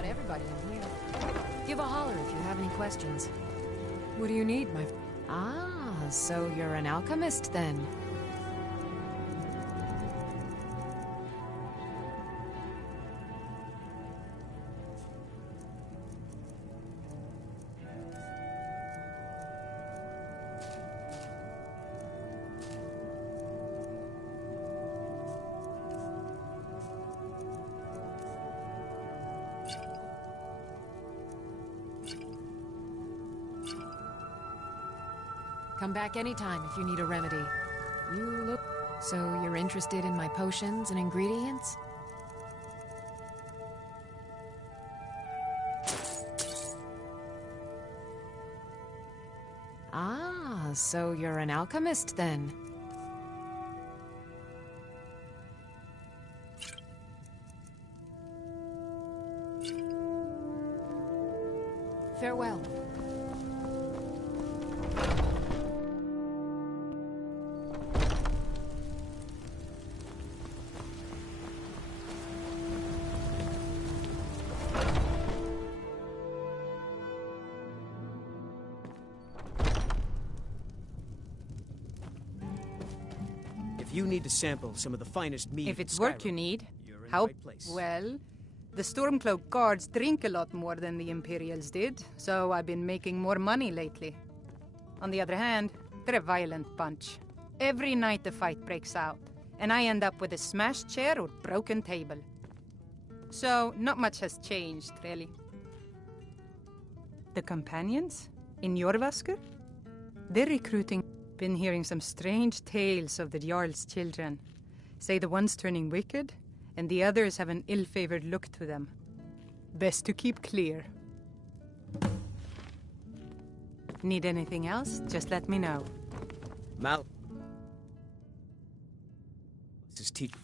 about everybody in here. Give a holler if you have any questions. What do you need, my... Ah, so you're an alchemist, then? Come back anytime if you need a remedy. You look... So you're interested in my potions and ingredients? Ah, so you're an alchemist then? Farewell. If you need to sample some of the finest meat... If it's work you need, you're in how... the right place. Well, the Stormcloak guards drink a lot more than the Imperials did, so I've been making more money lately. On the other hand, they're a violent bunch. Every night the fight breaks out, and I end up with a smashed chair or broken table. So, not much has changed, really. The companions? In Jorvaskr? They're recruiting... Been hearing some strange tales of the Jarl's children. Say the one's turning wicked, and the others have an ill-favored look to them. Best to keep clear. Need anything else? Just let me know. Mal... This is teach...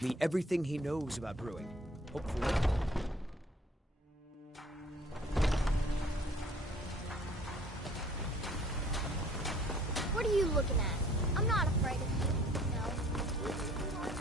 me everything he knows about brewing. Hopefully. What are you looking at? I'm not afraid of you. No. You think you are mad.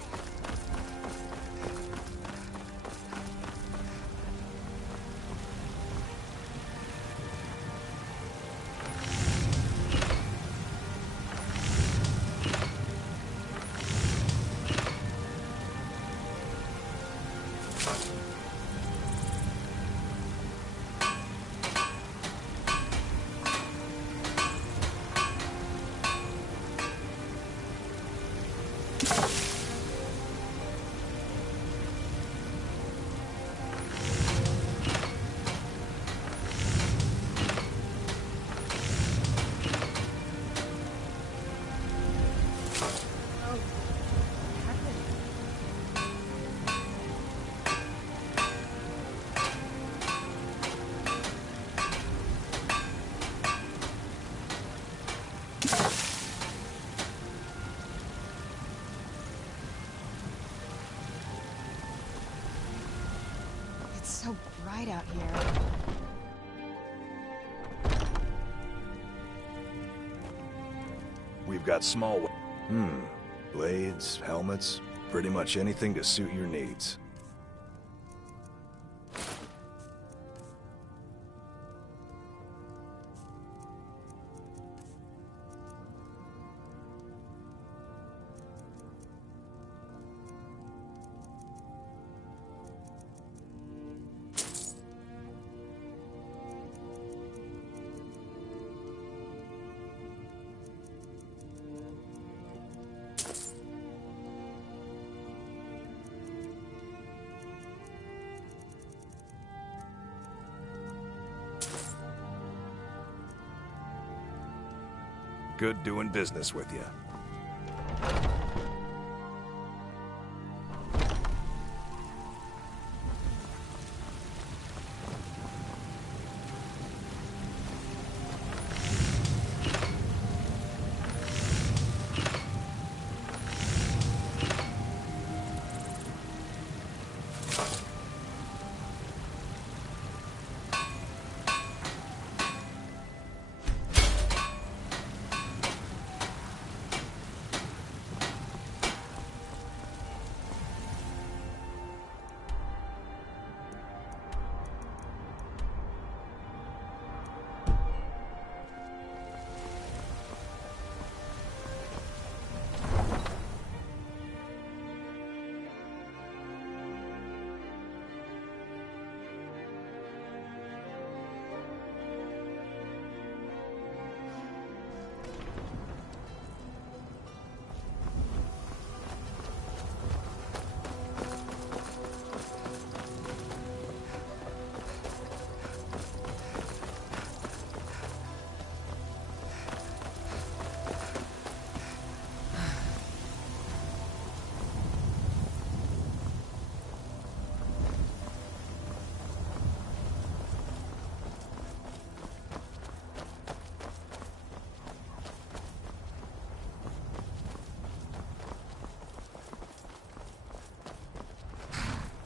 It's so bright out here. We've got small... blades, helmets, pretty much anything to suit your needs. Good doing business with you.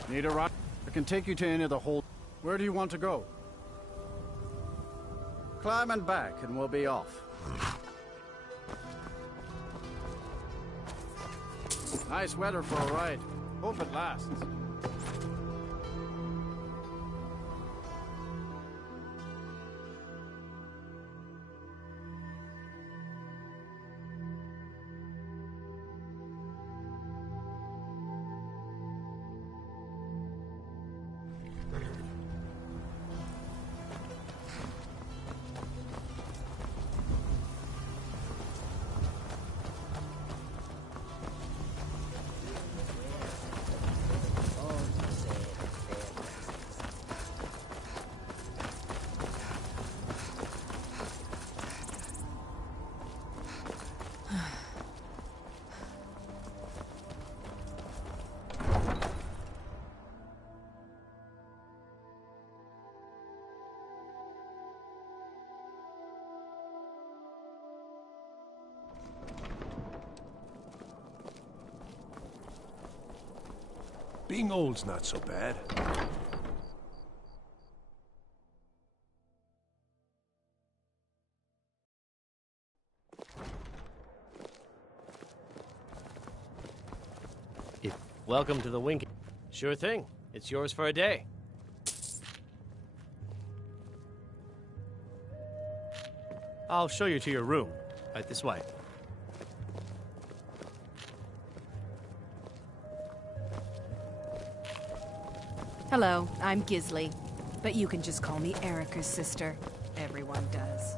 Need a ride? I can take you to any of the hold. Where do you want to go? Climb and back, and we'll be off. Nice weather for a ride. Hope it lasts. Being old's not so bad. Welcome to the Wink. Sure thing. It's yours for a day. I'll show you to your room. Right this way. Hello, I'm Gisley, but you can just call me Erica's sister. Everyone does.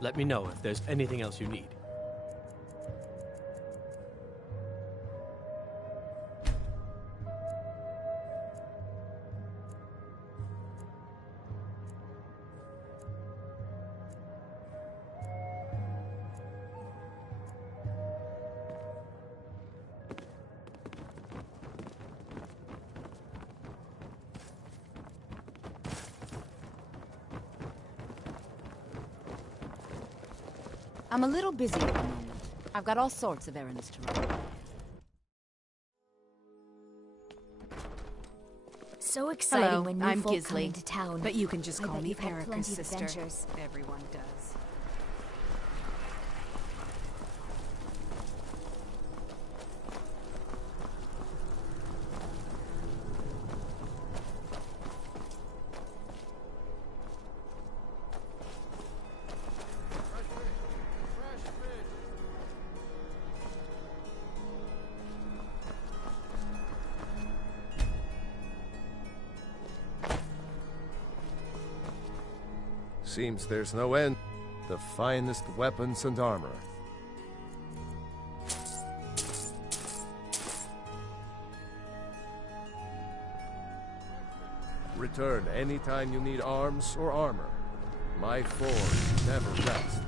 Let me know if there's anything else you need. I'm a little busy at the moment. I've got all sorts of errands to run. So exciting Hello, when new I'm folk Gisley, come into town. but you can just I call bet me you've had Erica's plenty of sister. adventures. Everyone does. Seems there's no end. The finest weapons and armor. Return anytime you need arms or armor. My forge never rests.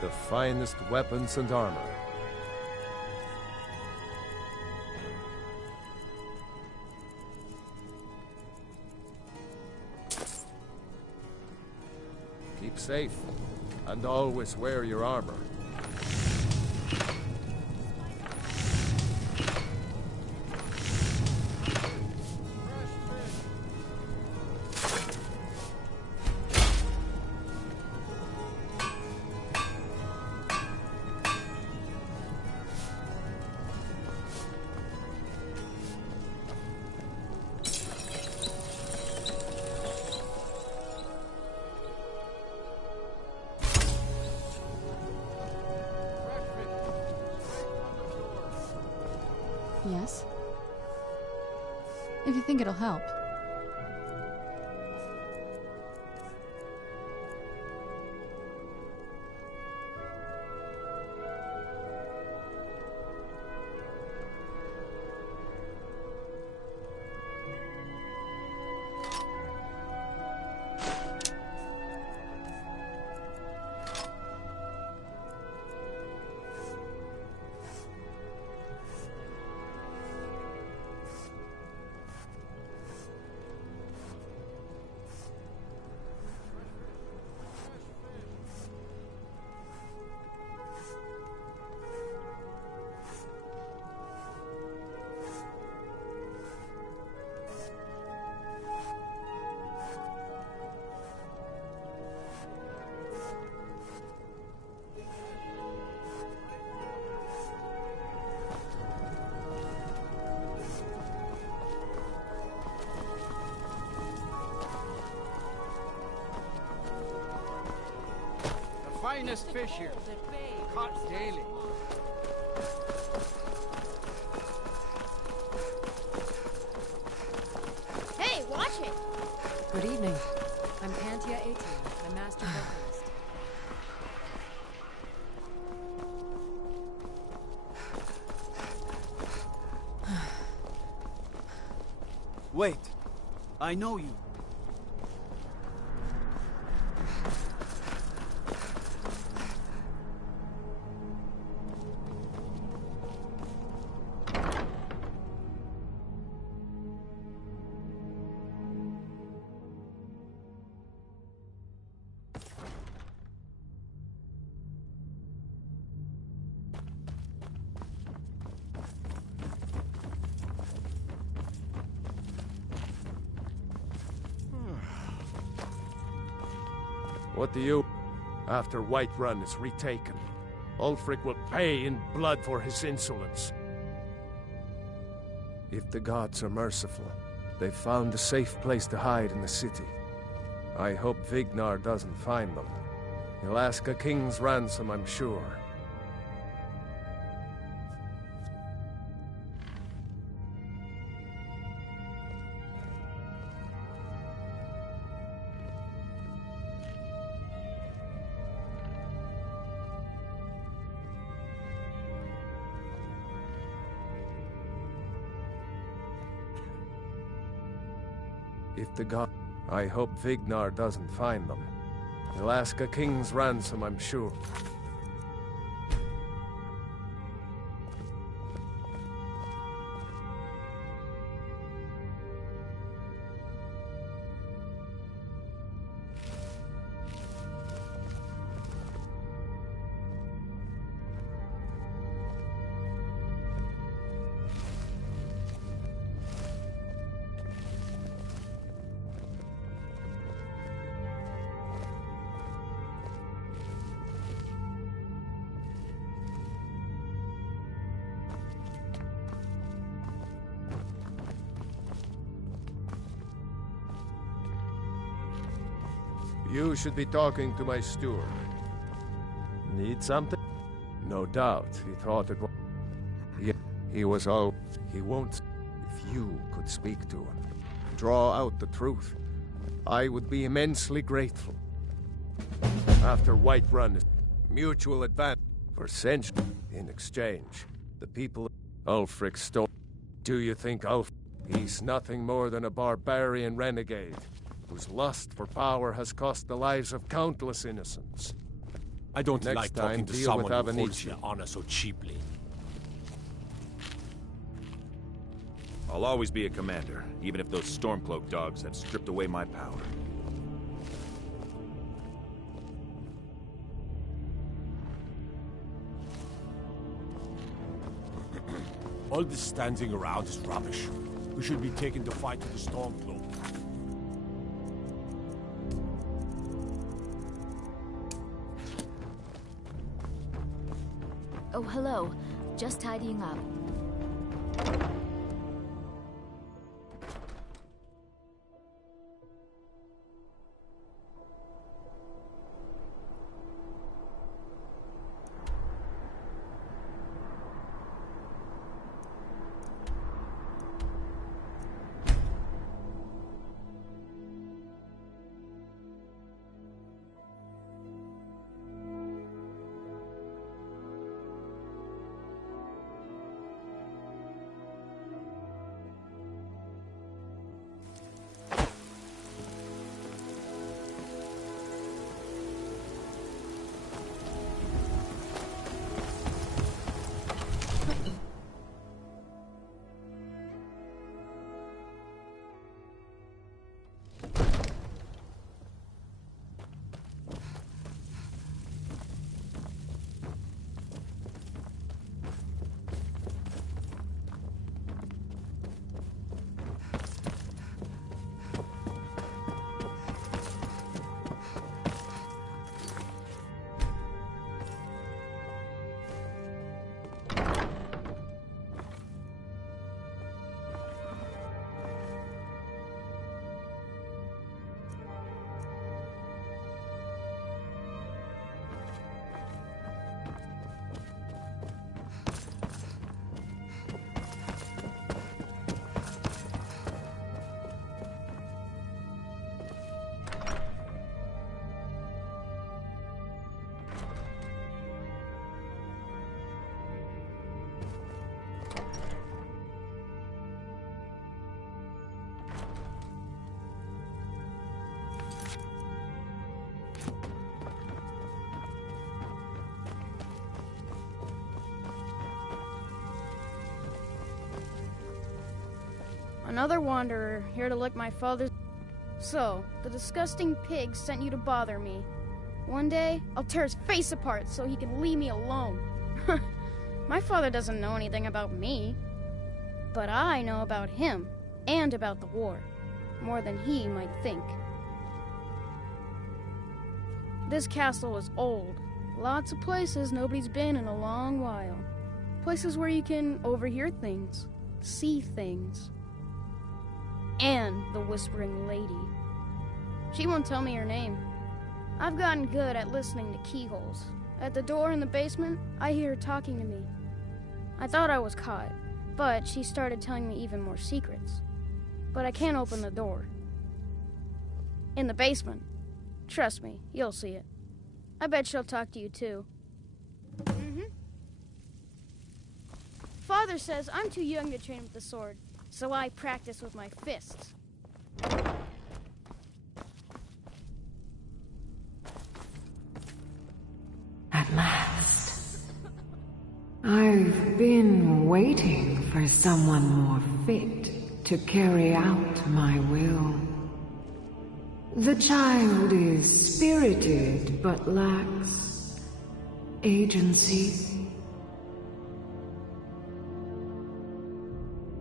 The finest weapons and armor. Keep safe, and always wear your armor. Yes? If you think it'll help. finest fish here. Caught daily. Hey, watch it! Good evening. I'm Pantia Aetian, the master vocalist. Wait. I know you. What do you... After Whiterun is retaken, Ulfric will pay in blood for his insolence. If the gods are merciful, they've found a safe place to hide in the city. I hope Vignar doesn't find them. He'll ask a king's ransom, I'm sure. If the god... I hope Vignar doesn't find them. He'll ask a king's ransom, I'm sure. You should be talking to my steward. Need something? No doubt, he thought it was... He was all... He won't... If you could speak to him, draw out the truth, I would be immensely grateful. After Whiterun is mutual advantage for centuries. In exchange, the people... Ulfric stole... Do you think Ulfric... He's nothing more than a barbarian renegade, whose lust for power has cost the lives of countless innocents. I don't Next like time, talking to deal someone with who holds Avenici. their honor so cheaply. I'll always be a commander, even if those Stormcloak dogs have stripped away my power. All this standing around is rubbish. We should be taking the fight to the Stormcloak. Oh, hello. Just tidying up. Another wanderer, here to lick my father's... So, the disgusting pig sent you to bother me. One day, I'll tear his face apart so he can leave me alone. My father doesn't know anything about me. But I know about him, and about the war. More than he might think. This castle is old. Lots of places nobody's been in a long while. Places where you can overhear things, see things. And the Whispering Lady. She won't tell me her name. I've gotten good at listening to keyholes. At the door in the basement, I hear her talking to me. I thought I was caught, but she started telling me even more secrets. But I can't open the door. In the basement. Trust me, you'll see it. I bet she'll talk to you too. Father says I'm too young to train with the sword, so I practice with my fists. At last. I've been waiting for someone more fit to carry out my will. The child is spirited but lacks agency.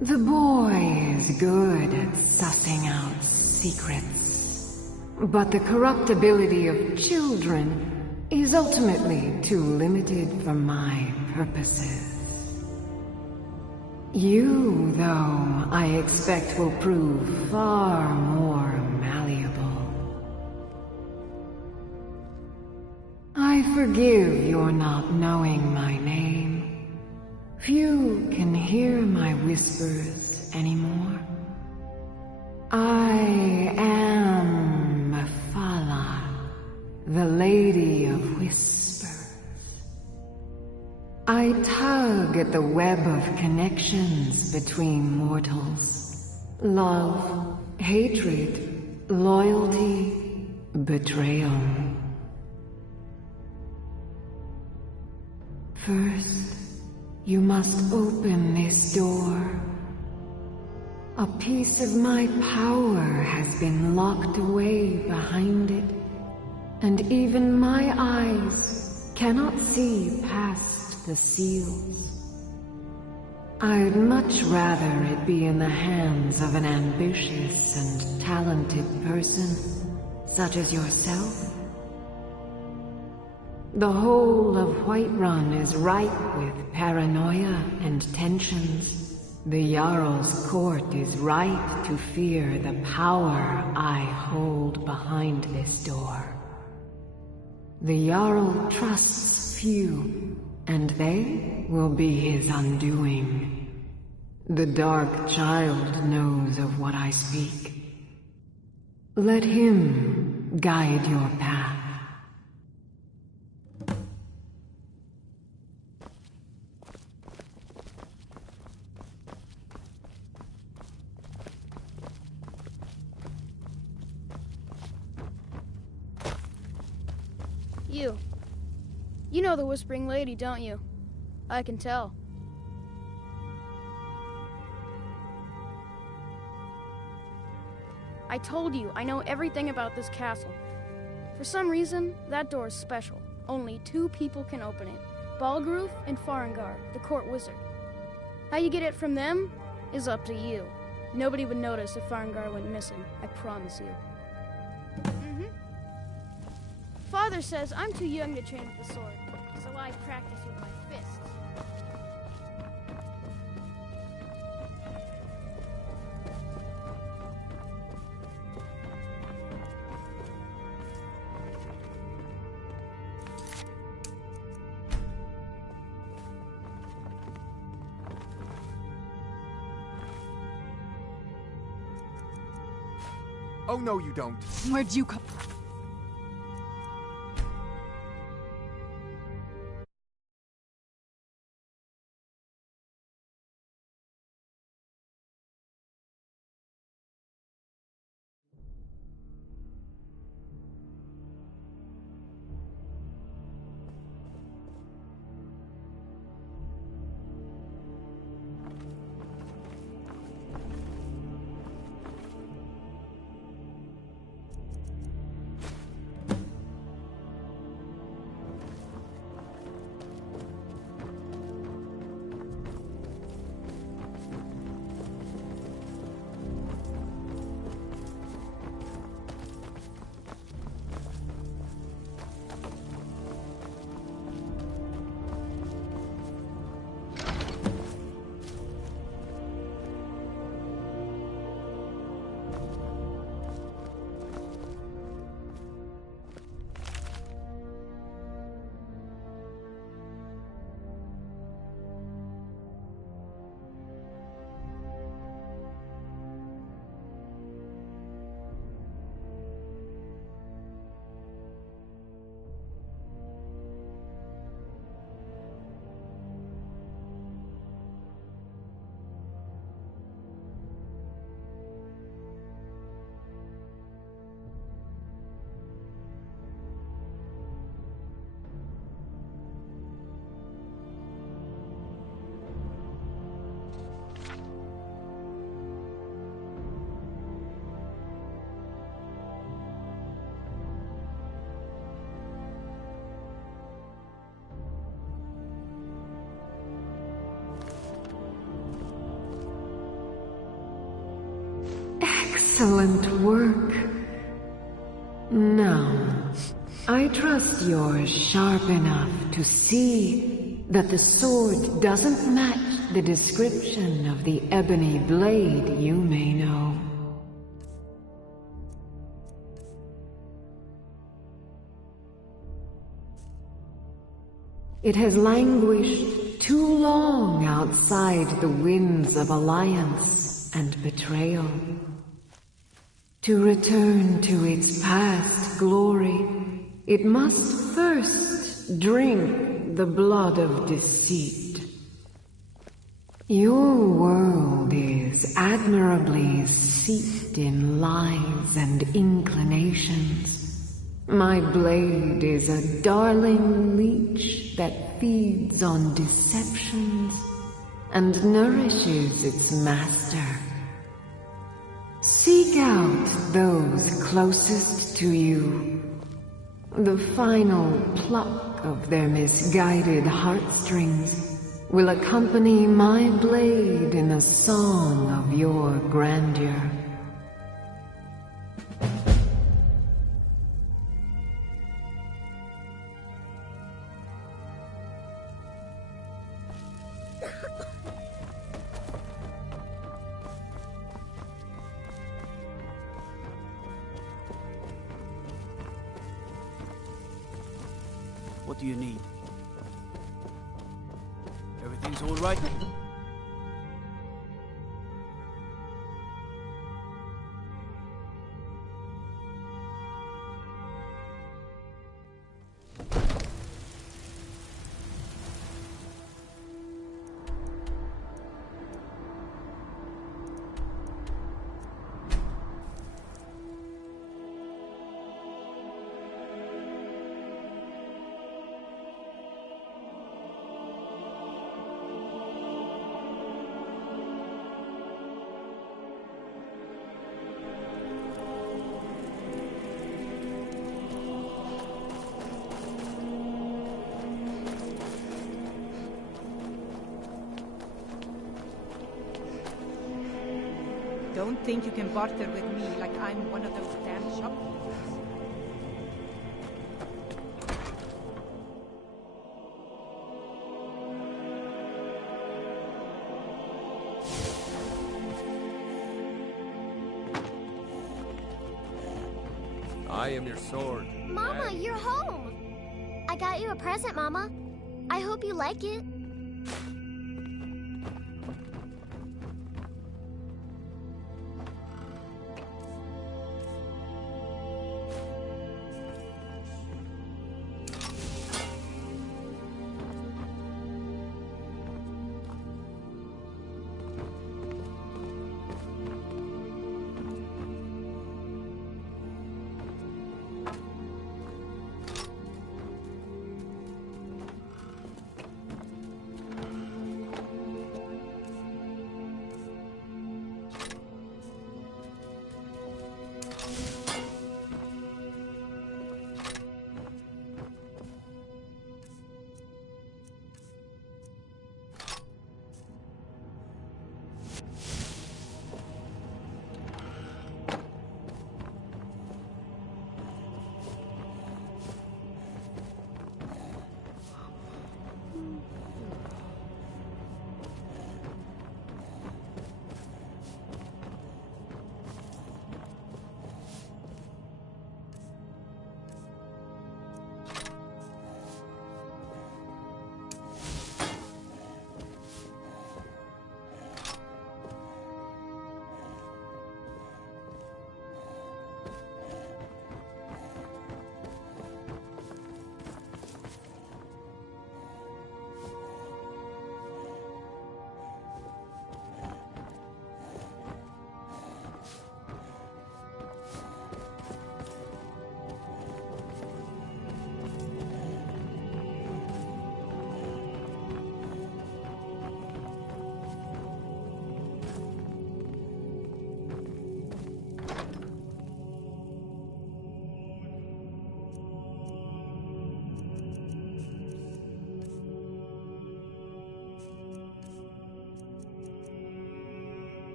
The boy is good at sussing out secrets, but the corruptibility of children is ultimately too limited for my purposes. You, though, I expect will prove far more malleable. I forgive your not knowing my name. Few can hear my whispers anymore. I am Mephala, the Lady of Whispers. I tug at the web of connections between mortals. Love, hatred, loyalty, betrayal. First, you must open this door. A piece of my power has been locked away behind it, and even my eyes cannot see past the seals. I'd much rather it be in the hands of an ambitious and talented person, such as yourself. The whole of Whiterun is ripe with paranoia and tensions. The Jarl's court is right to fear the power I hold behind this door. The Jarl trusts few, and they will be his undoing. The Dark Child knows of what I speak. Let him guide your path. You know the Whispering Lady, don't you? I can tell. I told you, I know everything about this castle. For some reason, that door is special. Only 2 people can open it. Balgruf and Farengar, the court wizard. How you get it from them is up to you. Nobody would notice if Farengar went missing, I promise you. Father says I'm too young to train with the sword, so I practice with my fists. Oh no, you don't. Where'd you come? Excellent work. Now, I trust you're sharp enough to see that the sword doesn't match the description of the ebony blade you may know. It has languished too long outside the winds of alliance and betrayal. To return to its past glory, it must first drink the blood of deceit. Your world is admirably steeped in lies and inclinations. My blade is a darling leech that feeds on deceptions and nourishes its master. Seek out those closest to you. The final pluck of their misguided heartstrings will accompany my blade in a song of your grandeur. What do you need? Everything's all right? Don't think you can barter with me like I'm one of those damn shopkeepers. I am your sword. Mama, you're home! I got you a present, Mama. I hope you like it.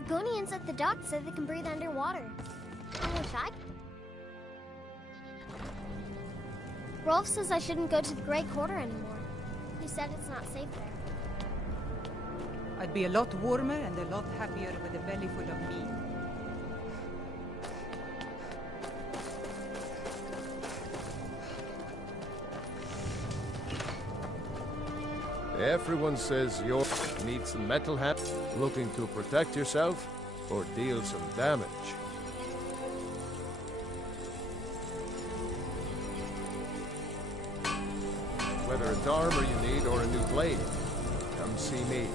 Argonians at the dock said they can breathe underwater. I wish I could. Rolf says I shouldn't go to the Grey Quarter anymore. He said it's not safe there. I'd be a lot warmer and a lot happier with a belly full of meat. Everyone says you need some metal hat, looking to protect yourself or deal some damage. Whether it's armor you need or a new blade, come see me.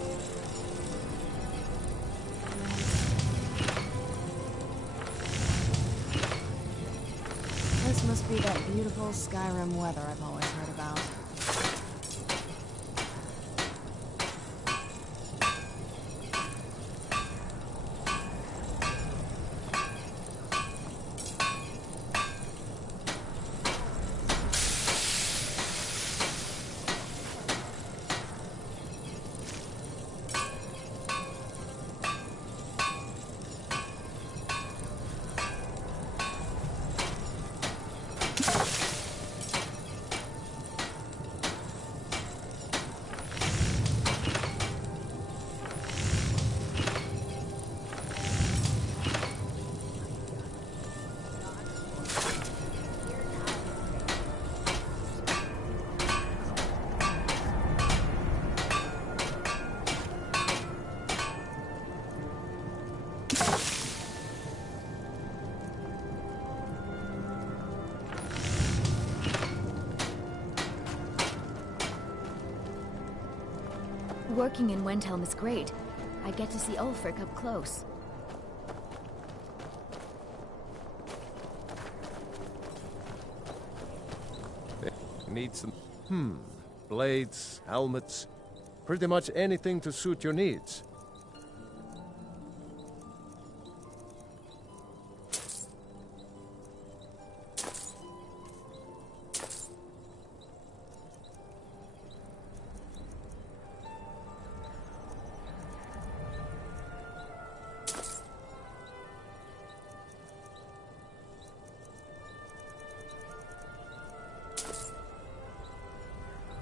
This must be that beautiful Skyrim weather I've always heard about. Working in Wendhelm is great. I get to see Ulfric up close. Need some, blades, helmets, pretty much anything to suit your needs.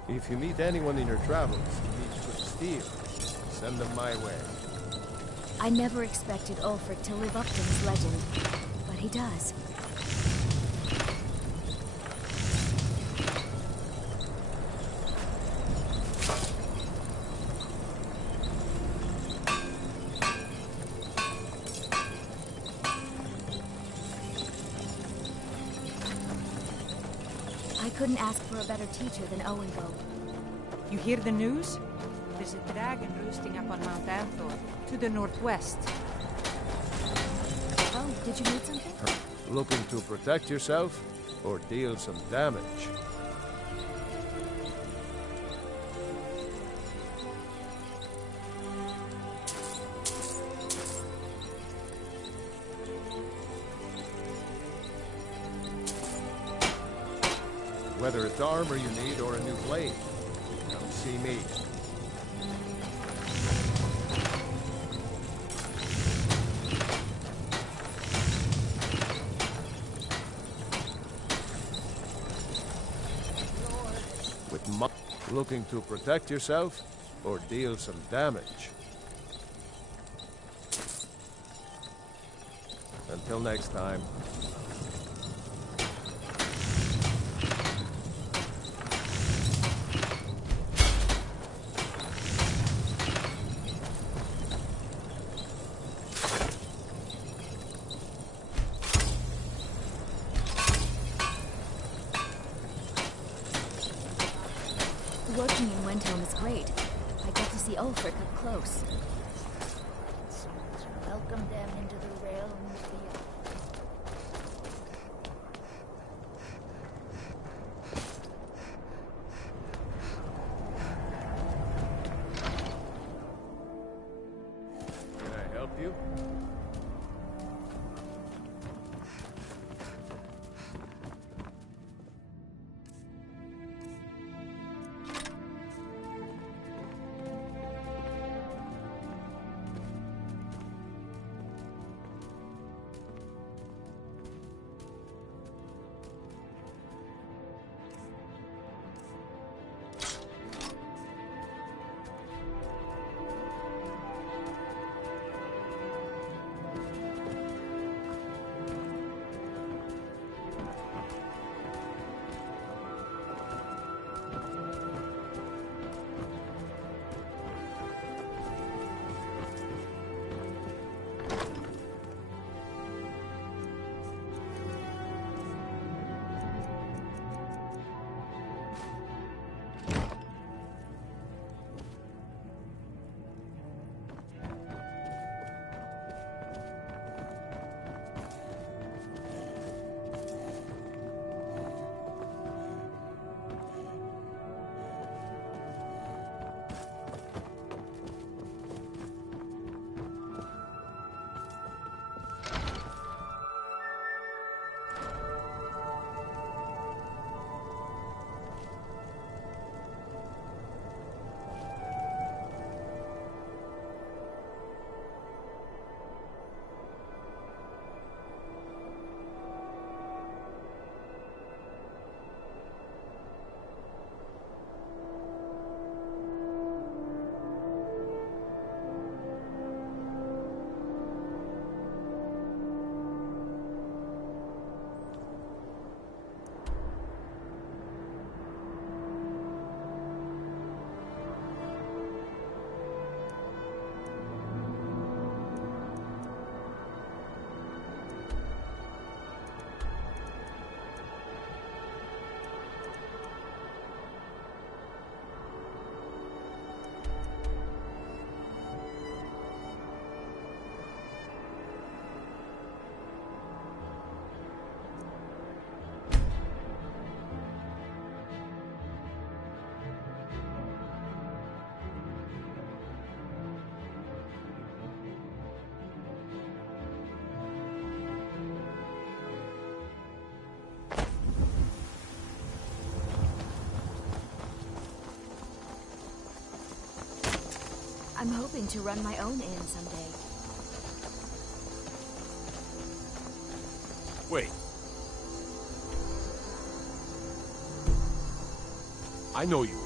If you meet anyone in your travels who needs good steel, send them my way. I never expected Ulfric to live up to his legend, but he does. I couldn't ask for a better teacher than Owengo. You hear the news? There's a dragon roosting up on Mount Anthor, to the northwest. Oh, did you need something? Looking to protect yourself or deal some damage? Whether it's armor you need or a new blade, come see me. Looking to protect yourself or deal some damage? Until next time. Working in Wendhelm is great. I get to see Ulfric up close. Welcome them into the realms beyond. Can I help you? hoping to run my own inn someday. Wait. I know you.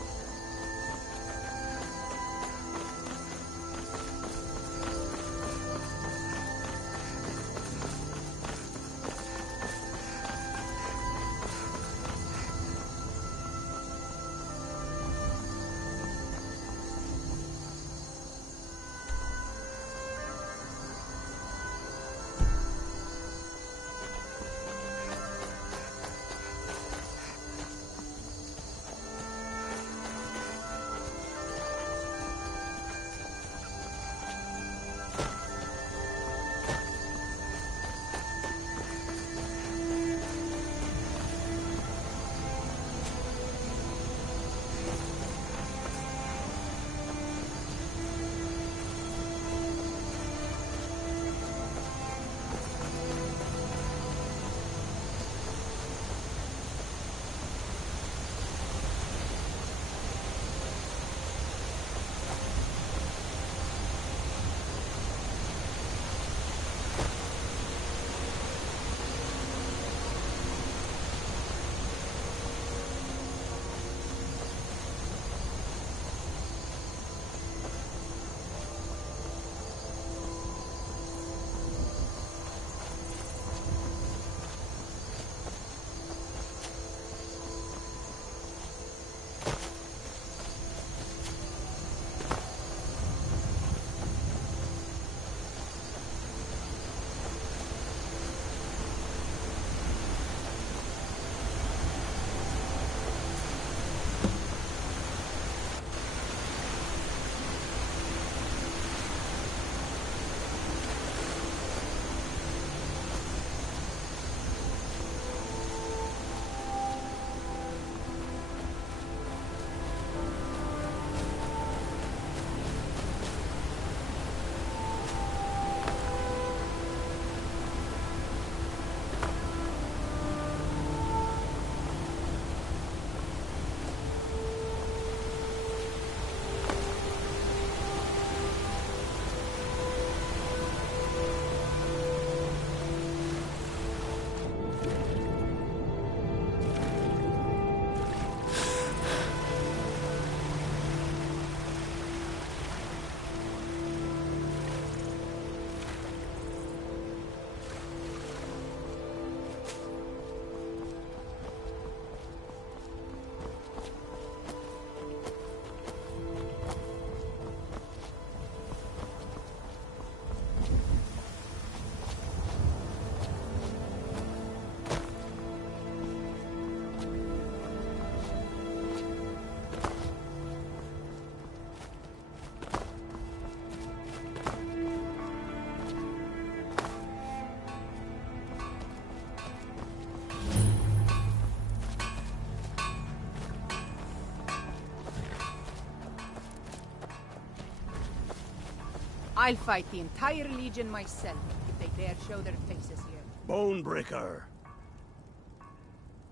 I'll fight the entire Legion myself if they dare show their faces here. Bonebreaker.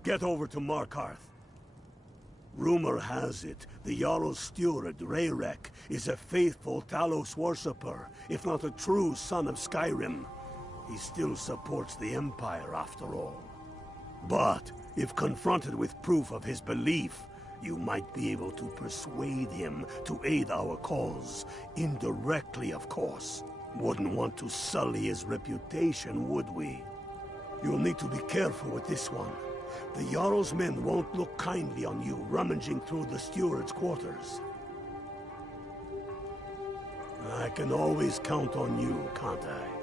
Get over to Markarth. Rumor has it, the Jarl's steward, Rayrek, is a faithful Talos worshipper, if not a true son of Skyrim. He still supports the Empire, after all. But, if confronted with proof of his belief, you might be able to persuade him to aid our cause. Indirectly, of course. Wouldn't want to sully his reputation, would we? You'll need to be careful with this one. The Jarl's men won't look kindly on you rummaging through the steward's quarters. I can always count on you, can't I?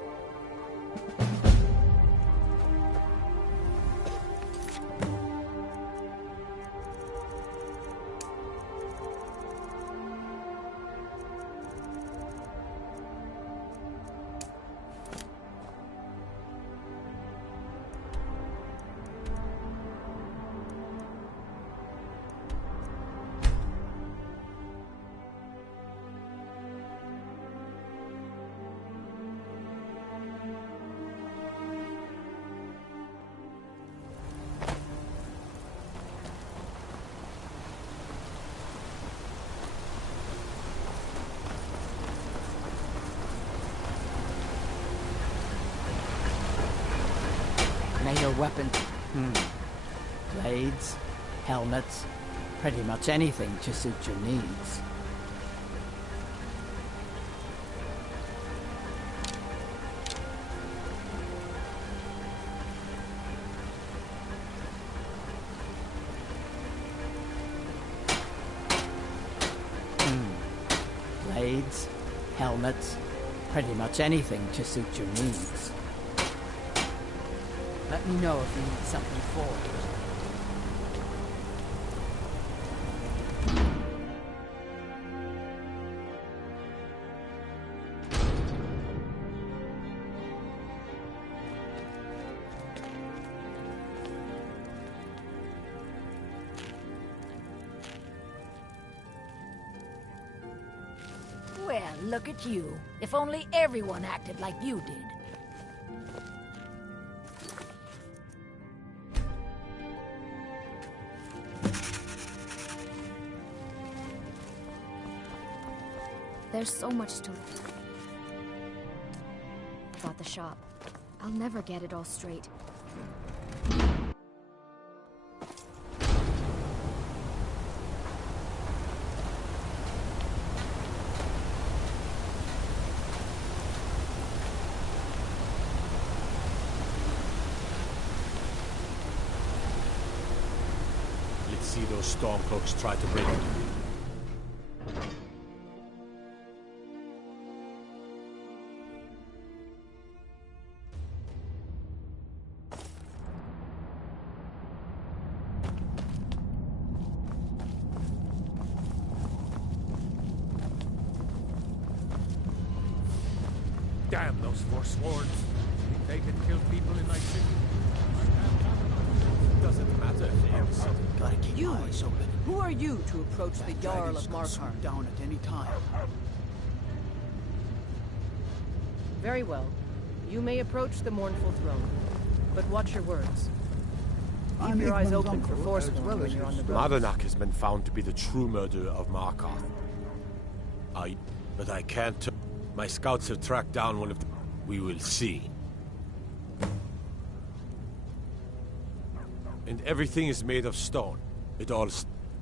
your weapon. Blades, helmets, pretty much anything to suit your needs. Blades, helmets, pretty much anything to suit your needs. Let me know if you need something forged. Well, look at you. If only everyone acted like you did. There's so much to about the shop. I'll never get it all straight. Let's see those Stormcloaks try to break it. Damn those Forsworns. Think they can kill people in my city? Doesn't matter if they have something. Gotta keep my eyes open. Who are you to approach the Jarl of Dragons can Markarth? swoop down at any time. Very well. You may approach the mournful throne, but watch your words. Keep your eyes open for Forsworn when you're on the road. Madanak has been found to be the true murderer of Markarth. But I can't. My scouts have tracked down one of the. We will see. And everything is made of stone. It all.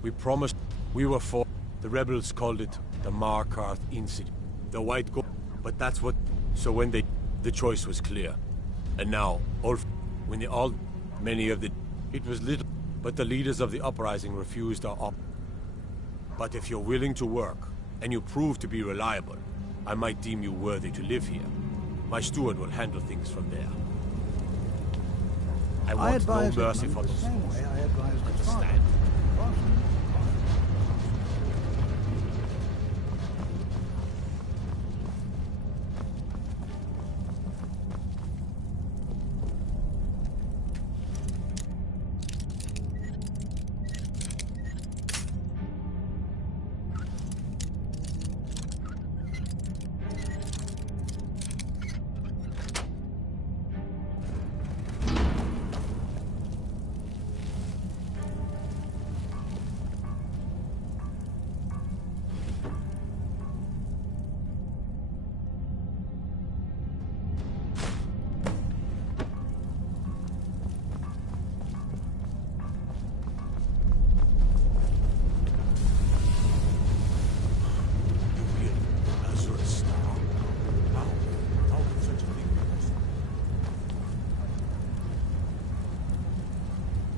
We promised. We were for. The rebels called it the Markarth Incident. The White Gold. But that's what. So when they. The choice was clear. And now, when they all. Many of the. It was little. But the leaders of the uprising refused our op. But if you're willing to work, and you prove to be reliable, I might deem you worthy to live here. My steward will handle things from there. I want no mercy for those fools. Understand?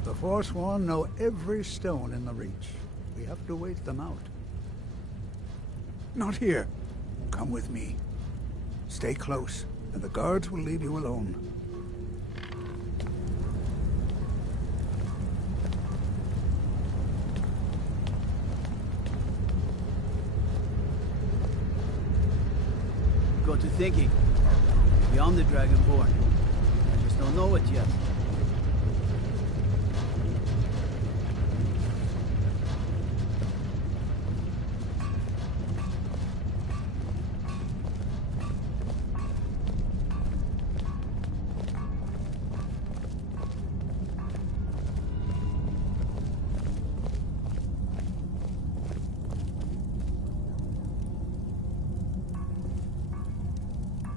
The Forsworn know every stone in the Reach. We have to wait them out. Not here. Come with me. Stay close, and the guards will leave you alone. Got to thinking. Beyond the Dragonborn. I just don't know it yet.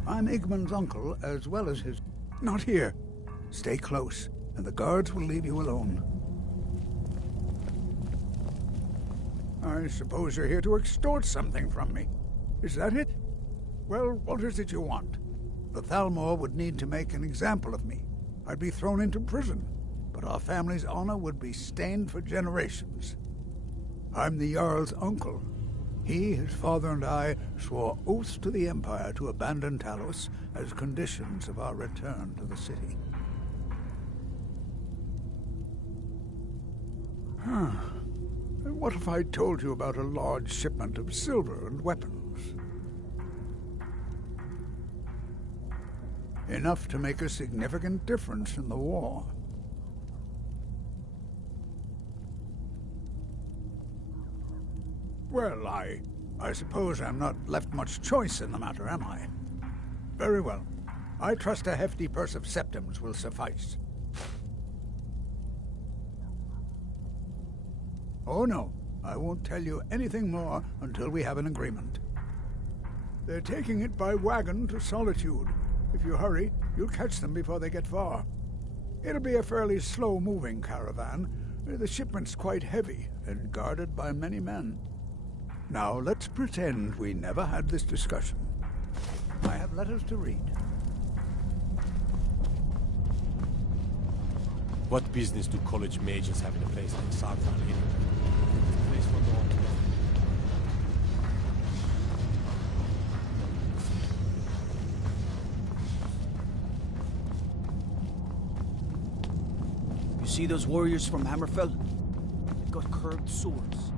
I'm Igmund's uncle, as well as his... Not here. Stay close, and the guards will leave you alone. I suppose you're here to extort something from me. Is that it? Well, what is it you want? The Thalmor would need to make an example of me. I'd be thrown into prison, but our family's honor would be stained for generations. I'm the Jarl's uncle. He, his father, and I swore oaths to the Empire to abandon Talos as conditions of our return to the city. What if I told you about a large shipment of silver and weapons? Enough to make a significant difference in the war. Well, I suppose I'm not left much choice in the matter, am I? Very well. I trust a hefty purse of septims will suffice. Oh no, I won't tell you anything more until we have an agreement. They're taking it by wagon to Solitude. If you hurry, you'll catch them before they get far. It'll be a fairly slow-moving caravan. The shipment's quite heavy and guarded by many men. Now, let's pretend we never had this discussion. I have letters to read. What business do college mages have in a place like Sartan anyway? It's a place for no one to go. You see those warriors from Hammerfell? They've got curved swords.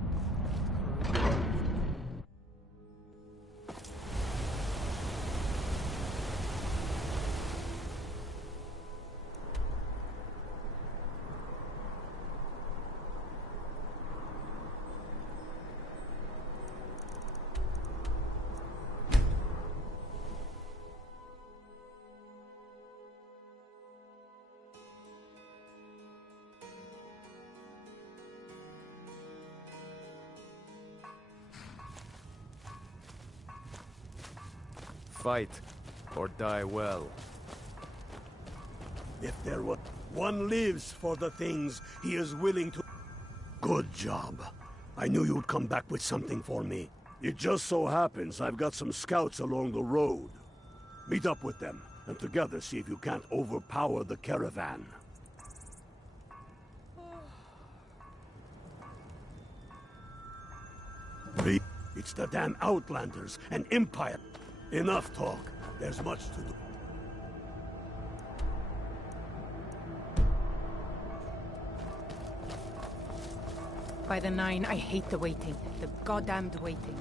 Fight, or die well. If there were one lives for the things he is willing to... Good job. I knew you'd come back with something for me. It just so happens I've got some scouts along the road. Meet up with them, and together see if you can't overpower the caravan. It's the damn Outlanders and Empire. Enough talk. There's much to do. By the Nine, I hate the waiting. The goddamned waiting.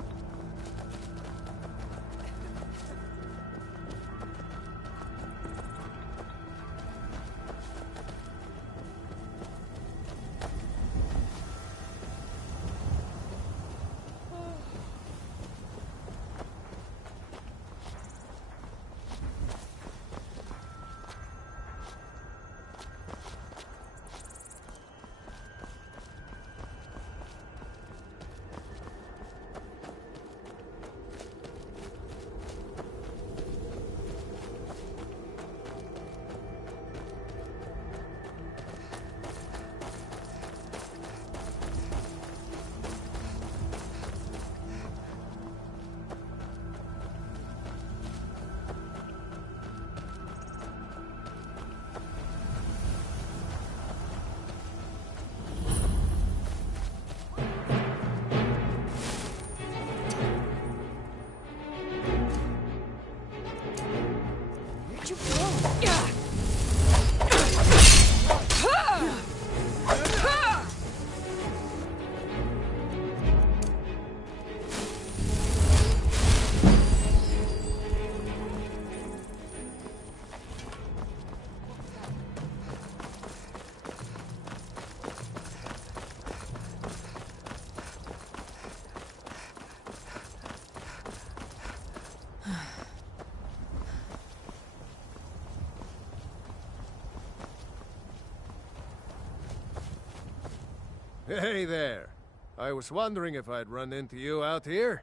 Hey there. I was wondering if I'd run into you out here.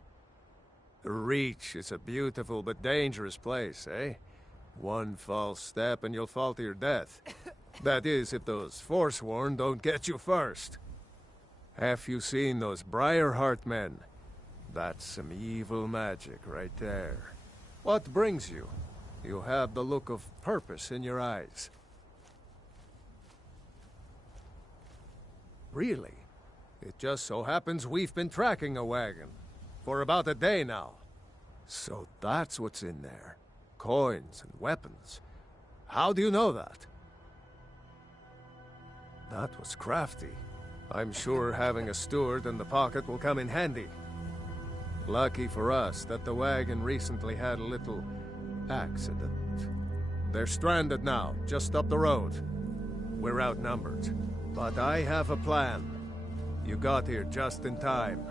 The Reach is a beautiful but dangerous place, eh? One false step and you'll fall to your death. That is, if those Forsworn don't get you first. Have you seen those Briarheart men? That's some evil magic right there. What brings you? You have the look of purpose in your eyes. Really? It just so happens we've been tracking a wagon for about a day now. So that's what's in there. Coins and weapons. How do you know that? That was crafty. I'm sure having a steward in the pocket will come in handy. Lucky for us that the wagon recently had a little accident. They're stranded now, just up the road. We're outnumbered. But I have a plan. You got here just in time.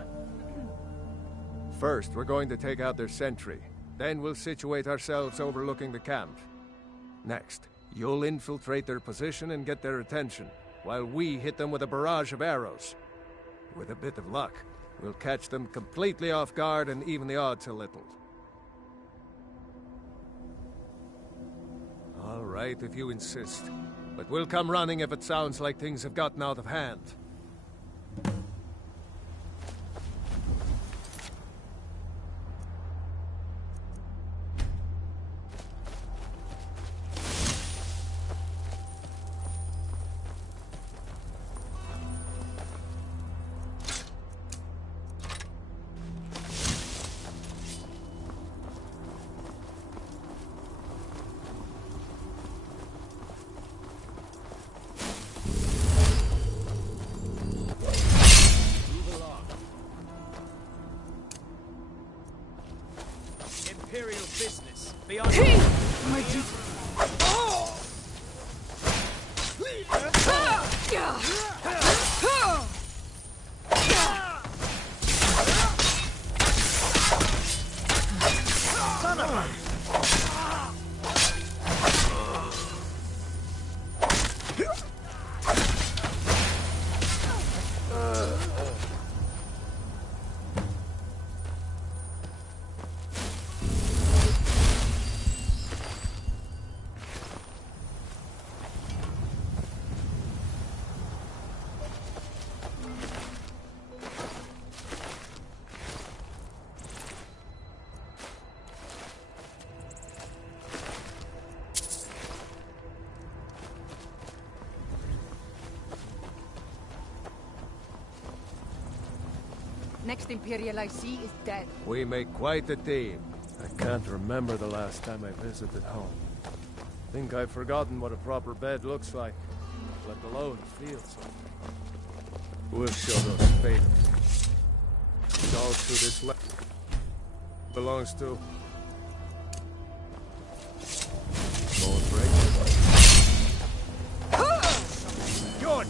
First, we're going to take out their sentry. Then we'll situate ourselves overlooking the camp. Next, you'll infiltrate their position and get their attention, while we hit them with a barrage of arrows. With a bit of luck, we'll catch them completely off guard and even the odds a little. All right, if you insist. But we'll come running if it sounds like things have gotten out of hand. Imperial business beyond. Son of a... Next Imperial I see is dead. We make quite a team. I can't remember the last time I visited home. Think I've forgotten what a proper bed looks like, let alone feels like. We'll show those fakers. Dogs who this belongs to. Won't break it. Good!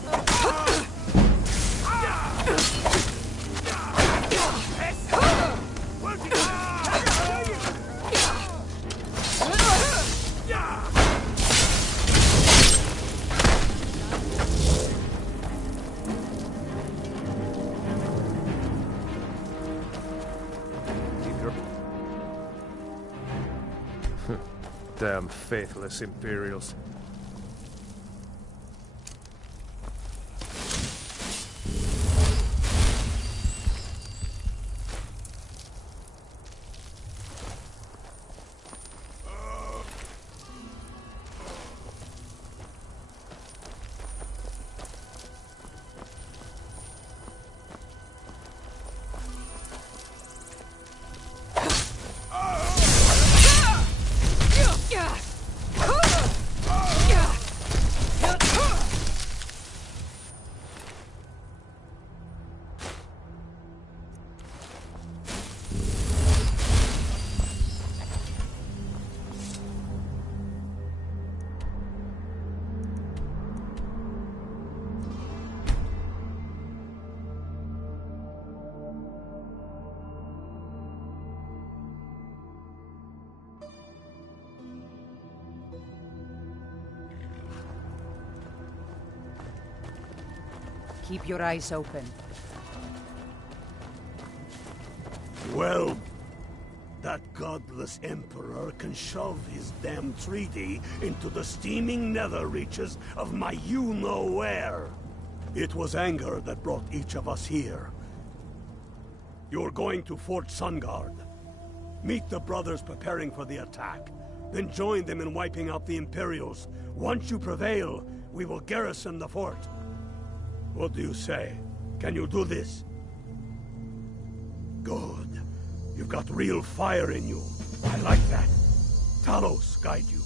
Damn faithless Imperials. Keep your eyes open. Well, That godless emperor can shove his damn treaty into the steaming nether reaches of my you-know-where. It was anger that brought each of us here. You're going to Fort Sunguard. Meet the brothers preparing for the attack. Then join them in wiping out the Imperials. Once you prevail, we will garrison the fort. What do you say? Can you do this? Good. You've got real fire in you. I like that. Talos guide you.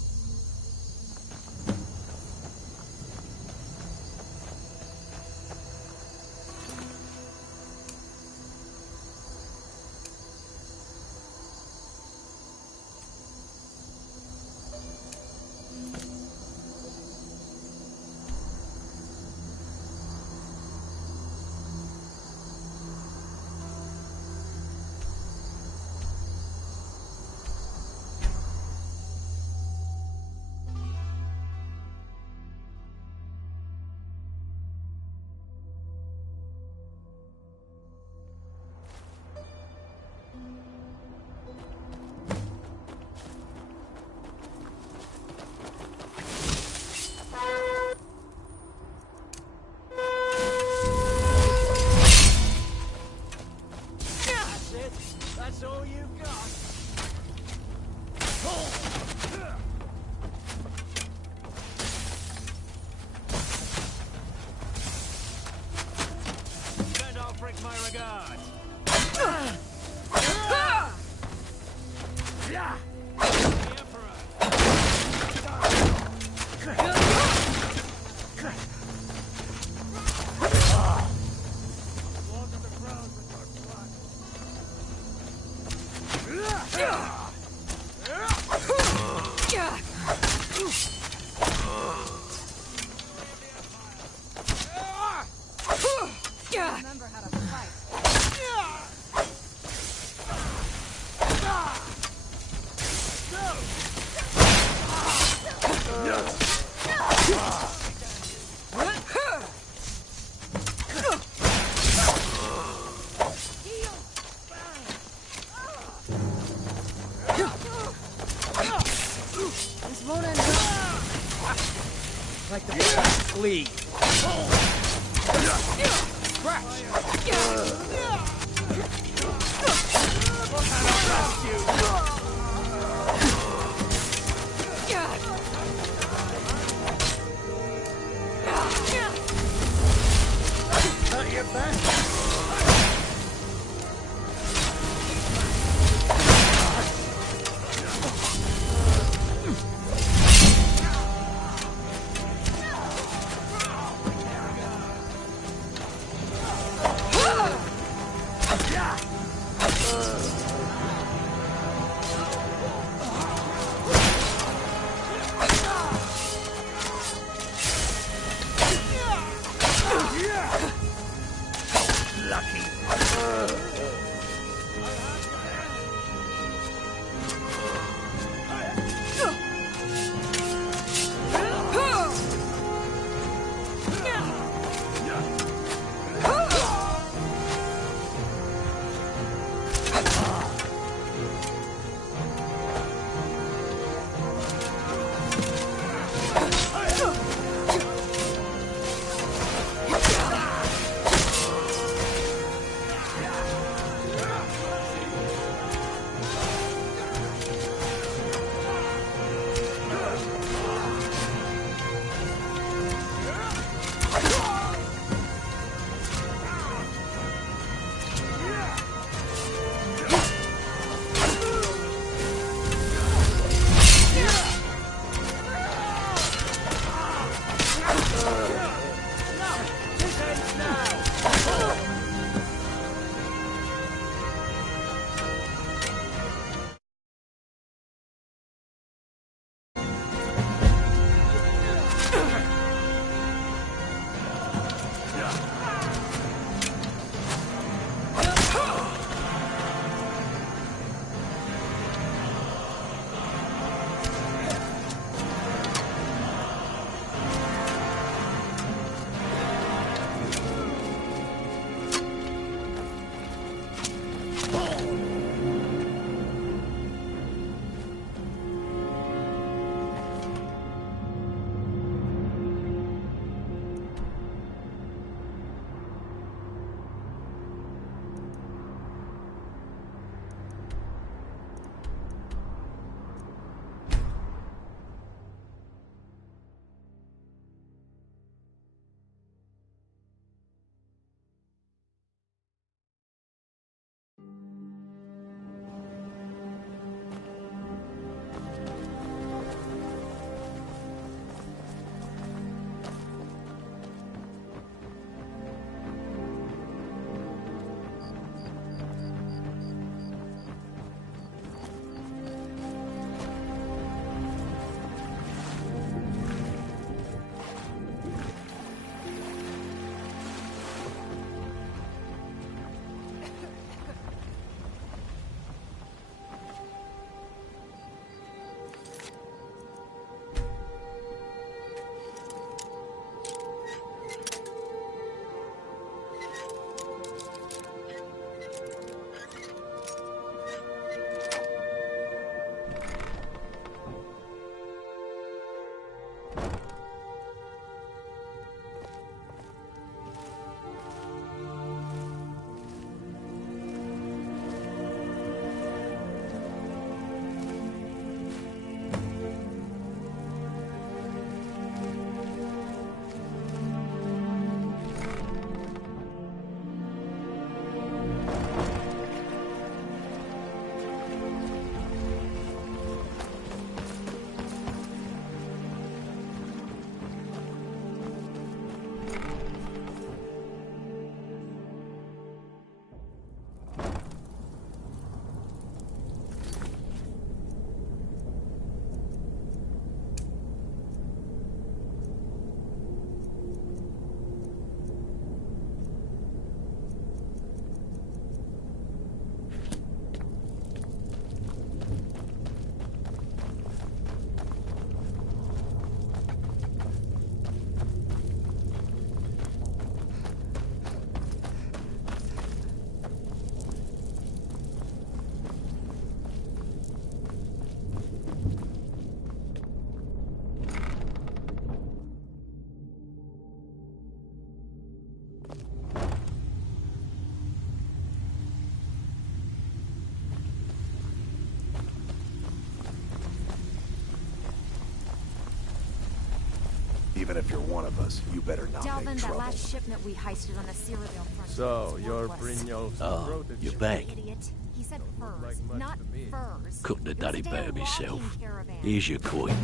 Even if you're one of us, you better not Delvin, make that trouble. last shipment we heisted on the Cyrodiil front. So, you're Brienne's protege. You're back. Idiot. He said furs, not furs. Couldn't have done it better It was a myself. walking caravan. Here's your coin.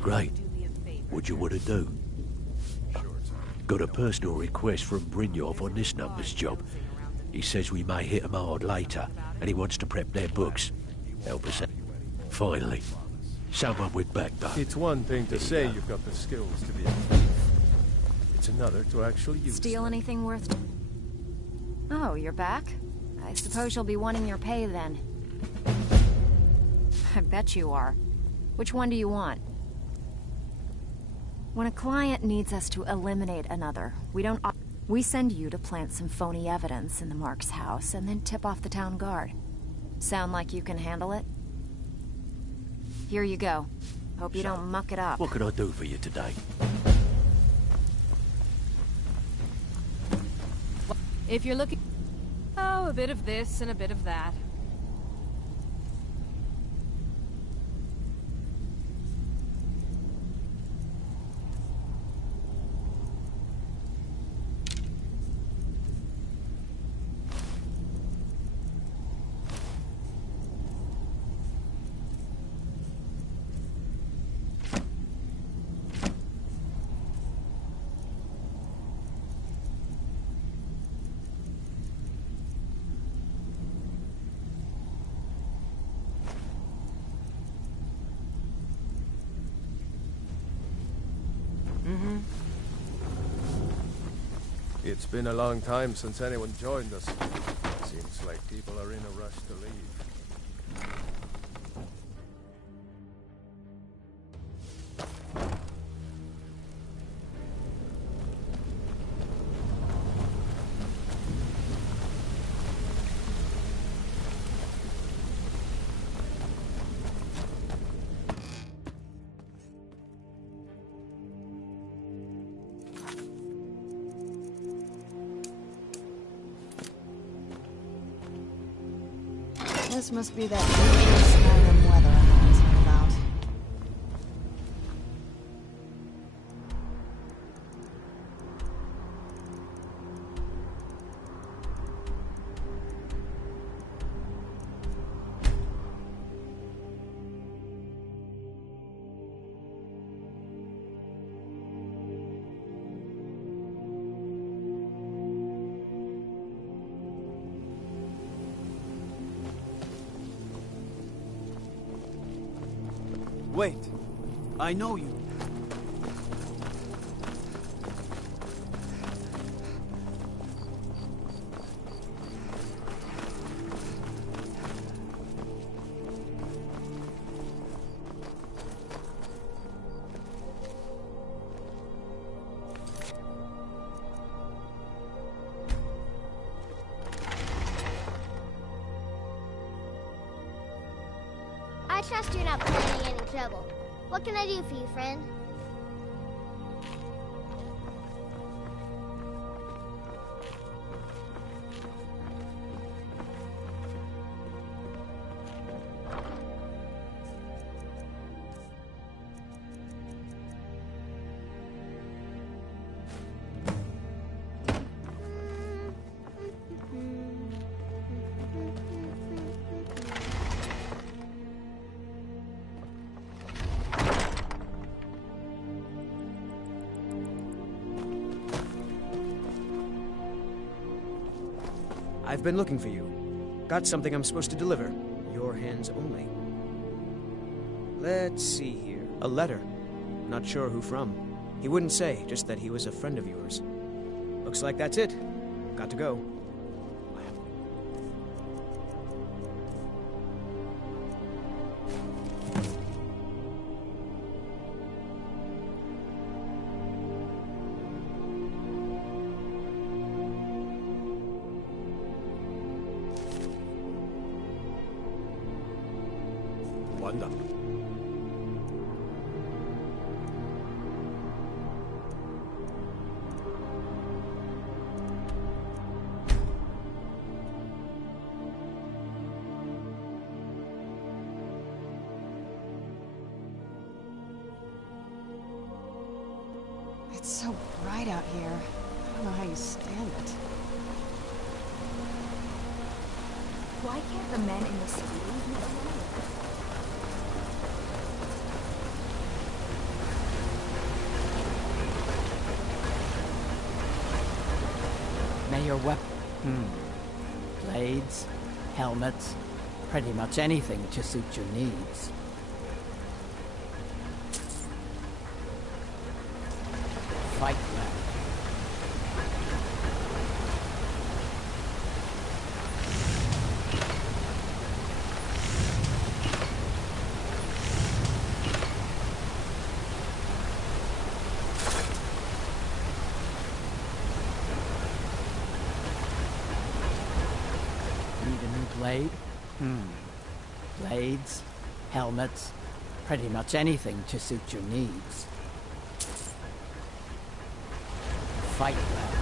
Great. What you want to do? Got a personal request from Brynjolf on this numbers job. He says we may hit him hard later, and he wants to prep their books. Help us out. Finally. Someone with backbone. It's one thing to say you've got the skills to be a thief. It's another to actually use Steal anything worth... Oh, you're back? I suppose you'll be wanting your pay then. I bet you are. Which one do you want? When a client needs us to eliminate another, we send you to plant some phony evidence in the Mark's house and then tip off the town guard. Sound like you can handle it? Here you go. Hope you don't muck it up. What can I do for you today? If you're looking... Oh, a bit of this and a bit of that. It's been a long time since anyone joined us. Seems like people are in a rush to leave. This must be that usual Skyrim weather I'm talking about. Wait. I know you. I trust you're not planning any trouble. What can I do for you, friend? I've been looking for you. Got something I'm supposed to deliver. Your hands only. Let's see here. A letter. Not sure who from. He wouldn't say, just that he was a friend of yours. Looks like that's it. Got to go. Wanda. It's so bright out here. I don't know how you stand it. Why can't the men in the city leave me alone? May your weapon... Blades, helmets, pretty much anything to suit your needs. Fight well. Need a new blade? Blades, helmets, pretty much anything to suit your needs. Fight well.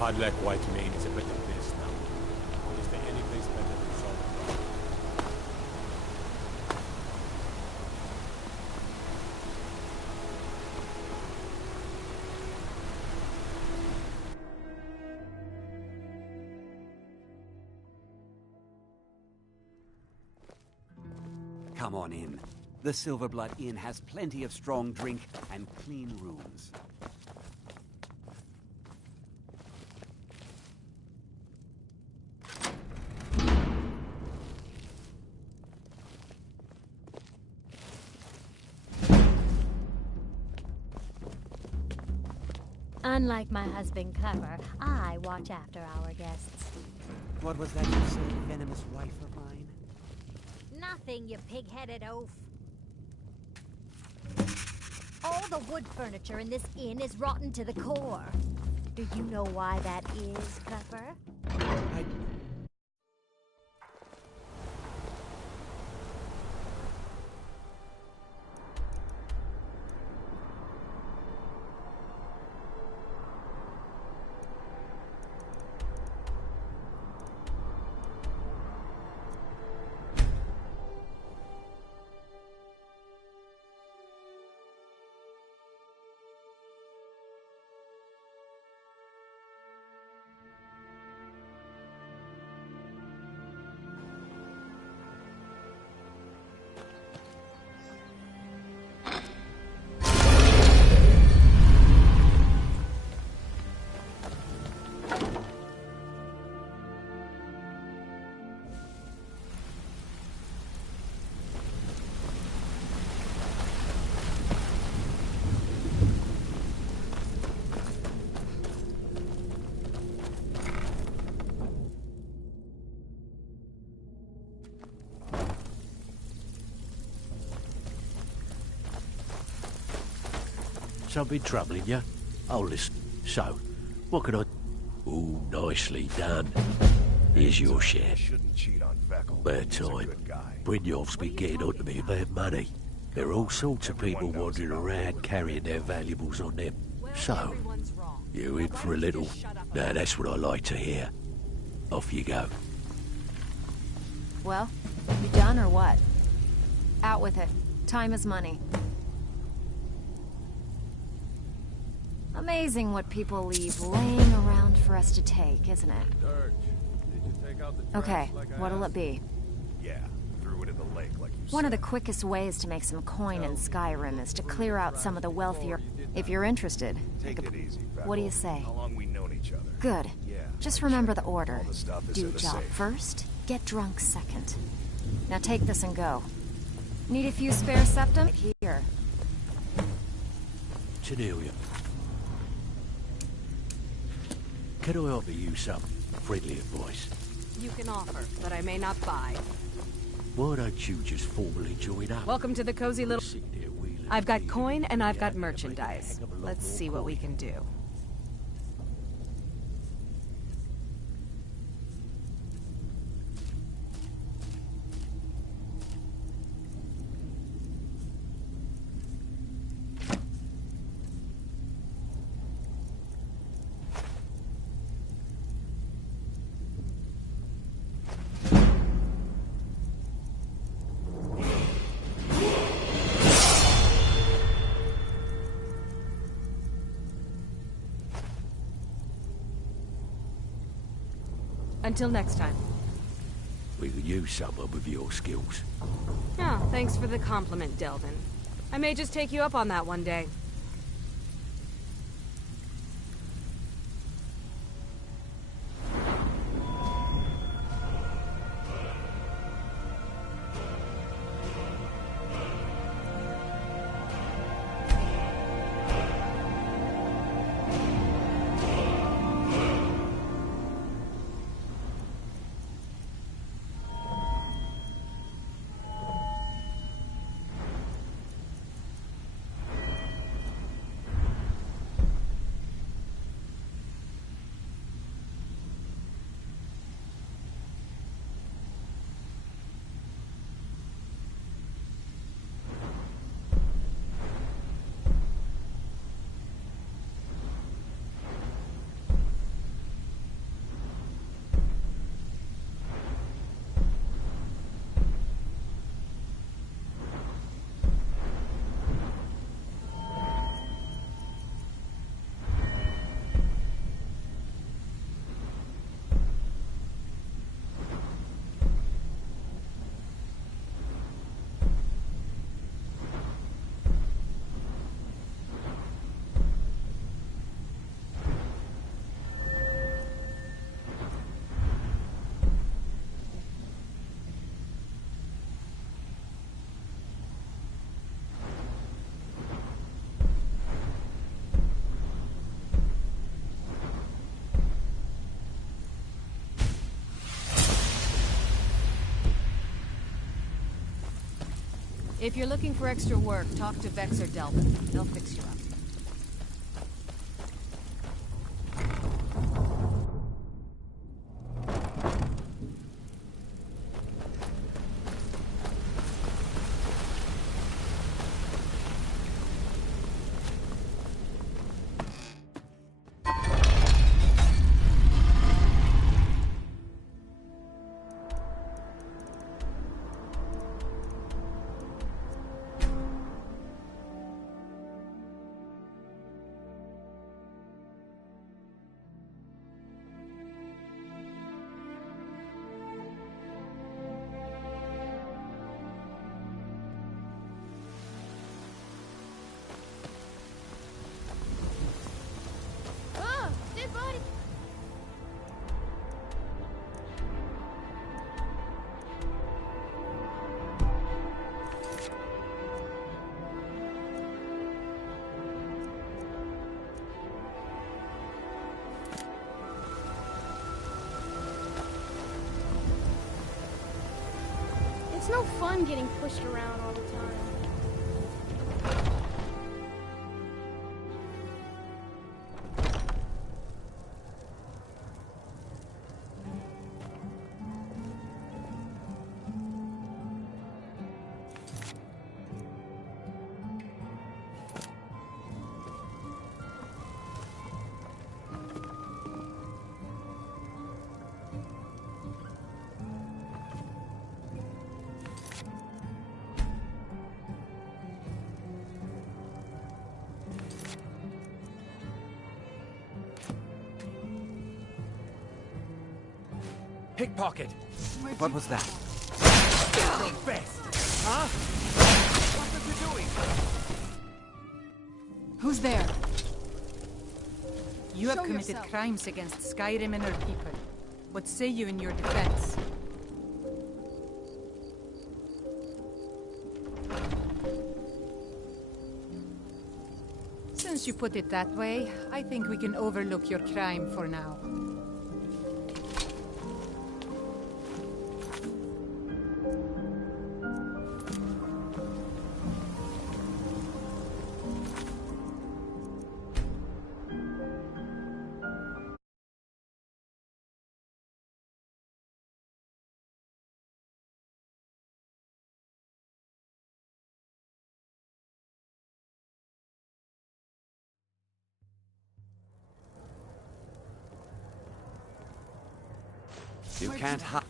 Codlac White Mane is a better place now. Is there any place better than Solomon? Come on in. The Silverblood Inn has plenty of strong drink and clean rooms. Unlike my husband Clever, I watch after our guests. What was that you said, venomous wife of mine? Nothing, you pig-headed oaf. All the wood furniture in this inn is rotten to the core. Do you know why that is, Clever? Something troubling you? Oh, listen. So, what can I... Ooh, nicely done. Here's your share. Bad time. Brynjolf's been getting onto me about money. There are all sorts of people wandering around carrying their valuables on them. So, you in for a little? Now, that's what I like to hear. Off you go. Well, you done or what? Out with it. Time is money. Amazing what people leave laying around for us to take, isn't it? Dirge, did you take out the trash Okay, like I what'll asked? it be? Yeah, threw it in the lake like you One of the quickest ways to make some coin in Skyrim is to clear out some of the wealthier... If you're interested. Take it easy, What do you say? How long we known each other? Good. Yeah. Just remember the order. All the stuff is Do in the job safe. first, get drunk second. Now take this and go. Need a few spare septum? Right here. Cornelia. Can I offer you some friendly advice? You can offer, but I may not buy. Why don't you just formally join up? Welcome to the cozy little... Sitting there wheeling I've got coin and I've got merchandise. Let's see what we can do. Until next time. We could use someone with your skills. Oh, thanks for the compliment, Delvin. I may just take you up on that one day. If you're looking for extra work, talk to Vex or Delvin. They'll fix you up. It's no fun getting pushed around all the time. Pickpocket! What was that? Your best! Huh? What are you doing? Who's there? You have committed crimes against Skyrim and her people. What say you in your defense? Since you put it that way, I think we can overlook your crime for now. You can't hide.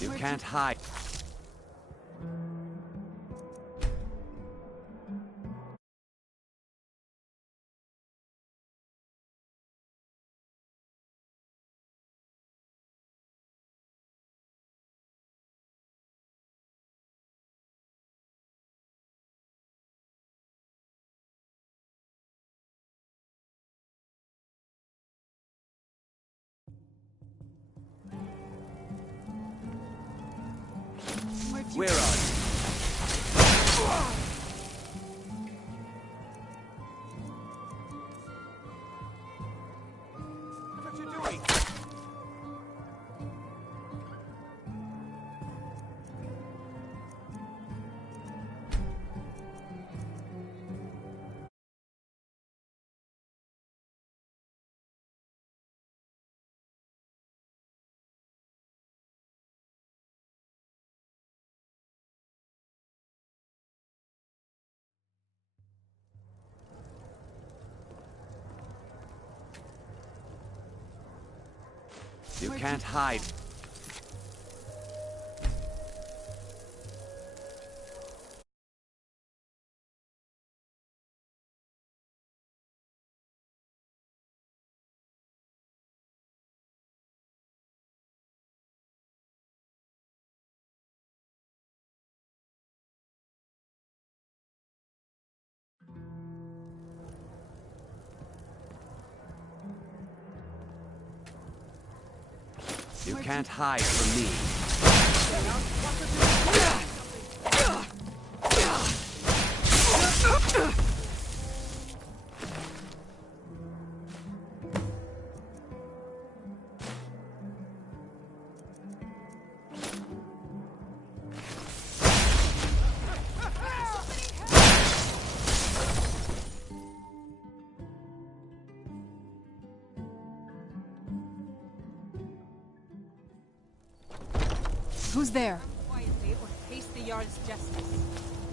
You can't hide. Where are you? What are you doing? You can't hide. You can't hide from me. Who's there? Quietly or face the Jarl's justice.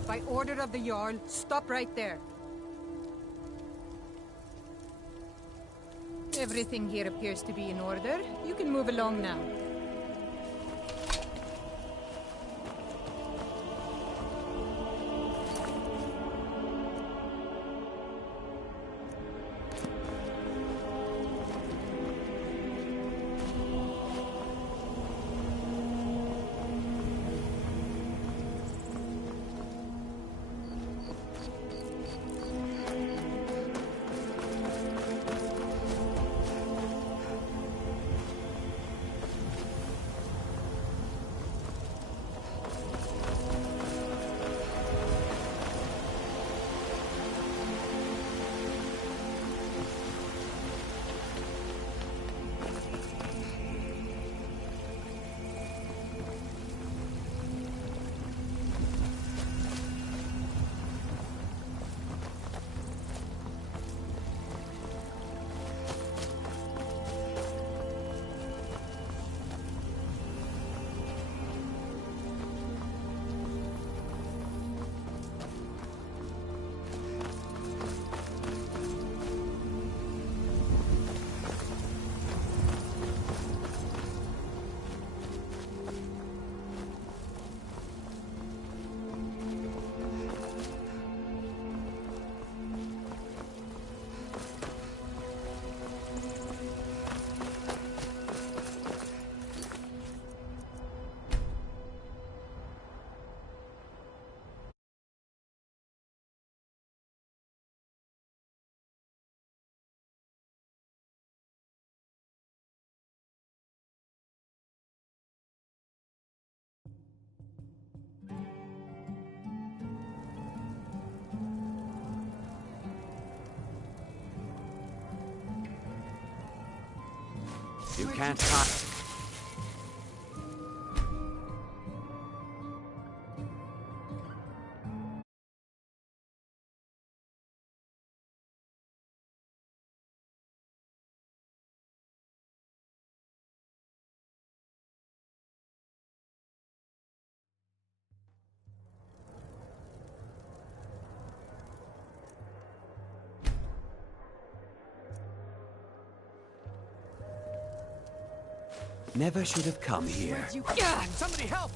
By order of the Jarl, stop right there. Everything here appears to be in order. You can move along now. You can't hide. Never should have come here. Somebody help!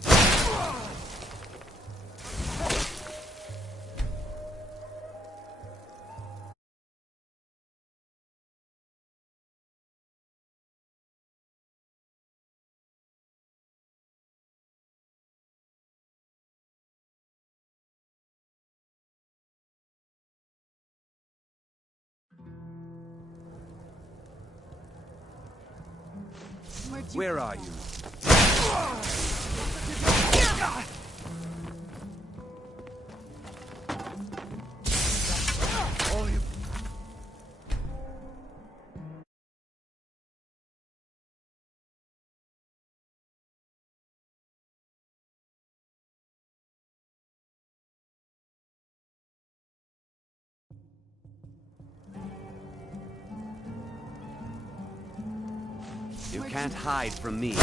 Where are you? You can't hide from me.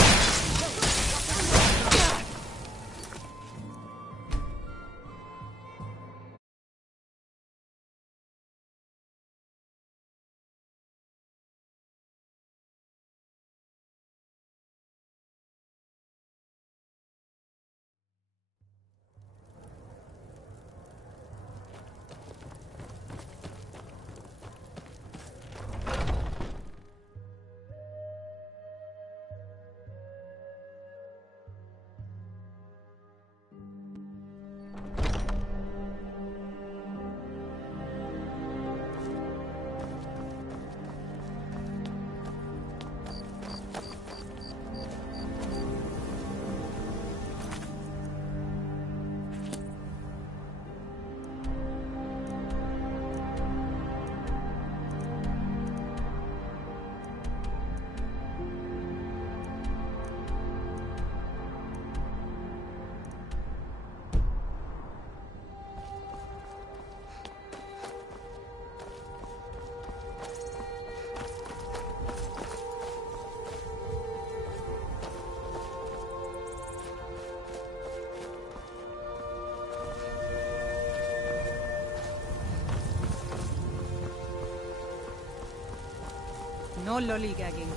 No lollygagging.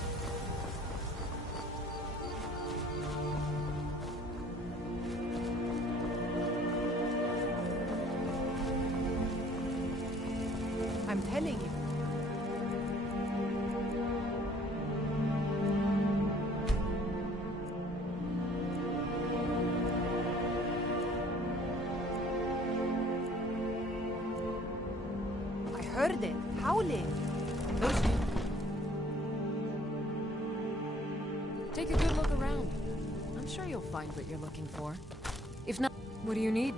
I'm telling you. I heard it, howling. Those Take a good look around. I'm sure you'll find what you're looking for. If not, what do you need?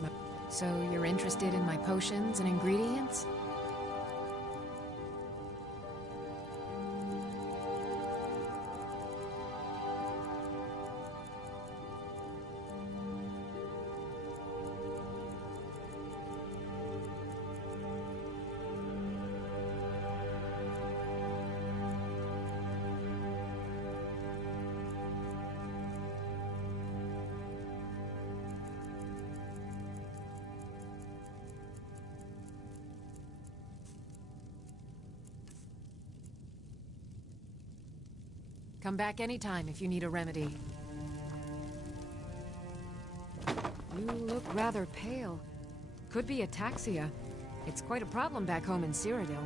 So you're interested in my potions and ingredients? Come back anytime if you need a remedy. You look rather pale. Could be ataxia. It's quite a problem back home in Cyrodiil.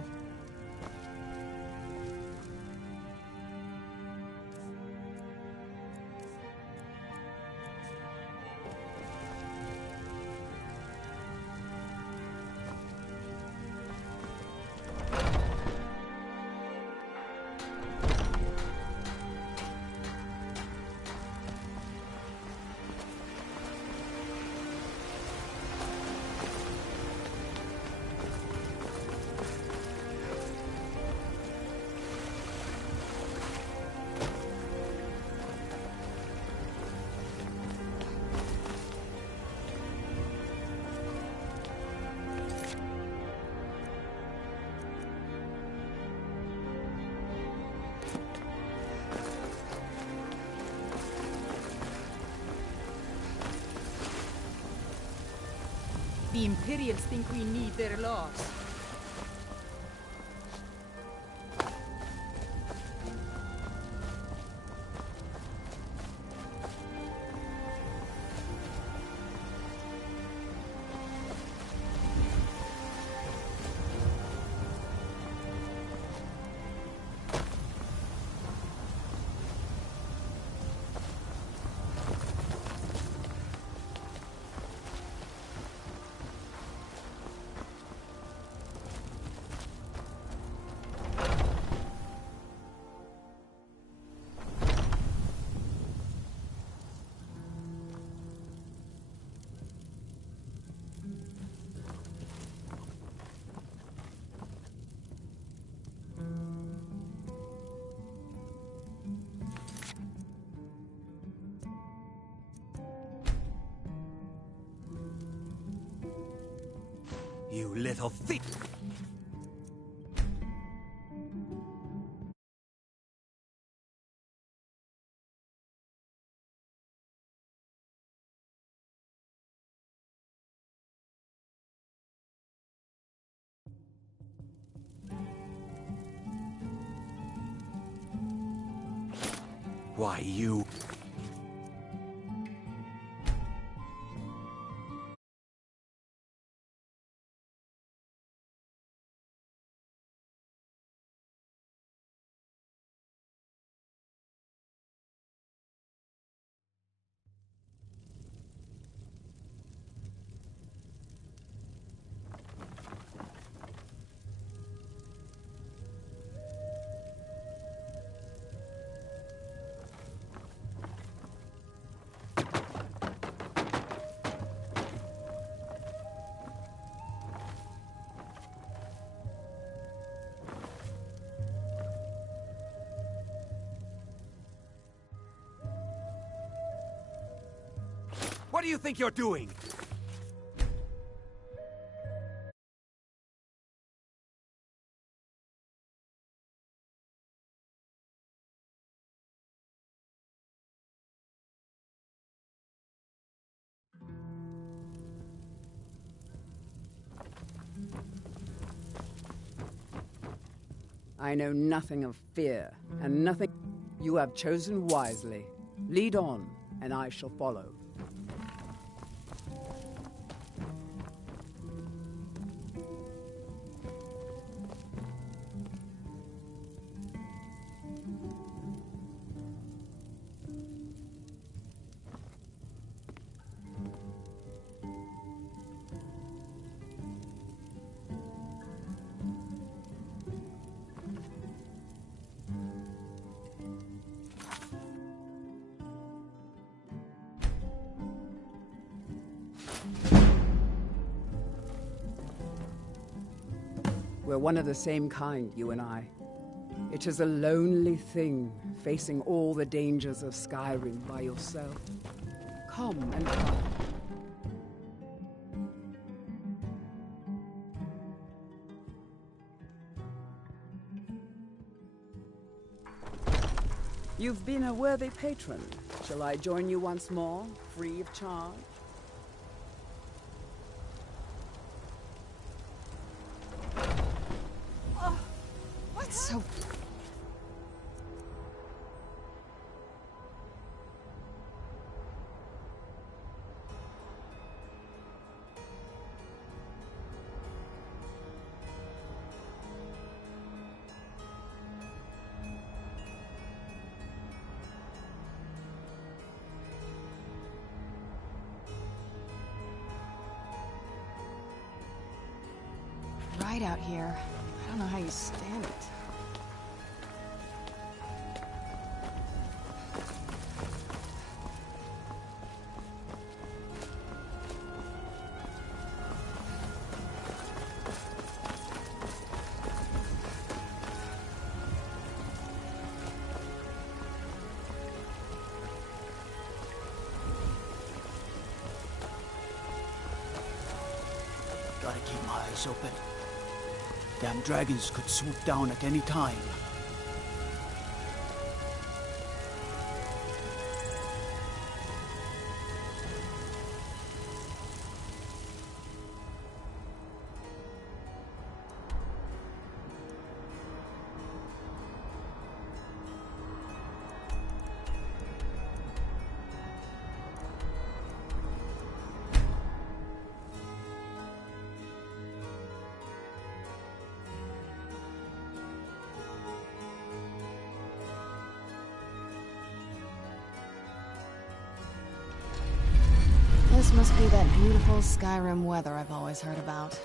The Imperials think we need their laws. You little thief! Why, you... What do you think you're doing? I know nothing of fear, and nothing... You have chosen wisely. Lead on, and I shall follow. We're one of the same kind, you and I. It is a lonely thing, facing all the dangers of Skyrim by yourself. Come and try. You've been a worthy patron. Shall I join you once more, free of charge? So... Right out here. I don't know how you stand it. Gotta keep my eyes open. Damn dragons could swoop down at any time. This must be that beautiful Skyrim weather I've always heard about.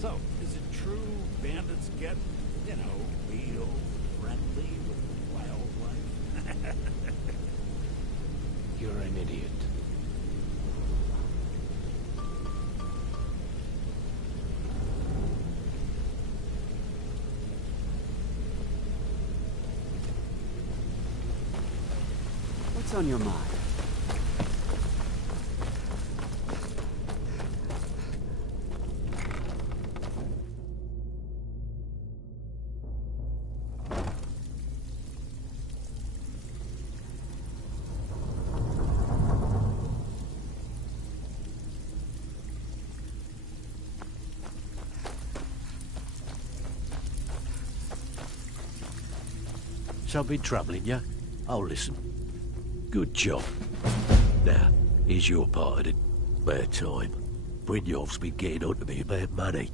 So, is it true bandits get, you know, real friendly with wildlife? You're an idiot. What's on your mind? Something troubling you? I'll listen. Good job. Now, here's your part of the bad time. Brynjolf's been getting on to me about money.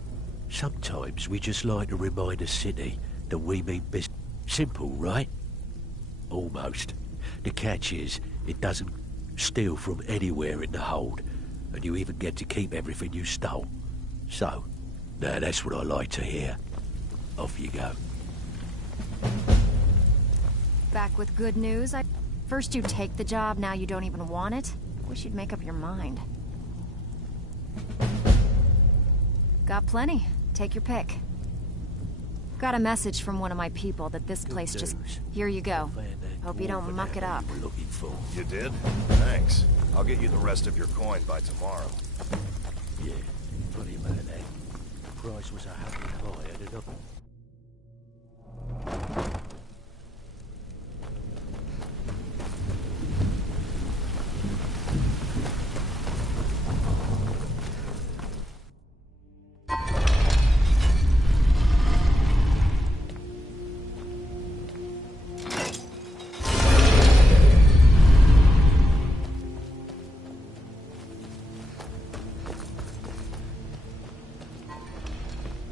Sometimes we just like to remind the city that we mean business. Simple, right? Almost. The catch is, it doesn't steal from anywhere in the hold, and you even get to keep everything you stole. So, now that's what I like to hear. Off you go. Back with good news. First you take the job, now you don't even want it? Wish you'd make up your mind. Got plenty. Take your pick. Got a message from one of my people that this place just... Here you go. Hope you don't muck it up. You did? Thanks. I'll get you the rest of your coin by tomorrow. Yeah, funny about that. Price was 100 higher than up.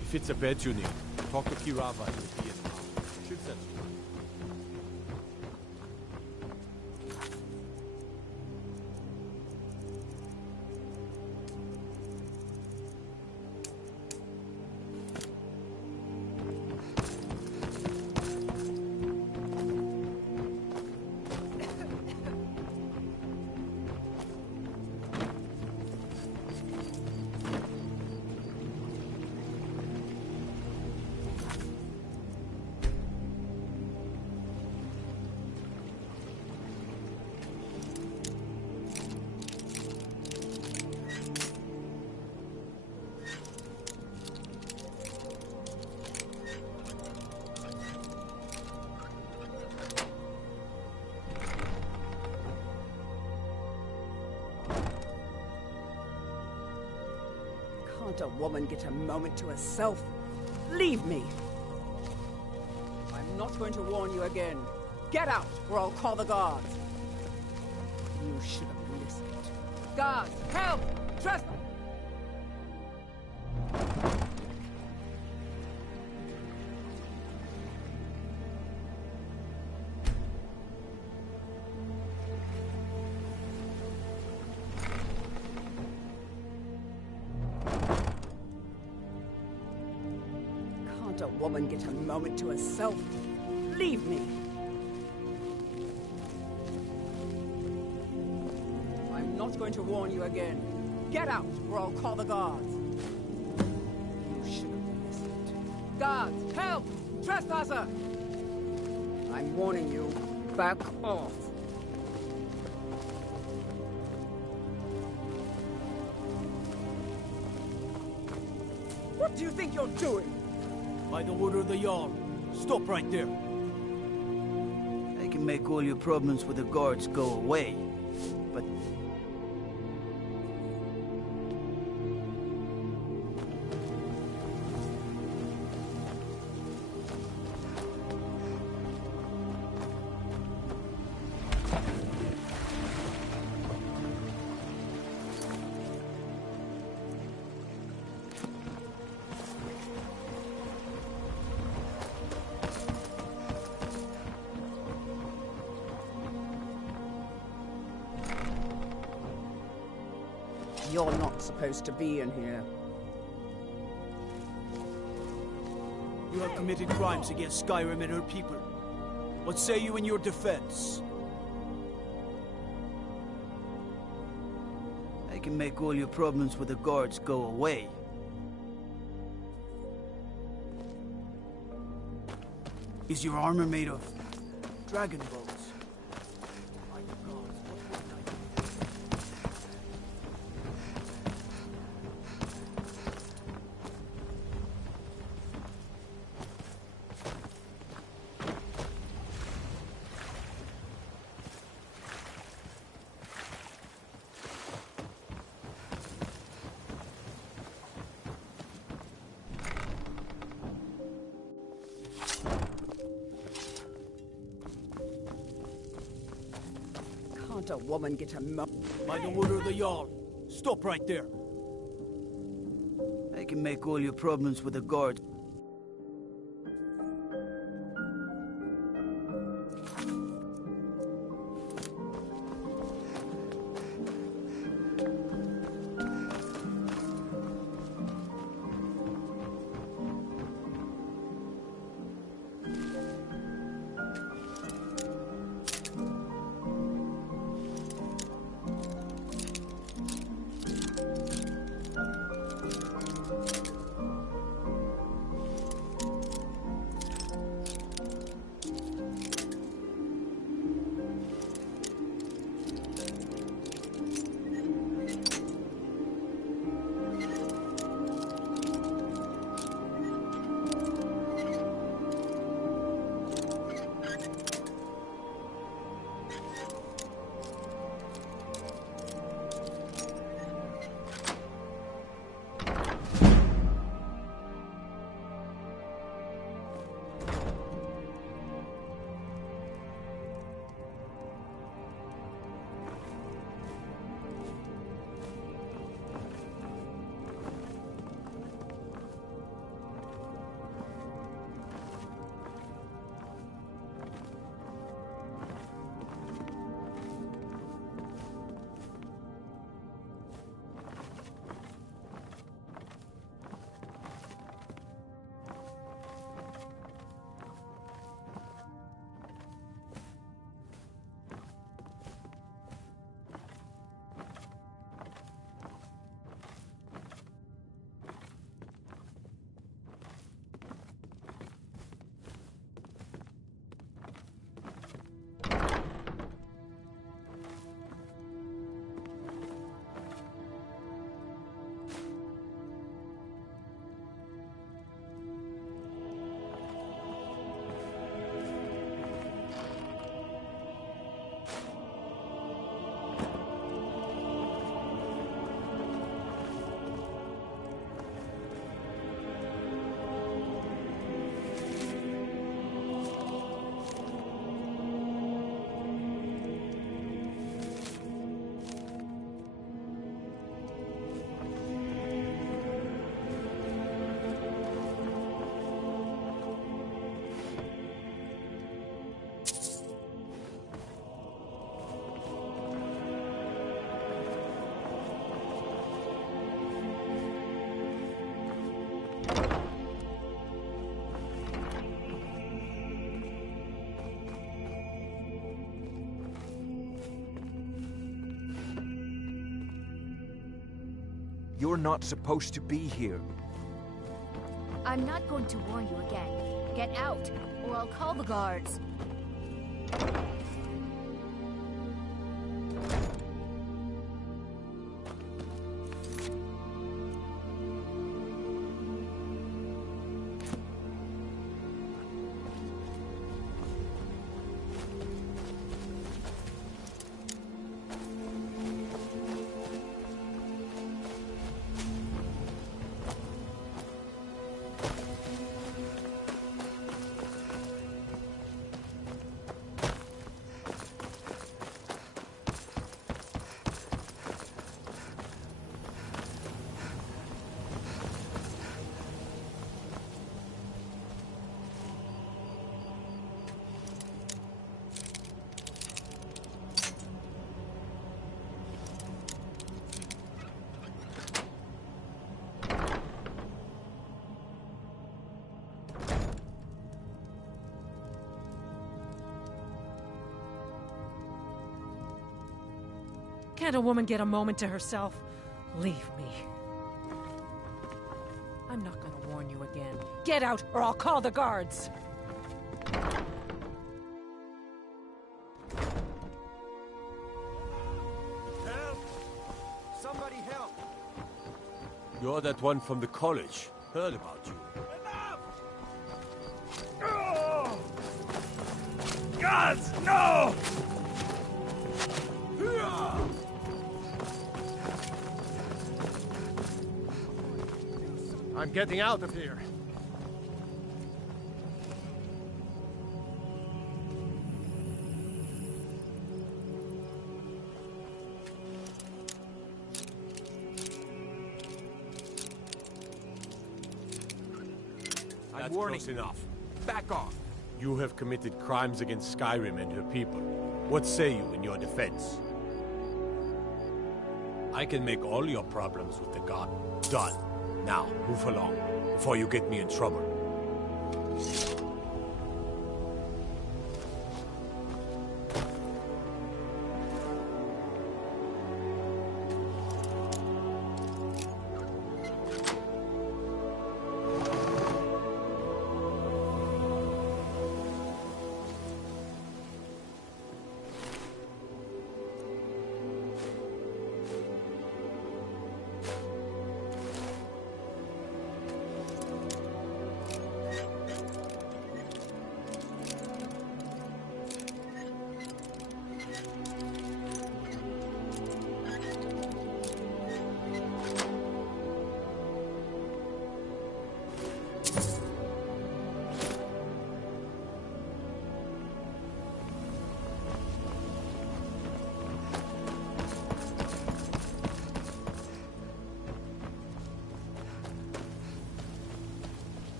If it's a bed you need, talk to Kirava and the Brienne. Should send you. Can't a woman get a moment to herself? Leave me! I'm not going to warn you again. Get out, or I'll call the guards. You should have listened. Guards, help! Trust... Can't a woman get a moment to herself? Leave me! I'm not going to warn you again. Get out, or I'll call the guards. You should have listened. Guards, help! Trespasser! I'm warning you. Back off. What do you think you're doing? By the order of the Jarl. Stop right there. I can make all your problems with the guards go away, but... You're not supposed to be in here. You have committed crimes against Skyrim and her people. What say you in your defense? I can make all your problems with the guards go away. Is your armor made of dragon bones? Can't a woman get a By the order of the Jarl. Stop right there. I can make all your problems with the guards. You're not supposed to be here. I'm not going to warn you again. Get out, or I'll call the guards. Can't a woman get a moment to herself? Leave me. I'm not gonna warn you again. Get out, or I'll call the guards! Help! Somebody help! You're that one from the college. Heard about you. Oh! Gods, no! I'm getting out of here. That's close enough. Back off. You have committed crimes against Skyrim and her people. What say you in your defense? I can make all your problems with the god done. Now, move along, before you get me in trouble.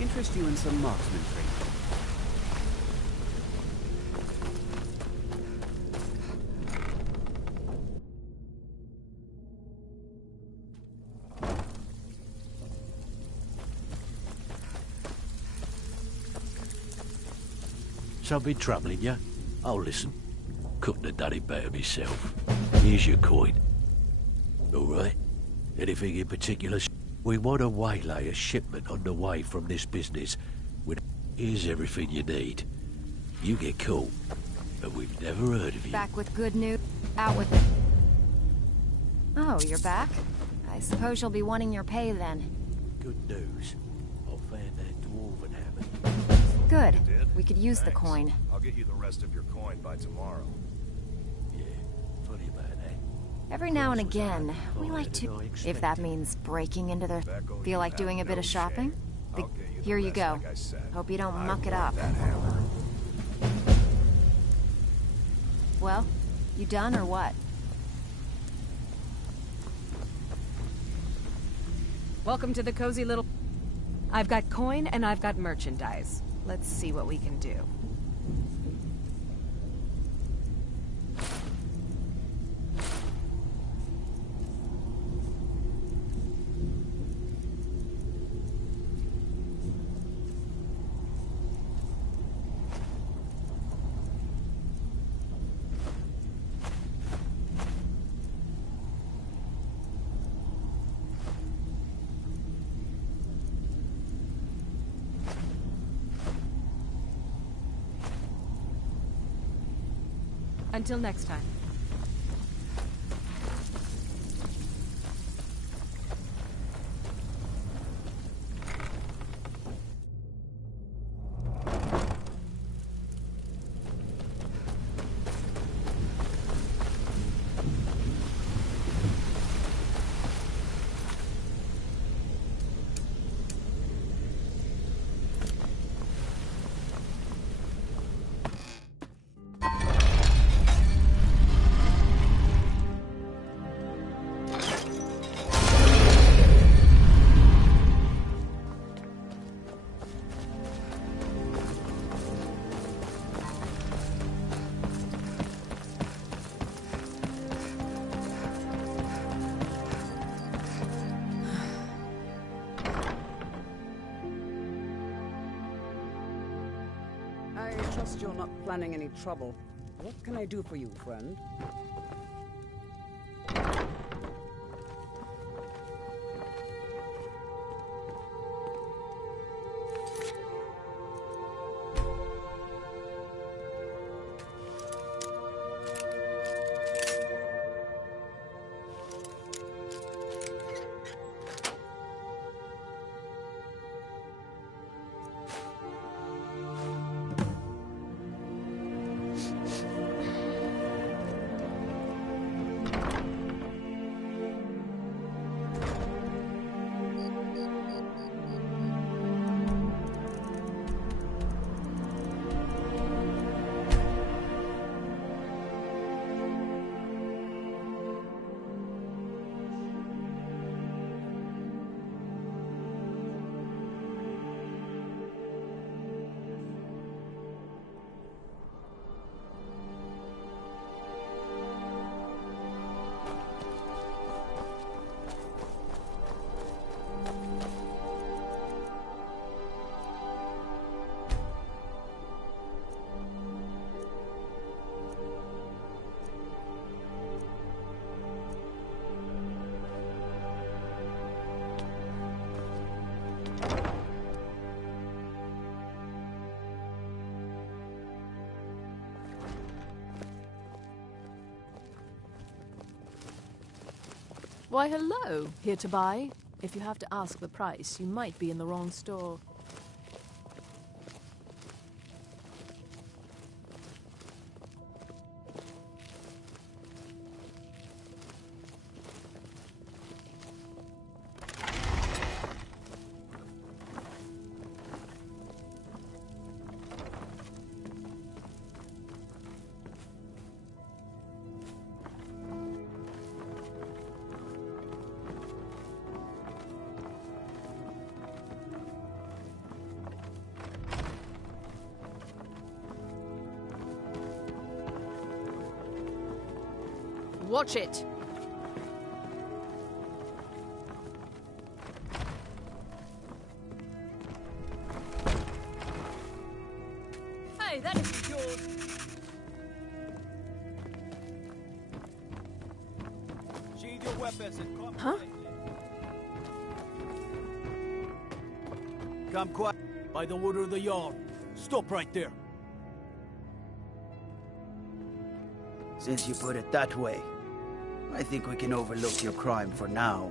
Interest you in some marksman training? Something troubling you? I'll listen. Couldn't have done it better myself. Here's your coin. All right? Anything in particular? We want to waylay a shipment on the way from this business. Here's everything you need. You get caught, and we've never heard of you. Back with good news. Out with it. Oh, you're back? I suppose you'll be wanting your pay then. Good news. I found that dwarven hammer. Good. You did? We could use Thanks. the coin. I'll get you the rest of your coin by tomorrow. Yeah, funny about that. Every now and again, we like to... If that means breaking into the... Feel like doing a bit of shopping? Here you go. Hope you don't muck it up. Well, you done or what? Welcome to the cozy little... I've got coin and I've got merchandise. Let's see what we can do. Until next time. I trust you're not planning any trouble. What can I do for you, friend? Why, hello. Here to buy? If you have to ask the price, you might be in the wrong store. Watch it! Hey, that isn't yours! Sheathe your weapons and come. Huh? Come quiet. By the order of the Jarl. Stop right there. Since you put it that way, I think we can overlook your crime for now.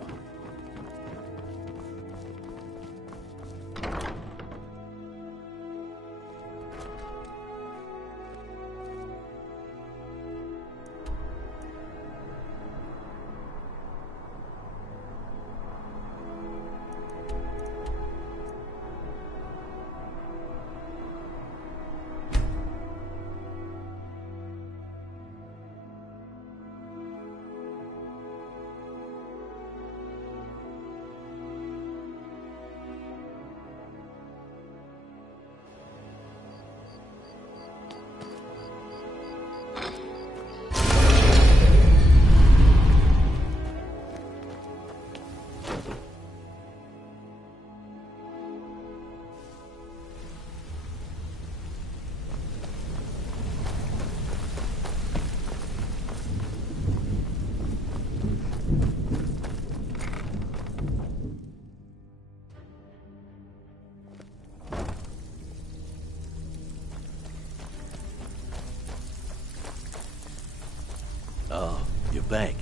Oh, you're back.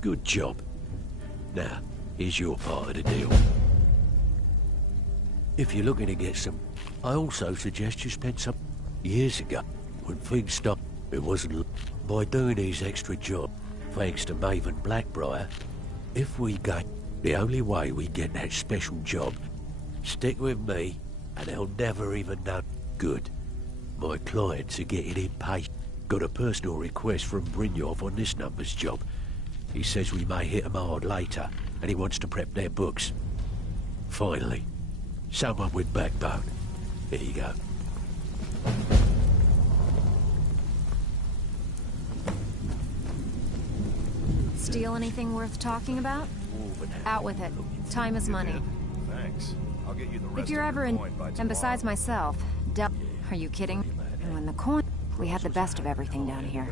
Good job. Now, here's your part of the deal. If you're looking to get some, I also suggest you spend some years ago, when things stopped, it wasn't by doing these extra jobs, thanks to Maven Blackbriar. If we go, the only way we get that special job, stick with me, and they'll never even know. Good. My clients are getting impatient. Got a personal request from Brienne on this number's job. He says we may hit him hard later, and he wants to prep their books. Finally, someone with backbone. Here you go. Steal anything worth talking about? Out with it. Time is money. Thanks. I'll get you the rest If you're of ever your in... coin by And tomorrow. besides myself, are you kidding? And when the coin... We had the best of everything down here.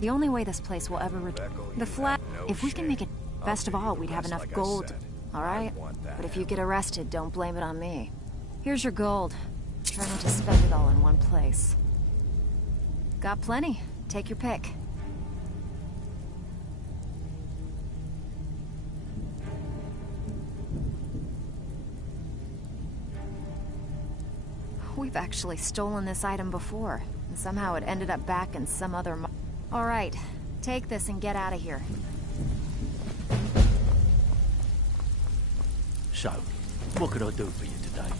The only way this place will ever... The flat... If we can make it... Best of all, we'd have enough gold. Alright? But if you get arrested, don't blame it on me. Here's your gold. Try not to spend it all in one place. Got plenty. Take your pick. We've actually stolen this item before, and somehow it ended up back in some other Alright, take this and get out of here. So, what can I do for you today?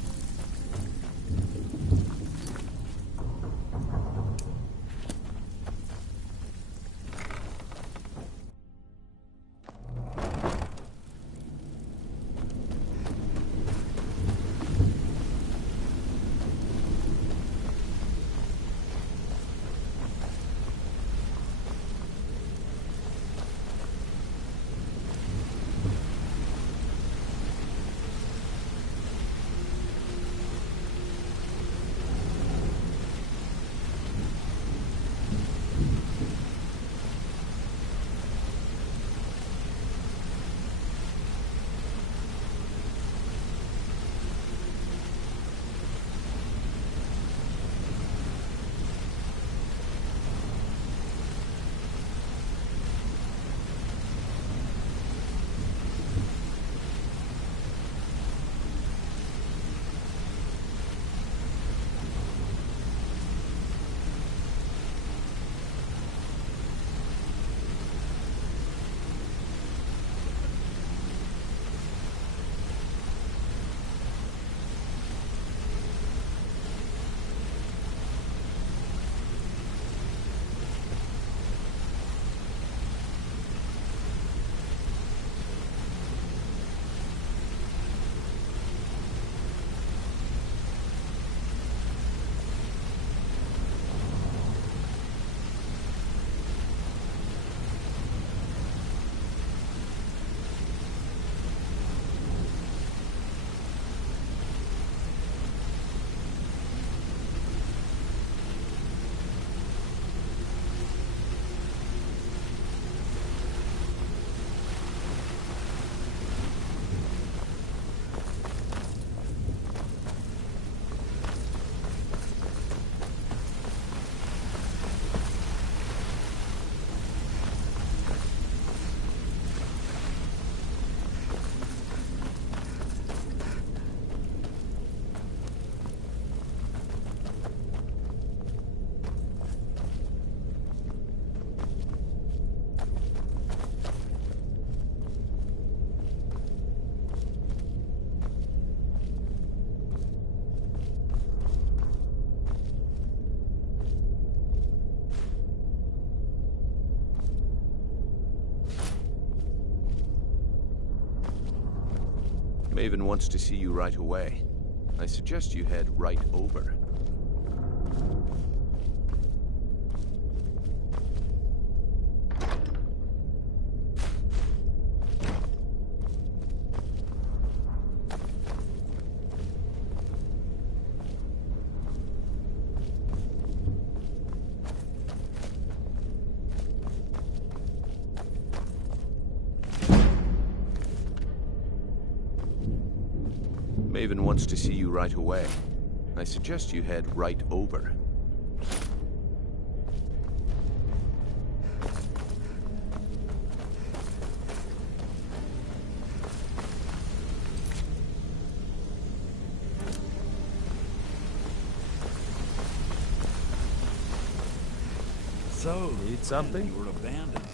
Maven wants to see you right away. I suggest you head right over. Maven wants to see you right away. I suggest you head right over. So, need something? You were abandoned.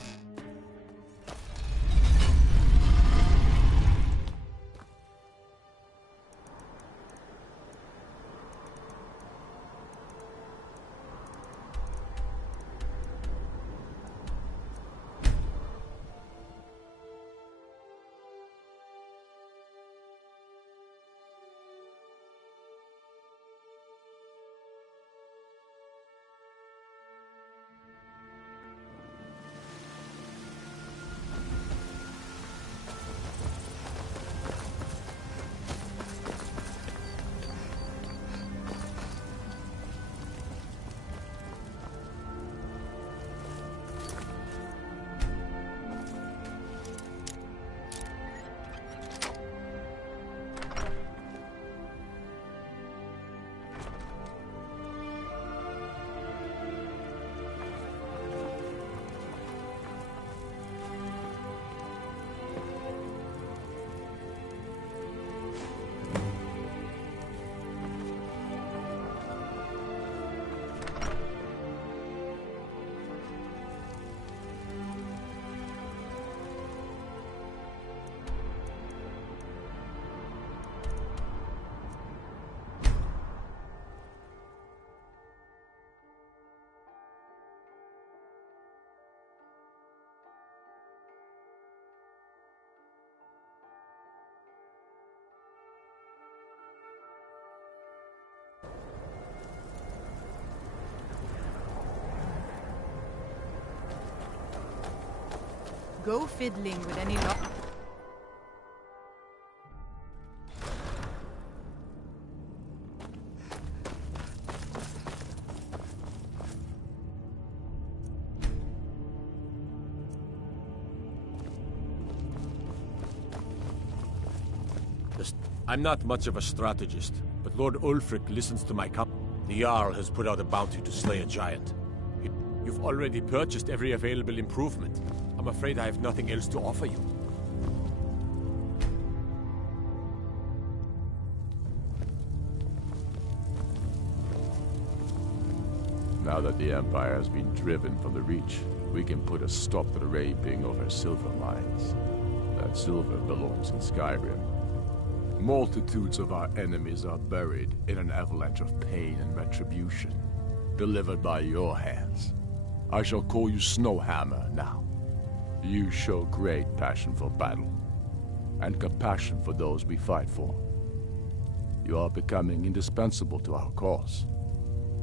Go fiddling with any luck. I'm not much of a strategist, but Lord Ulfric listens to my The Jarl has put out a bounty to slay a giant. You've already purchased every available improvement. I'm afraid I have nothing else to offer you. Now that the Empire has been driven from the Reach, we can put a stop to the raping of our silver mines. That silver belongs in Skyrim. Multitudes of our enemies are buried in an avalanche of pain and retribution, delivered by your hands. I shall call you Snowhammer now. You show great passion for battle, and compassion for those we fight for. You are becoming indispensable to our cause.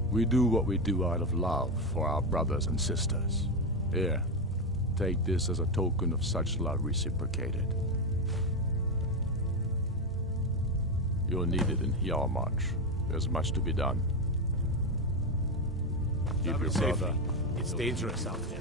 We do what we do out of love for our brothers and sisters. Here, take this as a token of such love reciprocated. You'll need it in Hjalmarch. There's much to be done. Keep your brother. It's dangerous out there.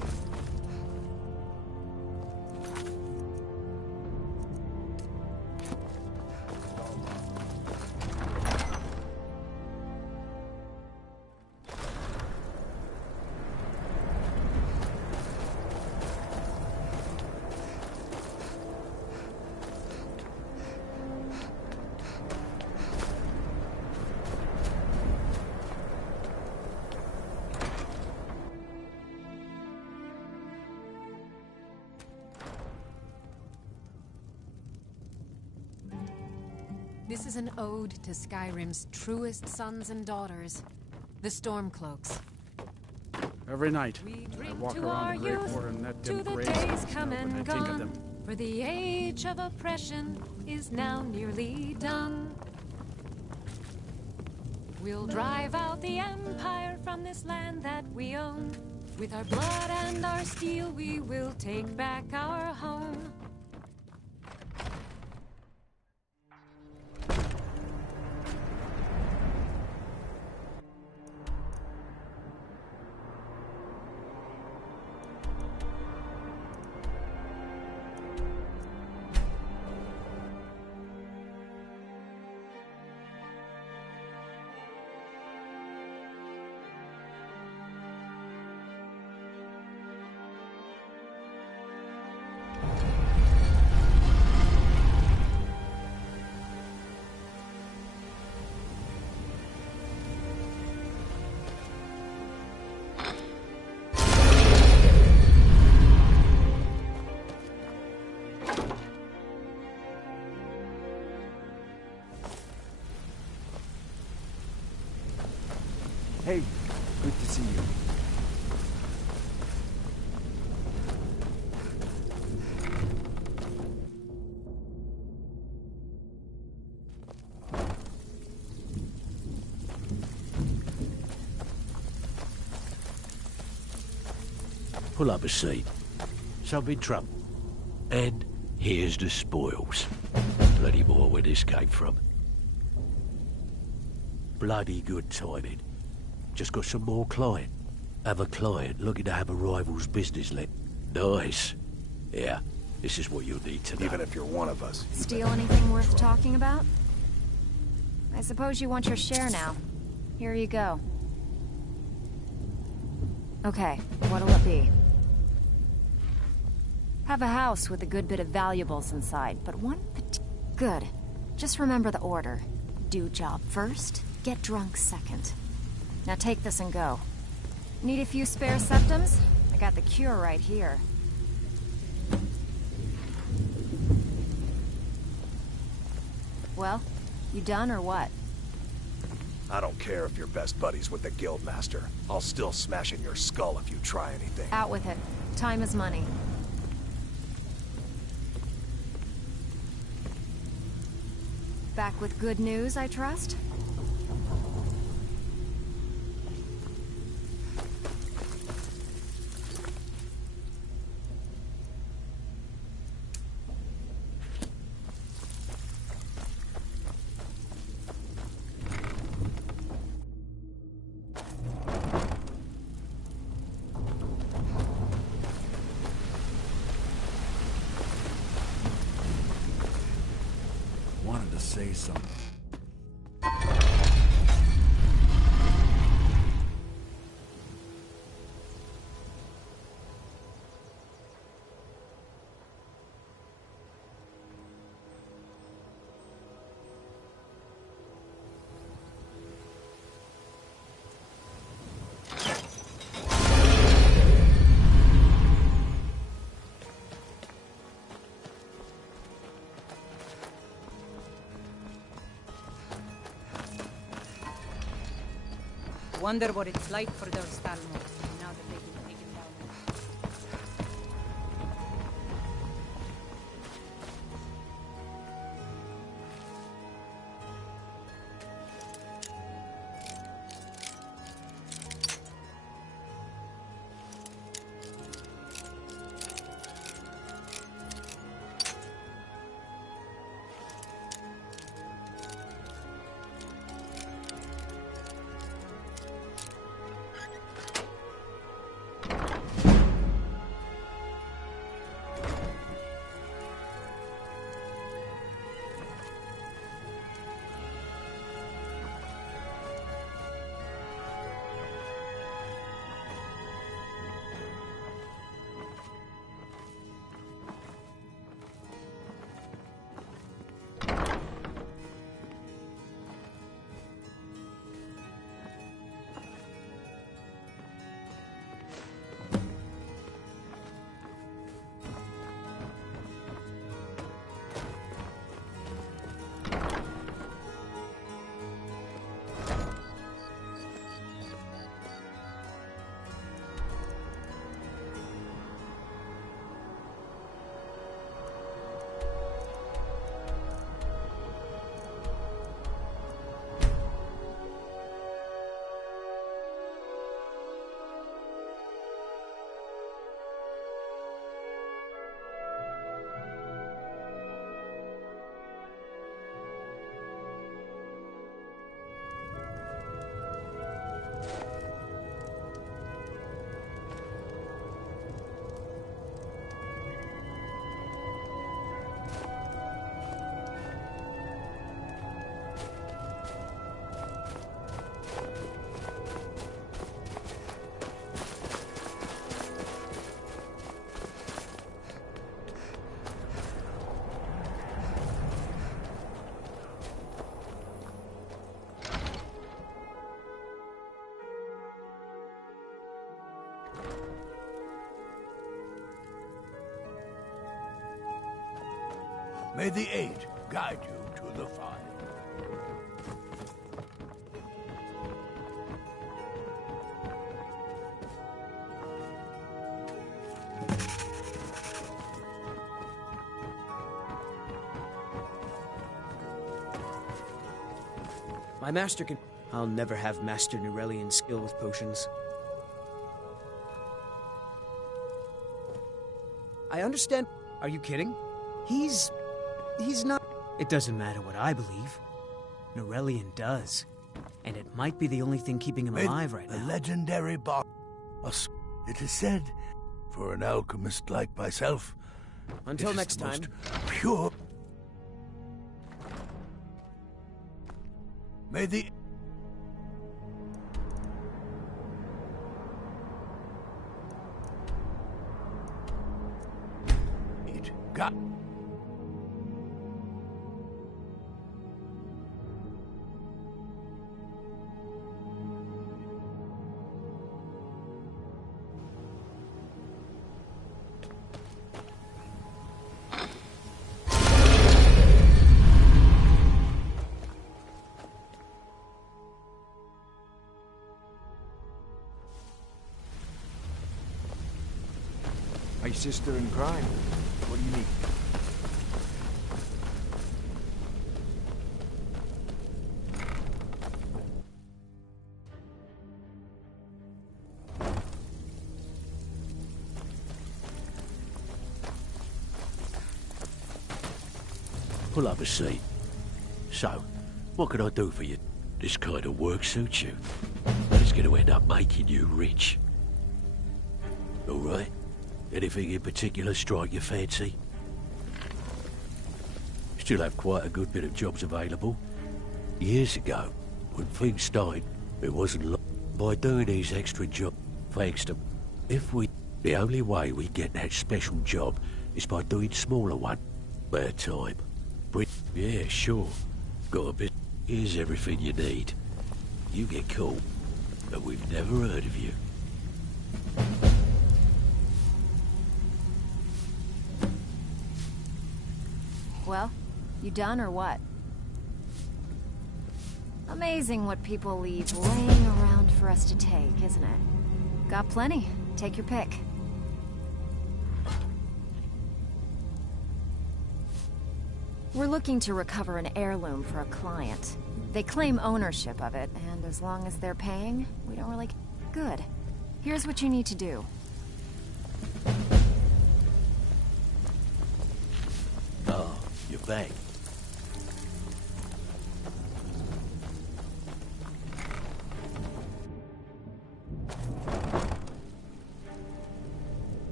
This is an ode to Skyrim's truest sons and daughters, the Stormcloaks. Every night, We I drink walk to around our the Great youth, War and let to them the graze days in the come snow when and I think of gone. them. For the age of oppression is now nearly done. We'll drive out the Empire from this land that we own. With our blood and our steel, we will take back our home. Hey, good to see you. Pull up a seat. Some in trouble. And here's the spoils. Plenty more where this came from. Bloody good timing. Just got some more client. Have a client looking to have a rival's business let. Nice. Yeah, this is what you'll need to know. Even if you're one of us. Steal anything worth talking about? I suppose you want your share now. Here you go. Okay, what'll it be? Have a house with a good bit of valuables inside, but one Good. Just remember the order. Do job first, get drunk second. Now take this and go. Need a few spare septums? I got the cure right here. Well, you done or what? I don't care if you're best buddies with the Guildmaster. I'll still smash in your skull if you try anything. Out with it. Time is money. Back with good news, I trust? to say something. Wonder what it's like for those Thalmors now that they've been taken down. May the 8 guide you to the fire. My master can... I'll never have Master Nurelian's skill with potions. I understand... Are you kidding? He's not... It doesn't matter what I believe. Nurelian does. And it might be the only thing keeping him alive right now. A legendary box. It is said, for an alchemist like myself... Until next time. Pure... May the... God. My sister in crime. What do you need? Pull up a seat. So, what can I do for you? This kind of work suits you. It's going to end up making you rich. All right? Anything in particular strike your fancy? still have quite a good bit of jobs available. Years ago, when things started, it wasn't long. By doing these extra jobs, thanks to... The only way we get that special job is by doing smaller ones. Spare time. Yeah, sure. Got a bit... Here's everything you need. You get caught, but we've never heard of you. Well, you done or what? Amazing what people leave laying around for us to take, isn't it? Got plenty. Take your pick. We're looking to recover an heirloom for a client. They claim ownership of it, and as long as they're paying, we don't really... Good. Here's what you need to do. Oh, you're back.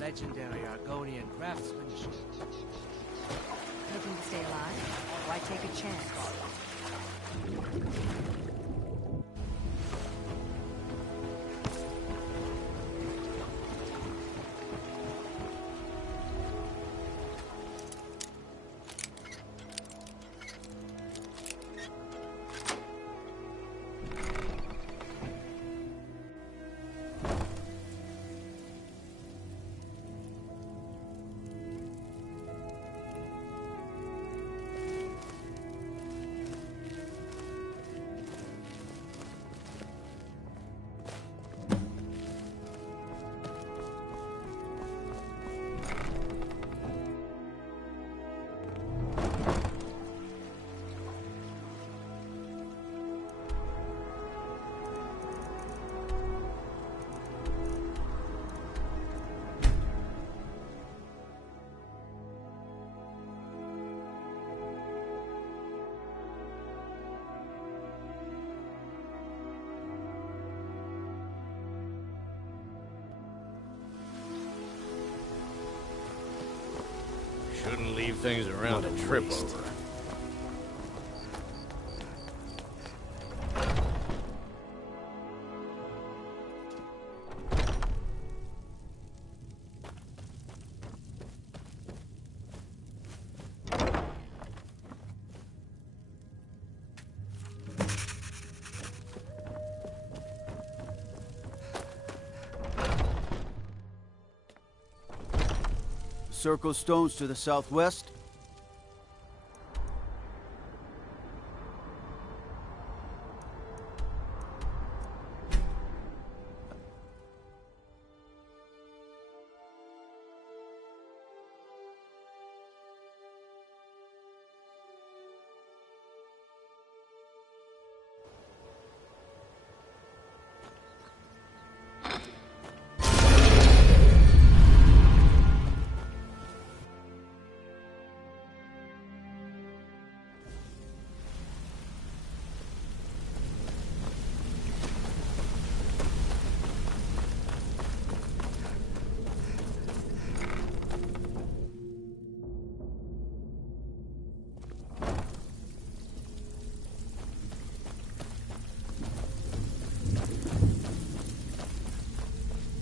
Legendary Argonian craftsmanship. Looking to stay alive? Why take a chance? Shouldn't leave things around to trip over. Circle stones to the southwest.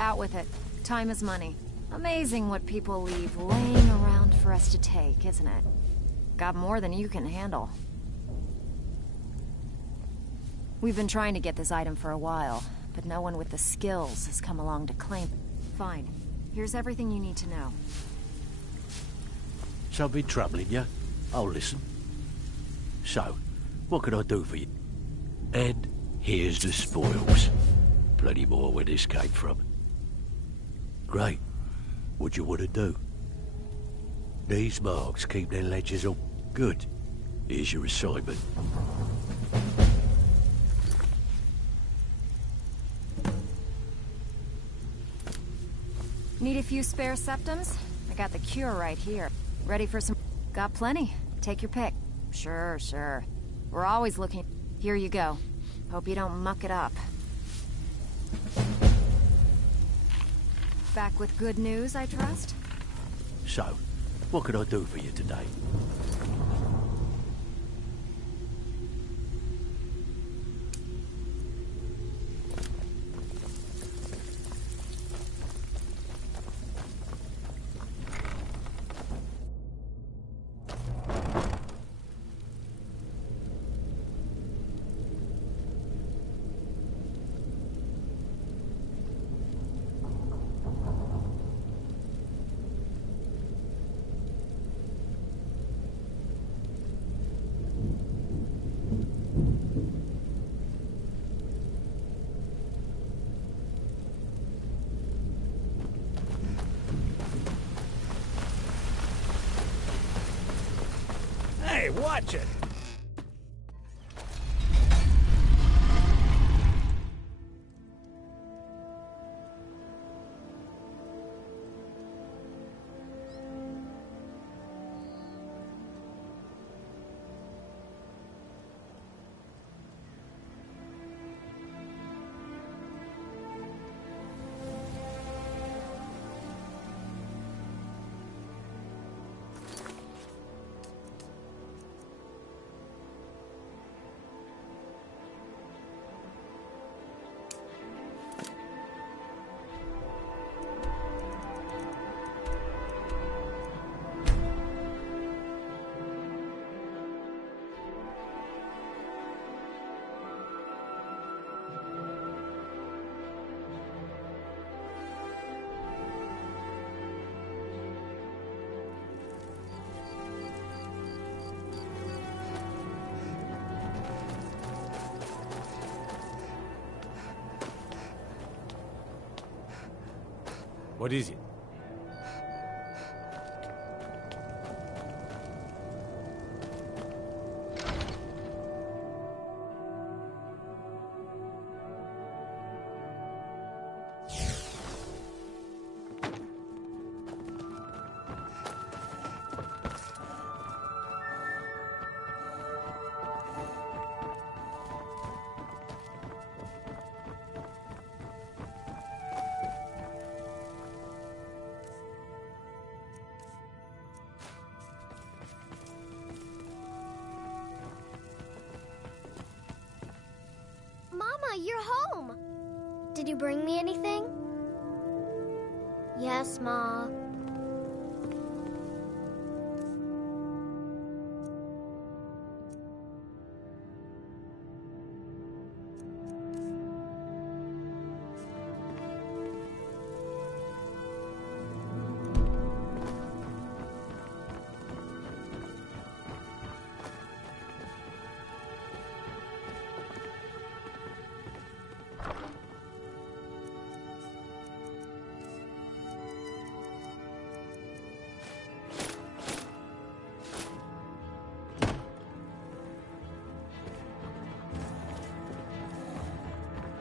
Out with it. Time is money. Amazing what people leave laying around for us to take, isn't it? Got more than you can handle. We've been trying to get this item for a while, but no one with the skills has come along to claim it. Fine. Here's everything you need to know. Something troubling you? I'll listen. So, what can I do for you? And here's the spoils. Plenty more where this came from. Great. What do you want to do? These marks keep their ledgers up. Good. Here's your assignment. Need a few spare septums? I got the cure right here. Ready for some... Got plenty. Take your pick. Sure, sure. We're always looking... Here you go. Hope you don't muck it up. Back with good news, I trust? So, what can I do for you today? Hey, watch it! What is it? Mama, you're home! Did you bring me anything? Yes, Ma.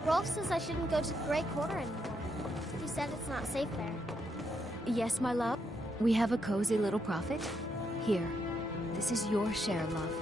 Rolf says I shouldn't go to the Great Quarter anymore. He said it's not safe there. Yes, my love. We have a cozy little profit. Here. This is your share, love.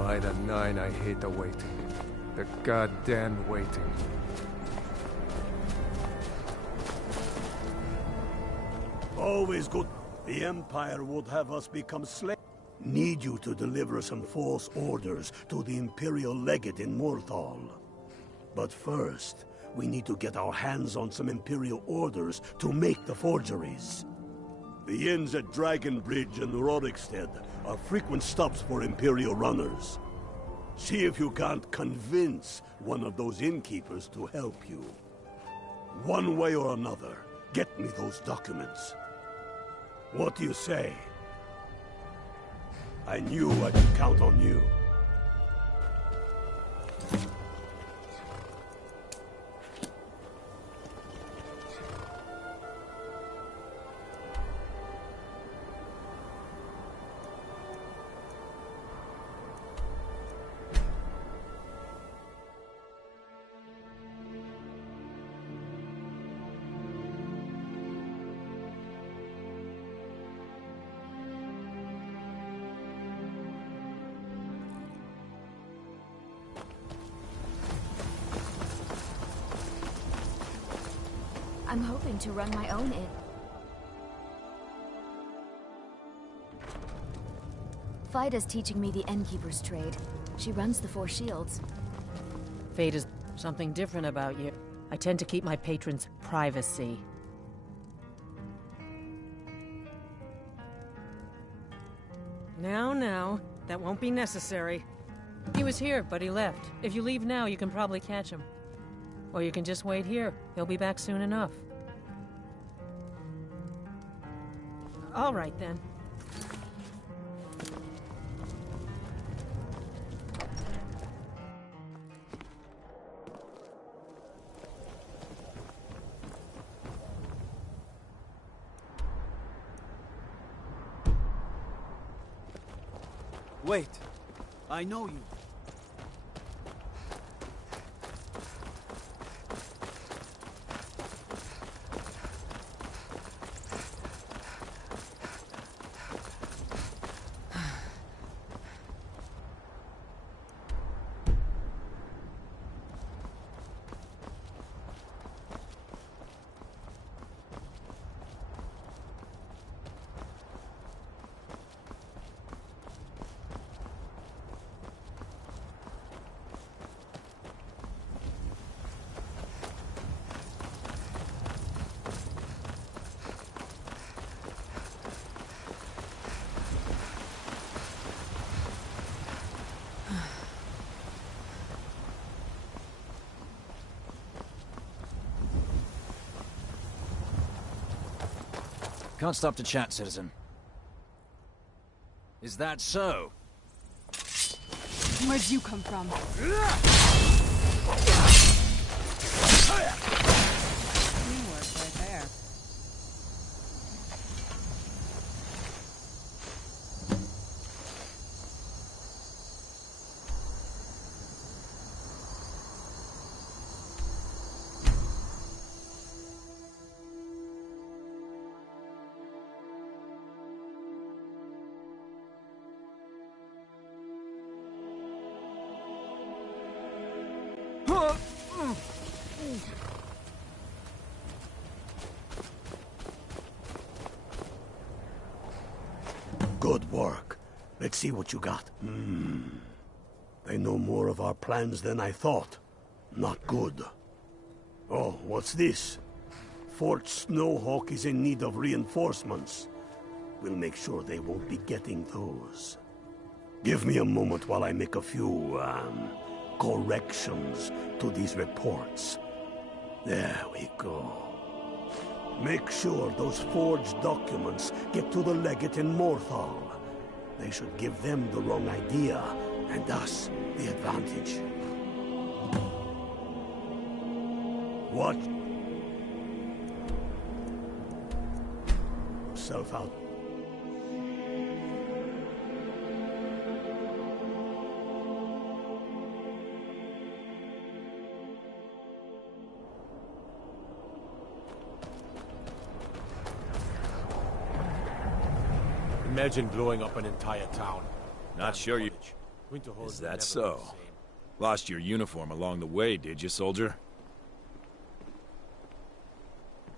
By the 9, I hate the waiting. The goddamn waiting. Always good. The Empire would have us become slaves. Need you to deliver some false orders to the Imperial Legate in Morthal. But first, we need to get our hands on some Imperial orders to make the forgeries. The inns at Dragon Bridge and Rorikstead are frequent stops for Imperial runners. See if you can't convince one of those innkeepers to help you. One way or another, get me those documents. What do you say? I knew I could count on you. I'm hoping to run my own inn. Fida's teaching me the innkeeper's trade. She runs the Four Shields. Fate is something different about you. I tend to keep my patrons' privacy. Now, that won't be necessary. He was here, but he left. If you leave now, you can probably catch him. Or you can just wait here. He'll be back soon enough. All right, then. Wait. I know you. Can't stop to chat, citizen. Is that so? Where'd you come from? Teamwork right there. Good work. Let's see what you got. They know more of our plans than I thought. Not good. Oh, what's this? Fort Snowhawk is in need of reinforcements. We'll make sure they won't be getting those. Give me a moment while I make a few, corrections to these reports. There we go. Make sure those forged documents get to the Legate in Morthal. They should give them the wrong idea, and us the advantage. Watch yourself out. Imagine blowing up an entire town. Not sure you... Winterhold Is were that never so? the same. Lost your uniform along the way, did you, soldier?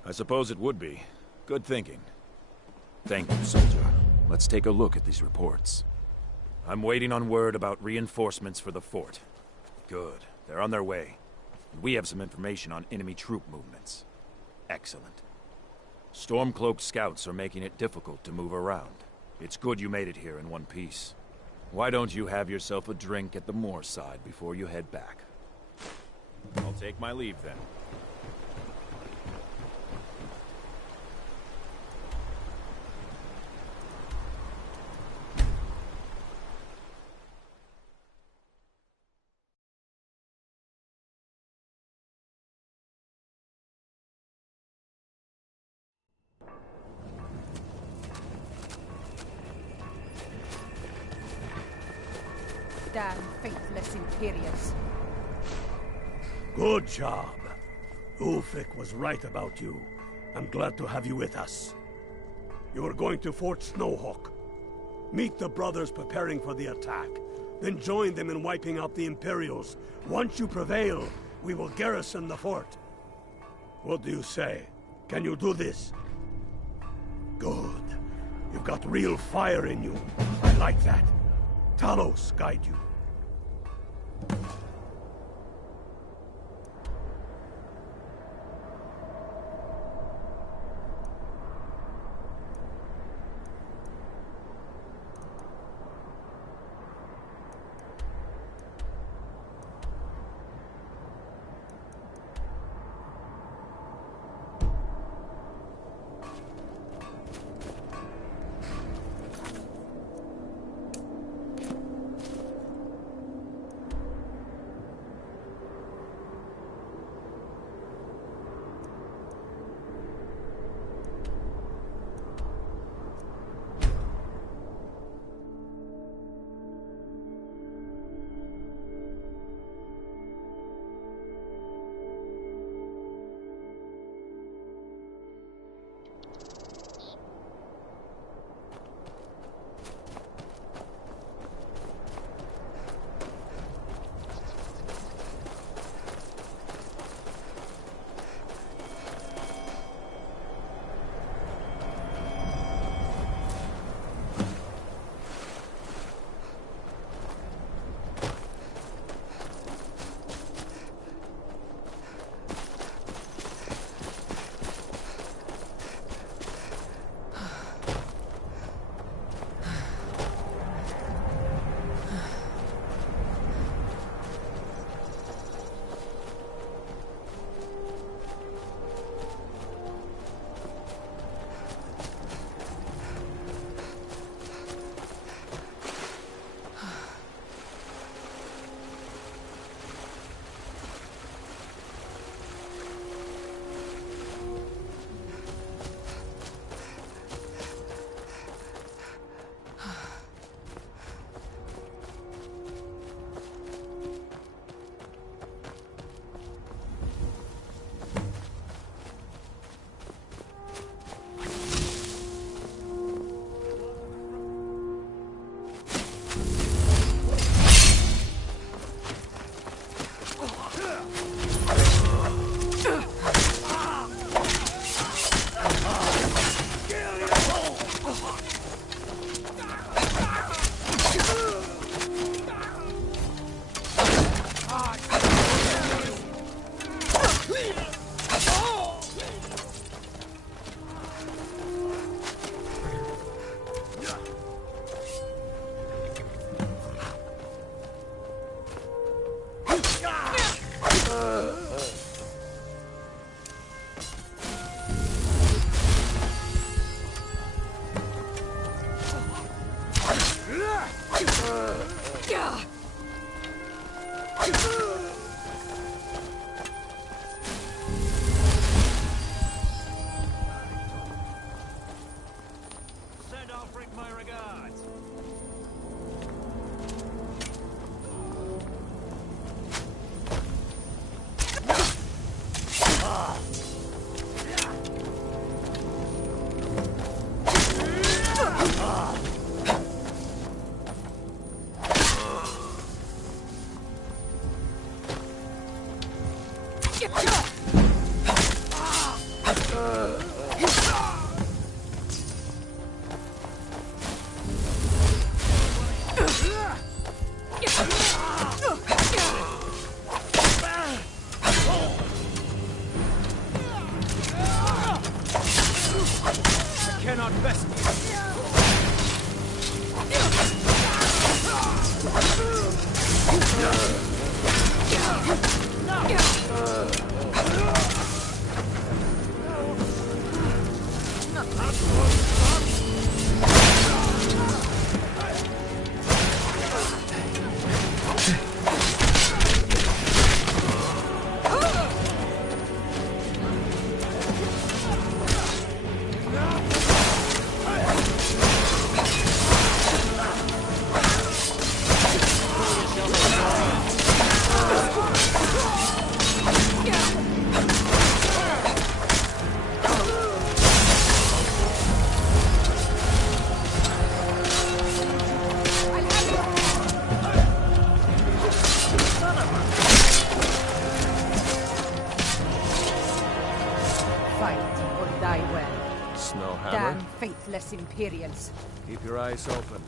I suppose it would be. Good thinking. Thank you, soldier. Let's take a look at these reports. I'm waiting on word about reinforcements for the fort. Good. They're on their way. We have some information on enemy troop movements. Excellent. Stormcloaked scouts are making it difficult to move around. It's good you made it here in one piece. Why don't you have yourself a drink at the moor side before you head back? I'll take my leave then. Damn faithless Imperials. Good job. Ulfric was right about you. I'm glad to have you with us. You are going to Fort Snowhawk. Meet the brothers preparing for the attack. Then join them in wiping out the Imperials. Once you prevail, we will garrison the fort. What do you say? Can you do this? Good. You've got real fire in you. I like that. Talos guide you. these Imperials. Keep your eyes open.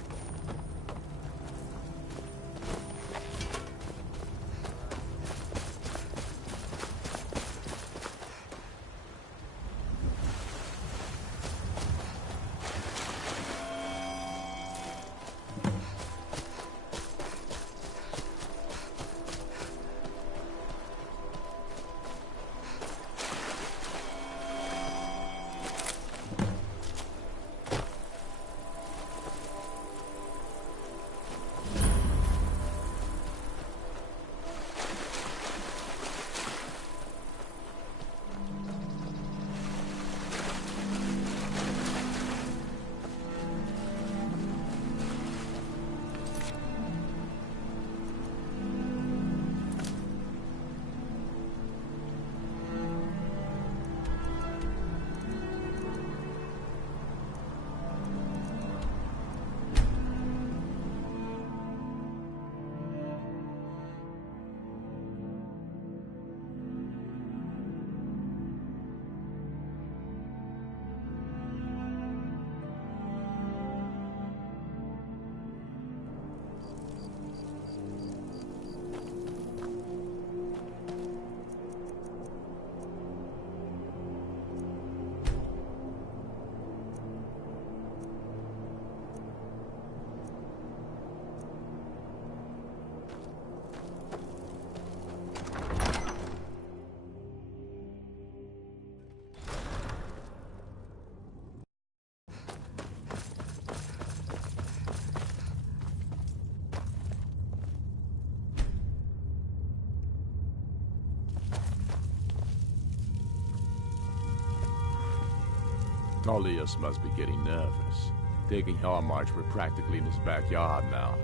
Tullius must be getting nervous. Taking Hellmarch, we're practically in his backyard now.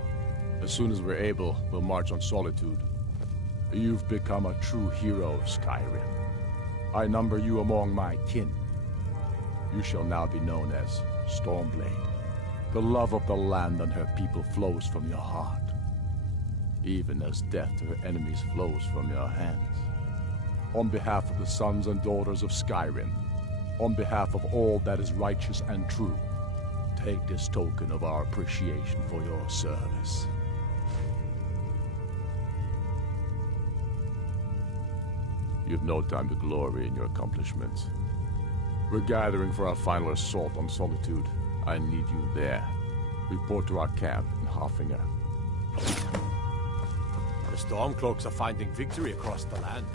As soon as we're able, we'll march on Solitude. You've become a true hero of Skyrim. I number you among my kin. You shall now be known as Stormblade. The love of the land and her people flows from your heart, even as death to her enemies flows from your hands. On behalf of the sons and daughters of Skyrim, on behalf of all that is righteous and true, take this token of our appreciation for your service. You've no time to glory in your accomplishments. We're gathering for our final assault on Solitude. I need you there. Report to our camp in Hoffinger. The Stormcloaks are finding victory across the land.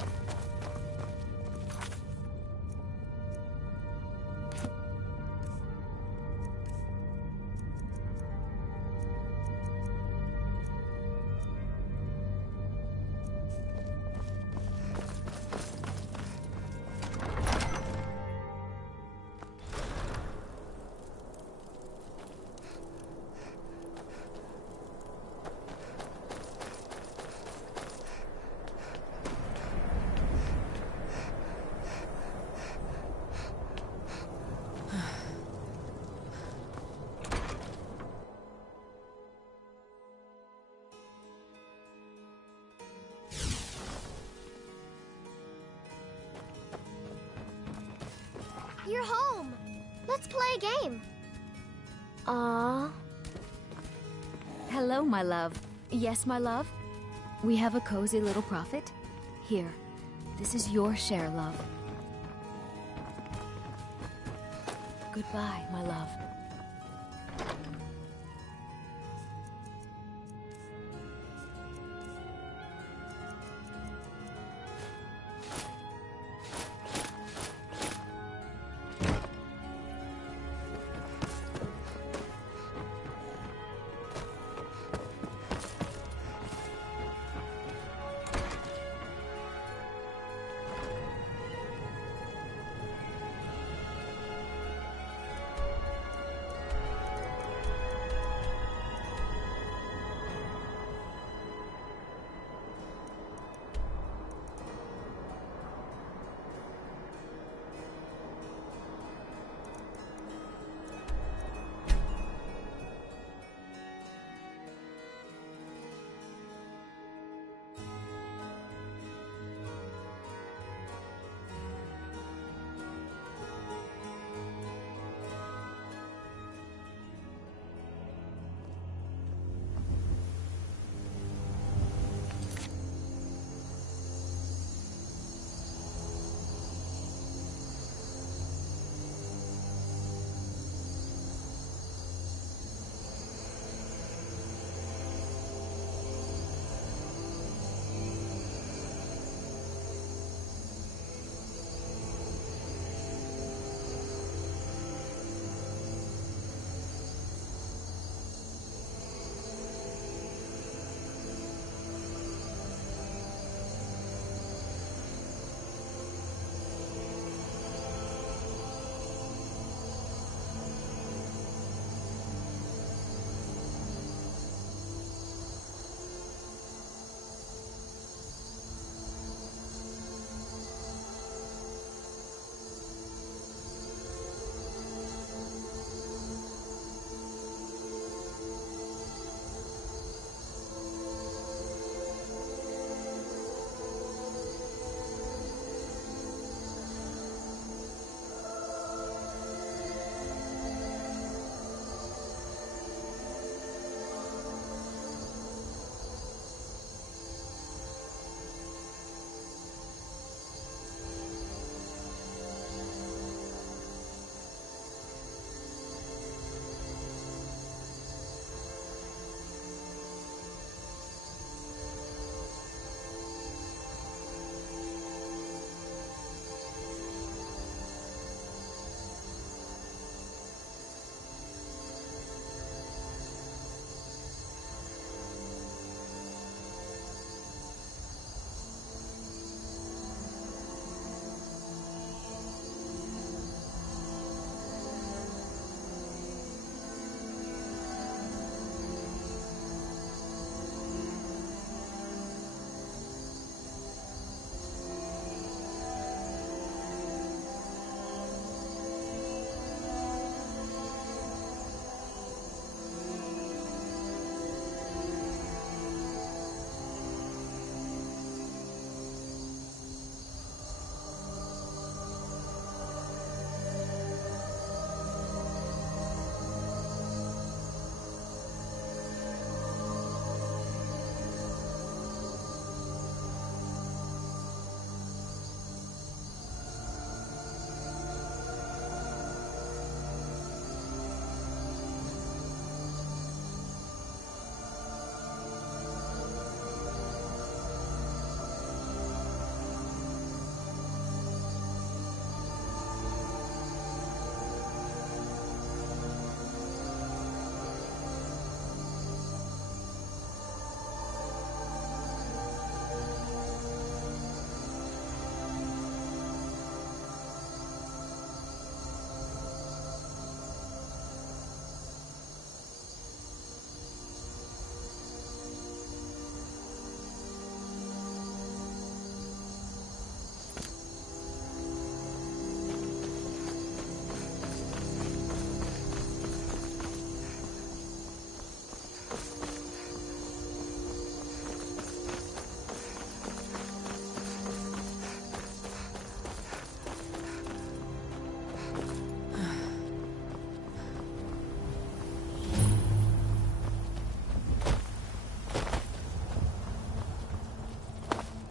You're home. Let's play a game. Aww. Hello, my love. Yes, my love? We have a cozy little profit? Here. This is your share, love. Goodbye, my love.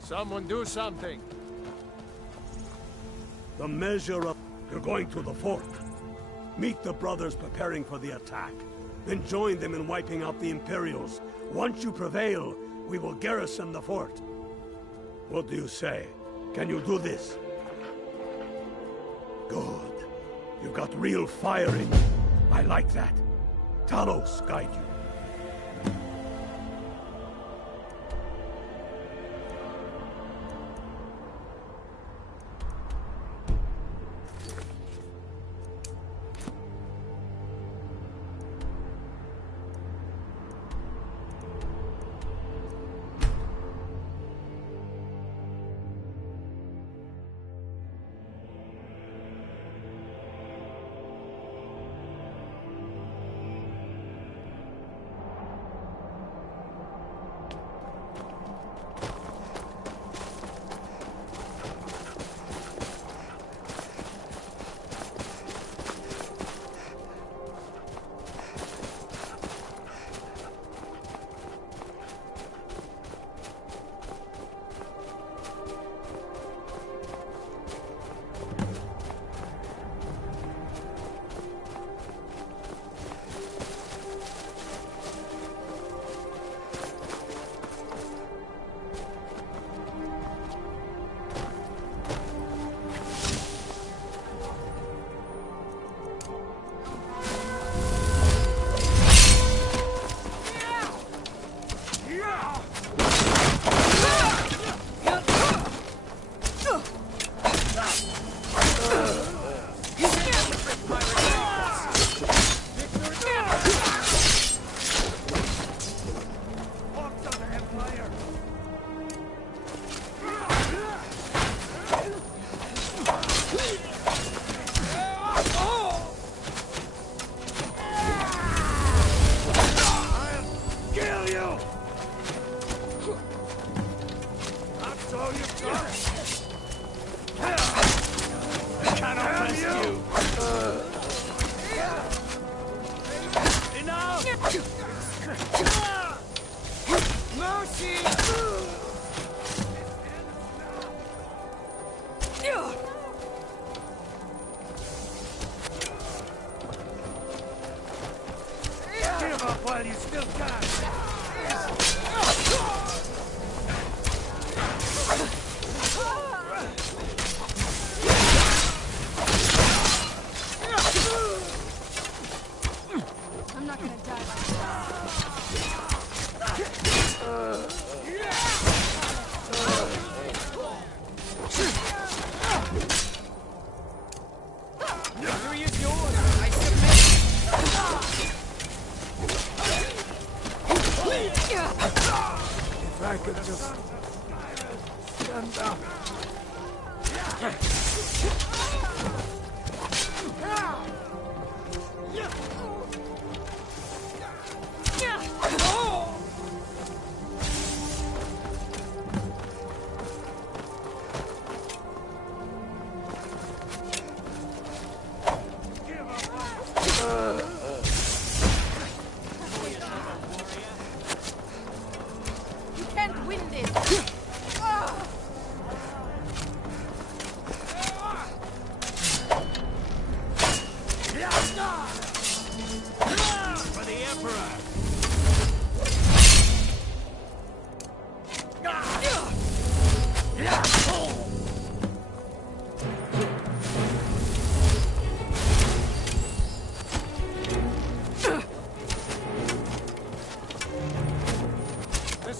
Someone do something. The measure of... You're going to the fort. Meet the brothers preparing for the attack. Then join them in wiping out the Imperials. Once you prevail, we will garrison the fort. What do you say? Can you do this? Good. You've got real fire in you. I like that. Talos guide you.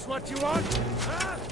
What you want? Huh?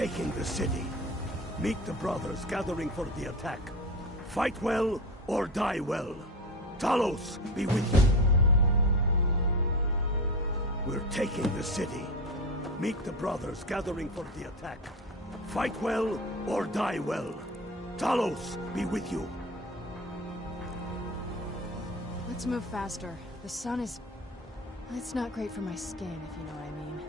taking the city. Meet the brothers gathering for the attack. Fight well or die well. Talos be with you. We're taking the city. Meet the brothers gathering for the attack. Fight well or die well. Talos be with you. Let's move faster. The sun is... It's not great for my skin, if you know what I mean.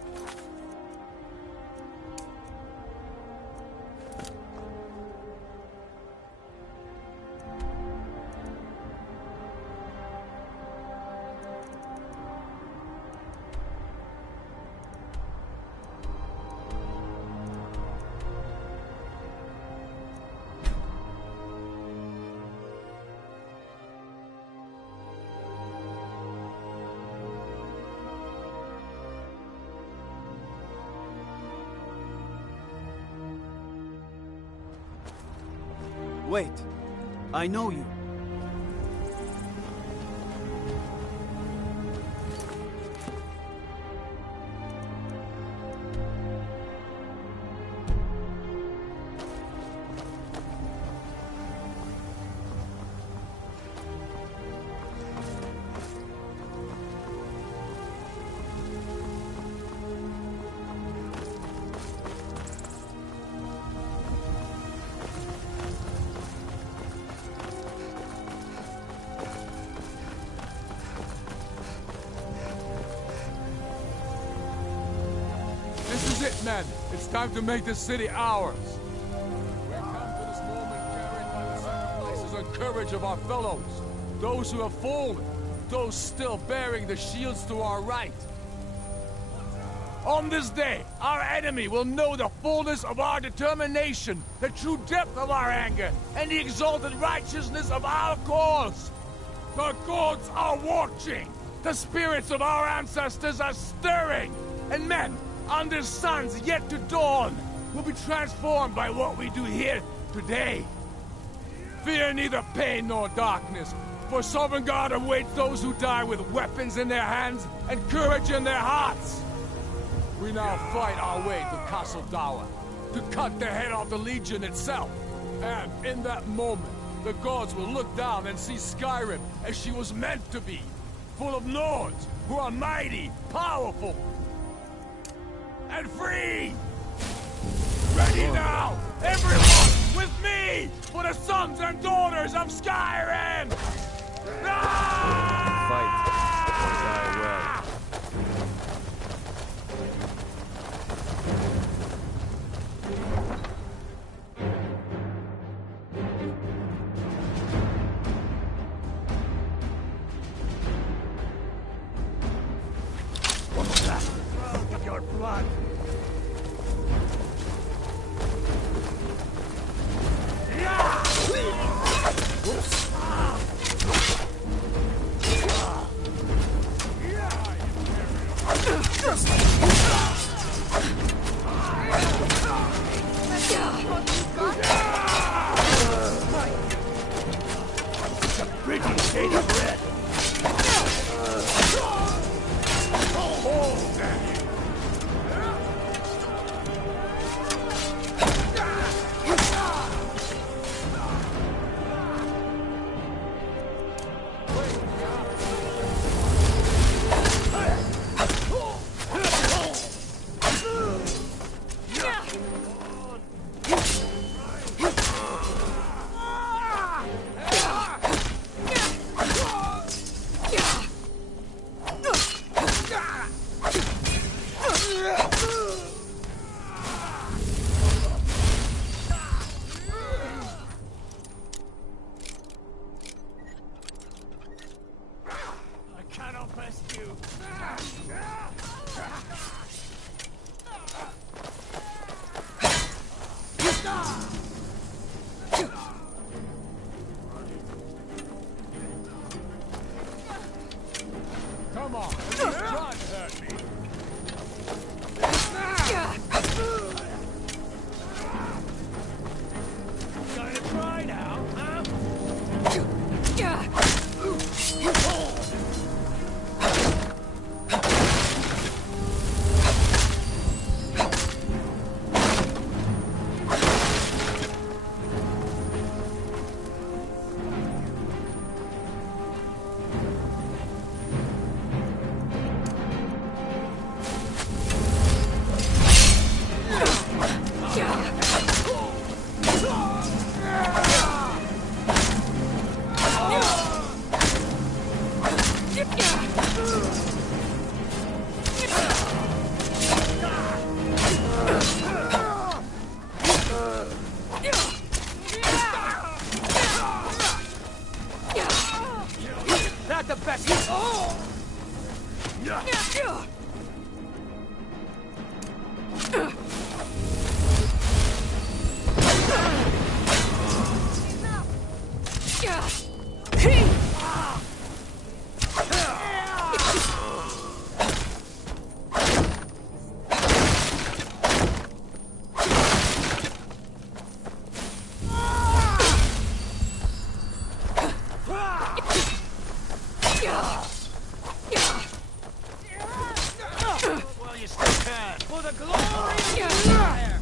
Wait, I know you. Men, it's time to make this city ours. We come to this moment carried by the sacrifices and courage of our fellows. Those who have fallen, those still bearing the shields to our right. On this day, our enemy will know the fullness of our determination, the true depth of our anger, and the exalted righteousness of our cause. The gods are watching. The spirits of our ancestors are stirring. And men, under suns yet to dawn, will be transformed by what we do here today. Fear neither pain nor darkness, for Sovereign God awaits those who die with weapons in their hands and courage in their hearts. We now fight our way to Castle Dower, to cut the head off the Legion itself. And in that moment, the gods will look down and see Skyrim as she was meant to be, full of Nords who are mighty, powerful, and free! Ready now! Everyone, with me! For the sons and daughters of Skyrim! Fight or die well. With your blood! Pretty shade of red! Come on, try to hurt me. Gonna try now, huh? That the best. Well, you still can. For the glory of the Empire!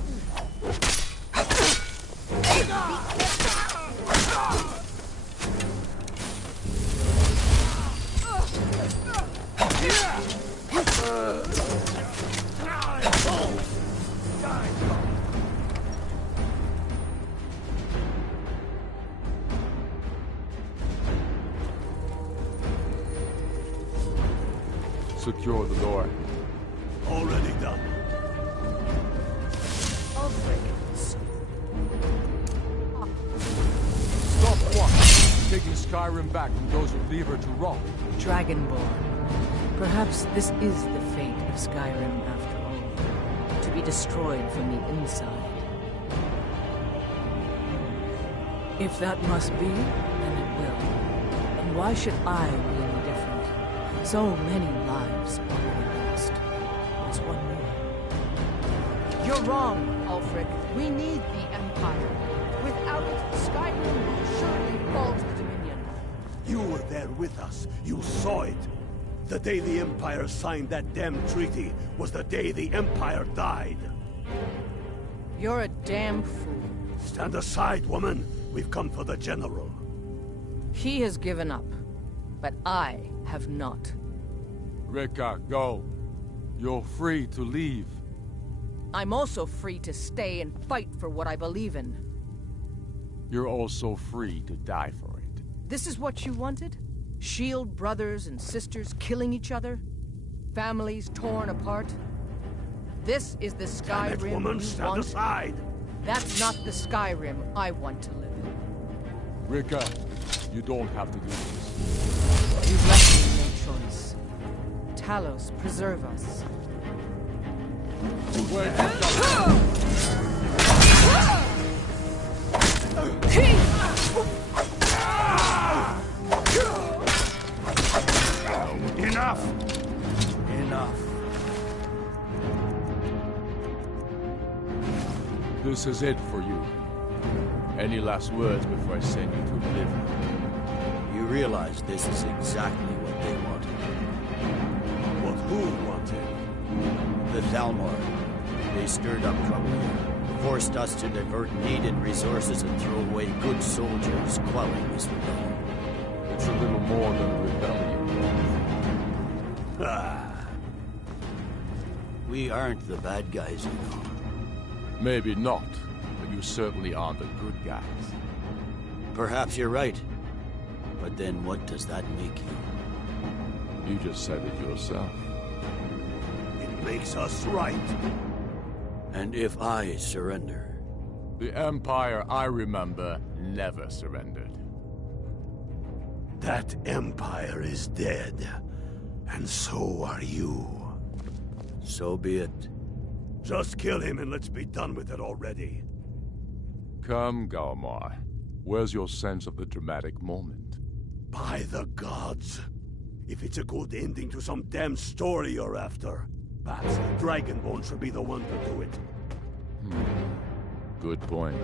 Secure the door. Already done. Stop what? Taking Skyrim back from those who leave her to rot. Dragonborn. Perhaps this is the fate of Skyrim after all. To be destroyed from the inside. If that must be, then it will. And why should I be any different? So many lives already lost. What's one more? You're wrong, Ulfric. We need the Empire. Without it, Skyrim will surely fall to the Dominion. You were there with us. You saw it. The day the Empire signed that damn treaty was the day the Empire died. You're a damn fool. Stand aside, woman. We've come for the General. He has given up, but I have not. Rika, go. You're free to leave. I'm also free to stay and fight for what I believe in. You're also free to die for it. This is what you wanted? Shield brothers and sisters killing each other? Families torn apart? This is the Skyrim Damn it, woman, you stand want? aside! That's not the Skyrim I want to live in. Rika, you don't have to do this. You've left me no choice. Talos, preserve us. Enough! Enough. This is it for you. Any last words before I send you to oblivion? You realize this is exactly what they wanted. What who wanted? The Thalmor. They stirred up trouble here, forced us to divert needed resources and throw away good soldiers, quelling this rebellion. It's a little more than a rebellion. We aren't the bad guys, you know. Maybe not, but you certainly aren't the good guys. Perhaps you're right. But then what does that make you? You just said it yourself. It makes us right. And if I surrender? The Empire I remember never surrendered. That Empire is dead. And so are you. So be it. Just kill him and let's be done with it already. Come, Galmar. Where's your sense of the dramatic moment? By the gods. If it's a good ending to some damn story you're after, perhaps Dragonborn should be the one to do it. Good point.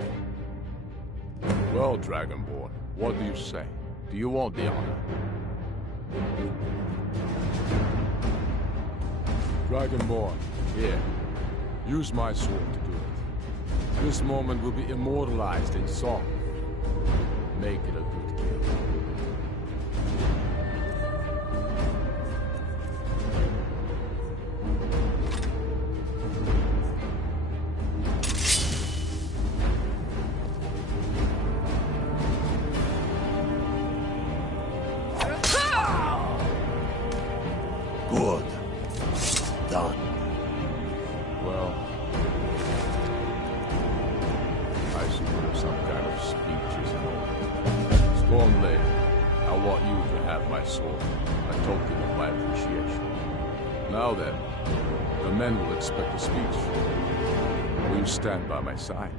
Well, Dragonborn, what do you say? Do you want the honor? Dragonborn, here. Use my sword to do it. This moment will be immortalized in song. Make it a good kill. done. Well, I should put up some kind of speeches and all. Stormblade, I want you to have my sword, a token of my appreciation. Now then, the men will expect a speech. Will you stand by my side?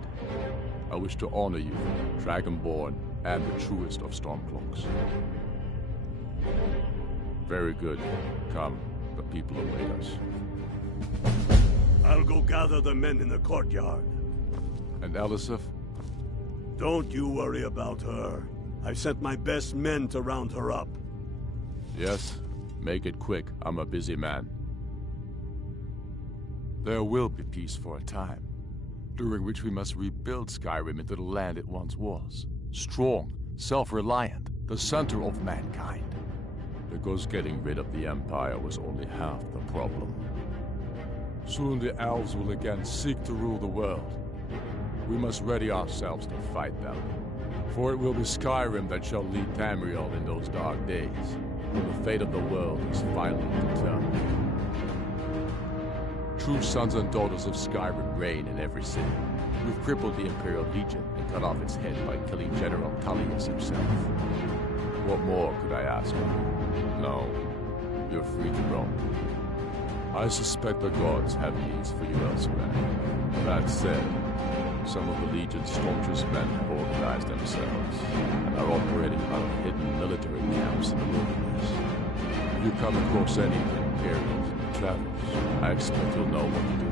I wish to honor you, Dragonborn, and the truest of Stormcloaks. Very good. Come, the people await us. I'll go gather the men in the courtyard. And Elisif? Don't you worry about her. I've sent my best men to round her up. Yes? Make it quick. I'm a busy man. There will be peace for a time, during which we must rebuild Skyrim into the land it once was. Strong, self-reliant, the center of mankind. Because getting rid of the Empire was only half the problem. Soon the elves will again seek to rule the world. We must ready ourselves to fight them. For it will be Skyrim that shall lead Tamriel in those dark days, when the fate of the world is finally determined. True sons and daughters of Skyrim reign in every city. We've crippled the Imperial Legion and cut off its head by killing General Tullius himself. What more could I ask of you? No, you're free to roam. I suspect the gods have needs for you elsewhere. That said, some of the Legion's staunchest men have organized themselves and are operating out of hidden military camps in the wilderness. If you come across any of the Imperials in your travels, I expect you'll know what to do.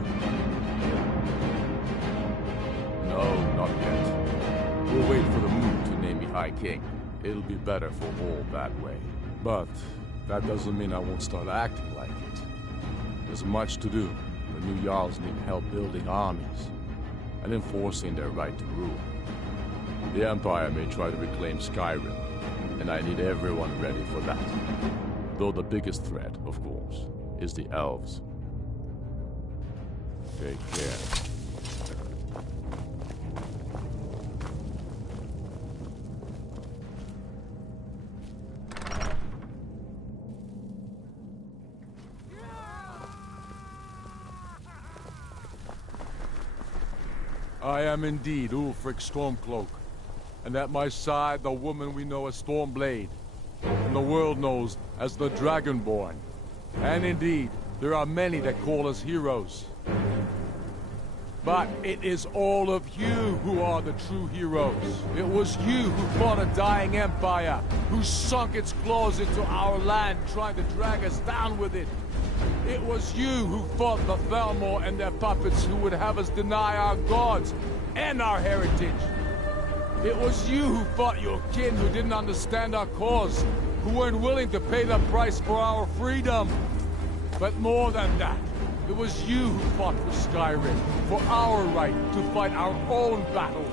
No, not yet. We'll wait for the moon to name me High King. It'll be better for all that way. But that doesn't mean I won't start acting like it. There's much to do. The new Jarls need help building armies and enforcing their right to rule. The Empire may try to reclaim Skyrim, and I need everyone ready for that. Though the biggest threat, of course, is the elves. Take care. I am indeed Ulfric Stormcloak, and at my side the woman we know as Stormblade, and the world knows as the Dragonborn. And indeed, there are many that call us heroes. But it is all of you who are the true heroes. It was you who fought a dying empire, who sunk its claws into our land, trying to drag us down with it. It was you who fought the Thalmor and their puppets who would have us deny our gods and our heritage. It was you who fought your kin who didn't understand our cause, who weren't willing to pay the price for our freedom. But more than that, it was you who fought for Skyrim, for our right to fight our own battle.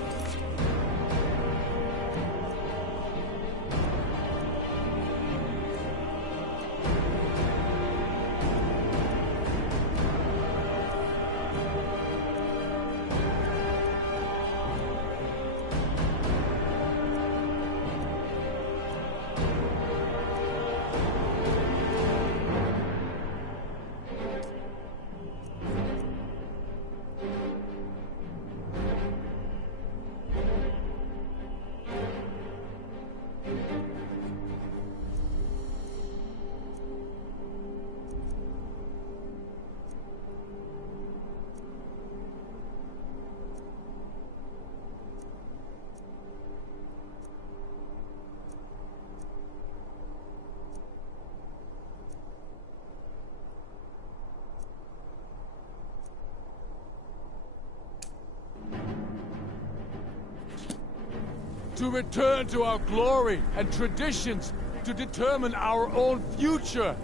To return to our glory and traditions, to determine our own future.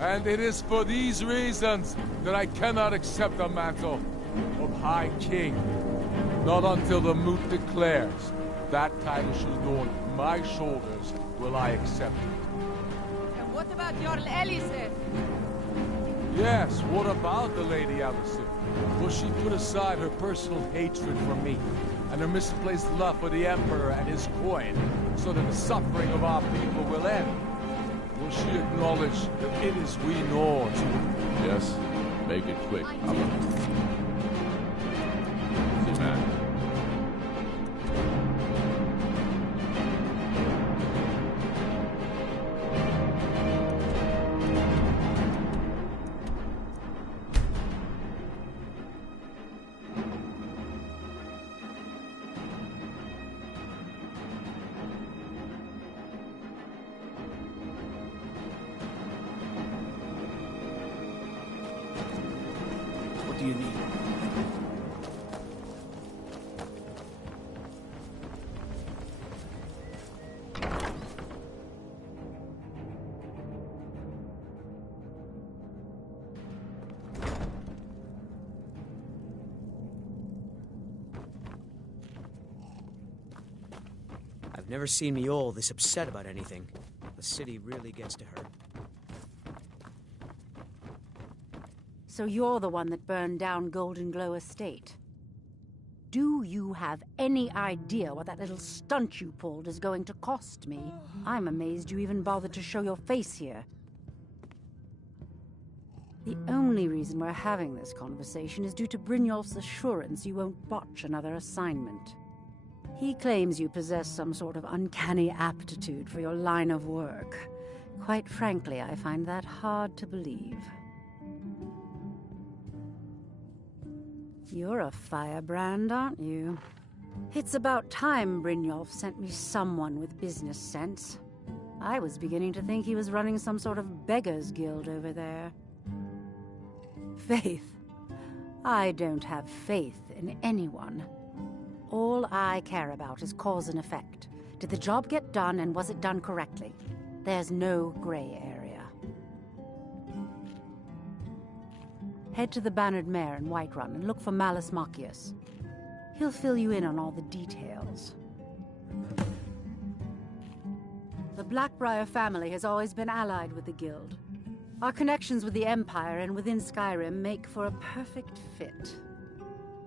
And it is for these reasons that I cannot accept the mantle of High King. Not until the Moot declares that title shall adorn my shoulders will I accept it. And what about Jarl Elisif? Yes, what about the Lady Elisif? Will she put aside her personal hatred for me and her misplaced love for the Emperor and his coin so that the suffering of our people will end? Will she acknowledge that it is we know? Yes. Make it quick. See, man. What do you need? I've never seen me all this upset about anything. The city really gets to her. So you're the one that burned down Golden Glow Estate. Do you have any idea what that little stunt you pulled is going to cost me? I'm amazed you even bothered to show your face here. The only reason we're having this conversation is due to Brynjolf's assurance you won't botch another assignment. He claims you possess some sort of uncanny aptitude for your line of work. Quite frankly, I find that hard to believe. You're a firebrand, aren't you? It's about time Brynjolf sent me someone with business sense. I was beginning to think he was running some sort of beggars guild over there. Faith. I don't have faith in anyone. All I care about is cause and effect. Did the job get done, and was it done correctly? There's no gray area. Head to the Bannered Mare in Whiterun and look for Malus Machius. He'll fill you in on all the details. The Blackbriar family has always been allied with the Guild. Our connections with the Empire and within Skyrim make for a perfect fit.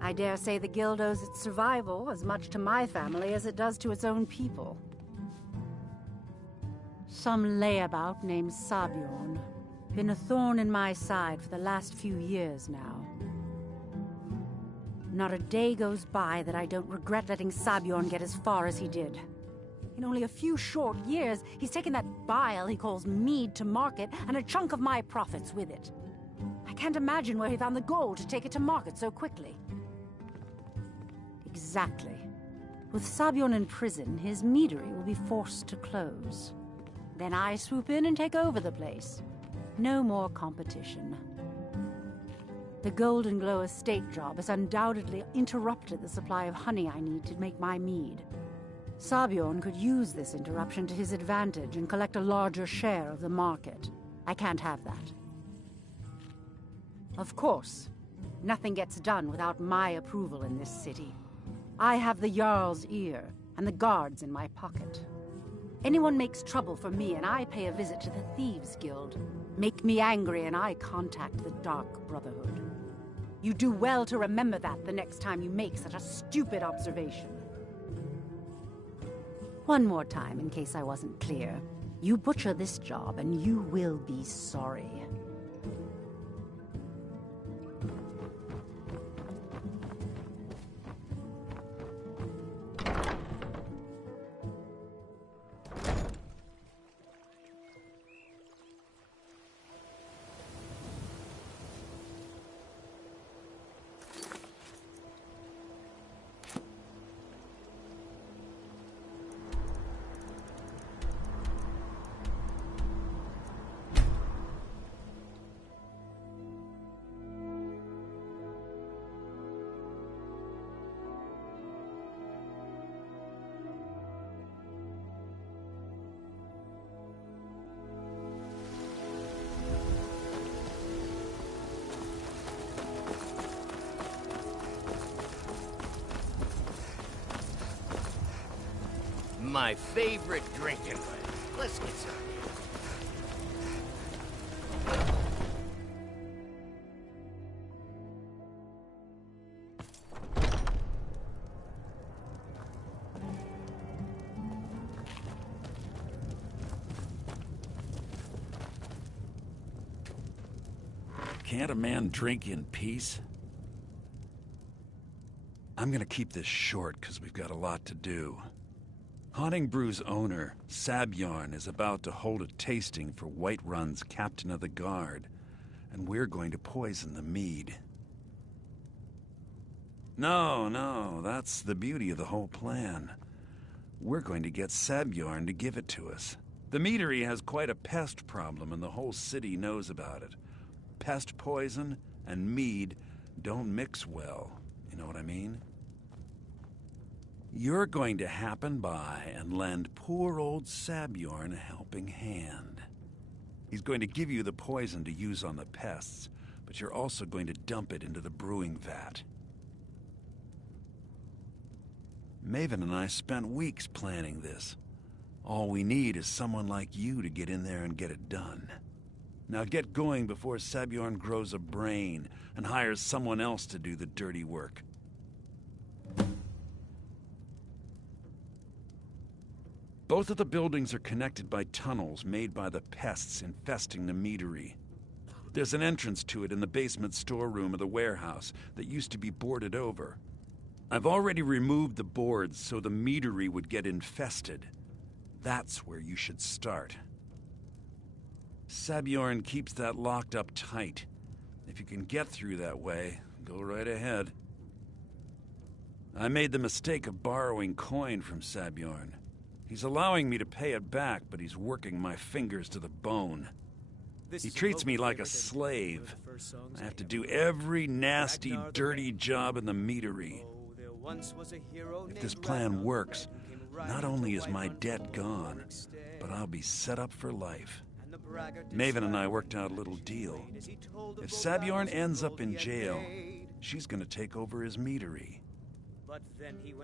I dare say the Guild owes its survival as much to my family as it does to its own people. Some layabout named Sabjorn. Been a thorn in my side for the last few years now. Not a day goes by that I don't regret letting Sabjorn get as far as he did. In only a few short years, he's taken that bile he calls mead to market and a chunk of my profits with it. I can't imagine where he found the gold to take it to market so quickly. Exactly. With Sabjorn in prison, his meadery will be forced to close. Then I swoop in and take over the place. No more competition. The Golden Glow Estate job has undoubtedly interrupted the supply of honey I need to make my mead. Sabjorn could use this interruption to his advantage and collect a larger share of the market. I can't have that. Of course, nothing gets done without my approval in this city. I have the Jarl's ear and the guards in my pocket. Anyone makes trouble for me and I pay a visit to the Thieves' Guild. Make me angry and I contact the Dark Brotherhood. You do well to remember that the next time you make such a stupid observation. One more time, in case I wasn't clear. You butcher this job and you will be sorry. My favorite drinking ledge. Let's get some. Can't a man drink in peace? I'm gonna keep this short, because we've got a lot to do. Haunting Brew's owner, Sabjorn, is about to hold a tasting for Whiterun's captain of the guard, and we're going to poison the mead. No, that's the beauty of the whole plan. We're going to get Sabjorn to give it to us. The meadery has quite a pest problem, and the whole city knows about it. Pest poison and mead don't mix well, you know what I mean? You're going to happen by and lend poor old Sabjorn a helping hand. He's going to give you the poison to use on the pests, but you're also going to dump it into the brewing vat. Maven and I spent weeks planning this. All we need is someone like you to get in there and get it done. Now get going before Sabjorn grows a brain and hires someone else to do the dirty work. Both of the buildings are connected by tunnels made by the pests infesting the meadery. There's an entrance to it in the basement storeroom of the warehouse that used to be boarded over. I've already removed the boards so the meadery would get infested. That's where you should start. Sabjorn keeps that locked up tight. If you can get through that way, go right ahead. I made the mistake of borrowing coin from Sabjorn. He's allowing me to pay it back, but he's working my fingers to the bone. He treats me like a slave. I have to do every nasty, dirty job in the meadery. If this plan works, not only is my debt gone, but I'll be set up for life. Maven and I worked out a little deal. If Sabjorn ends up in jail, she's gonna take over his meadery.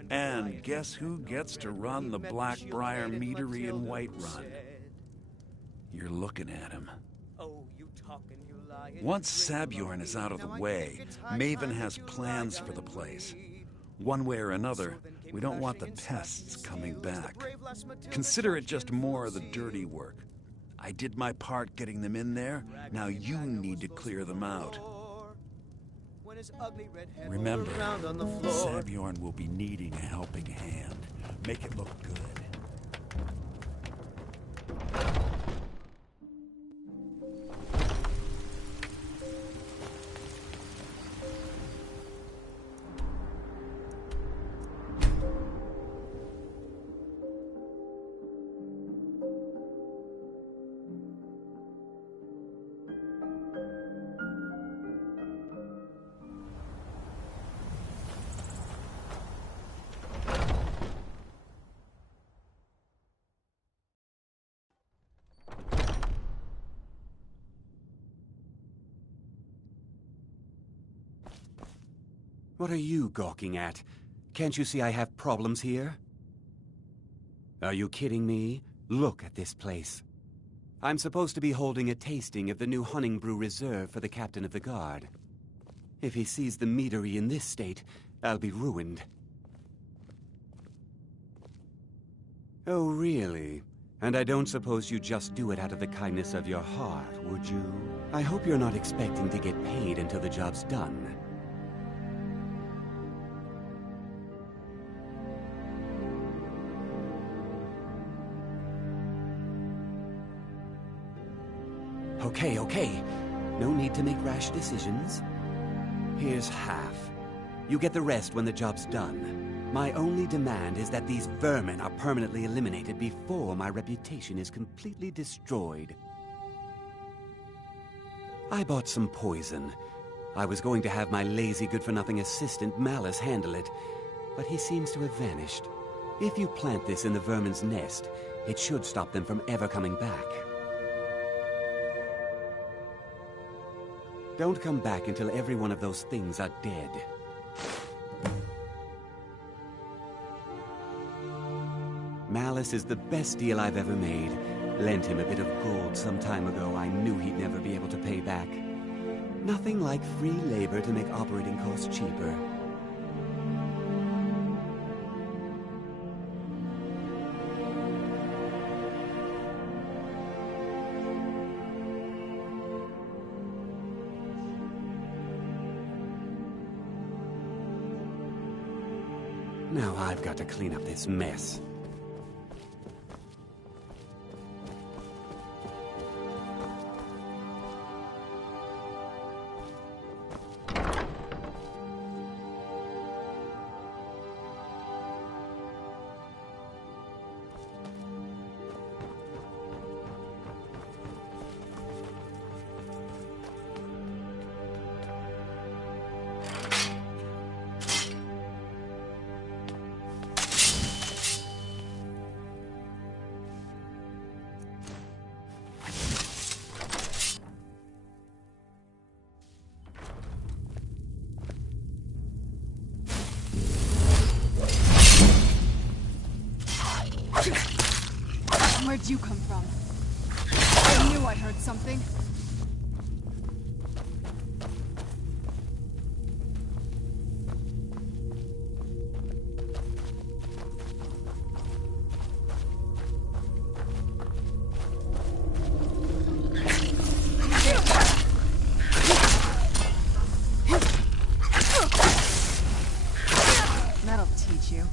And guess who gets to run the Blackbriar meadery in Whiterun? You're looking at him. Once Sabjorn is out of the way, Maven has plans for the place. One way or another, we don't want the pests coming back. Consider it just more of the dirty work. I did my part getting them in there, now you need to clear them out. Remember, Sabjorn will be needing a helping hand. Make it look good. What are you gawking at? Can't you see I have problems here? Are you kidding me? Look at this place. I'm supposed to be holding a tasting of the new Hunting Brew Reserve for the captain of the guard. If he sees the meadery in this state, I'll be ruined. Oh, really? And I don't suppose you just do it out of the kindness of your heart, would you? I hope you're not expecting to get paid until the job's done. Okay. No need to make rash decisions. Here's half. You get the rest when the job's done. My only demand is that these vermin are permanently eliminated before my reputation is completely destroyed. I bought some poison. I was going to have my lazy good-for-nothing assistant Malice handle it, but he seems to have vanished. If you plant this in the vermin's nest, it should stop them from ever coming back. Don't come back until every one of those things are dead. Malice is the best deal I've ever made. Lent him a bit of gold some time ago I knew he'd never be able to pay back. Nothing like free labor to make operating costs cheaper. Now I've got to clean up this mess. Where'd you come from? I knew I heard something. That'll teach you.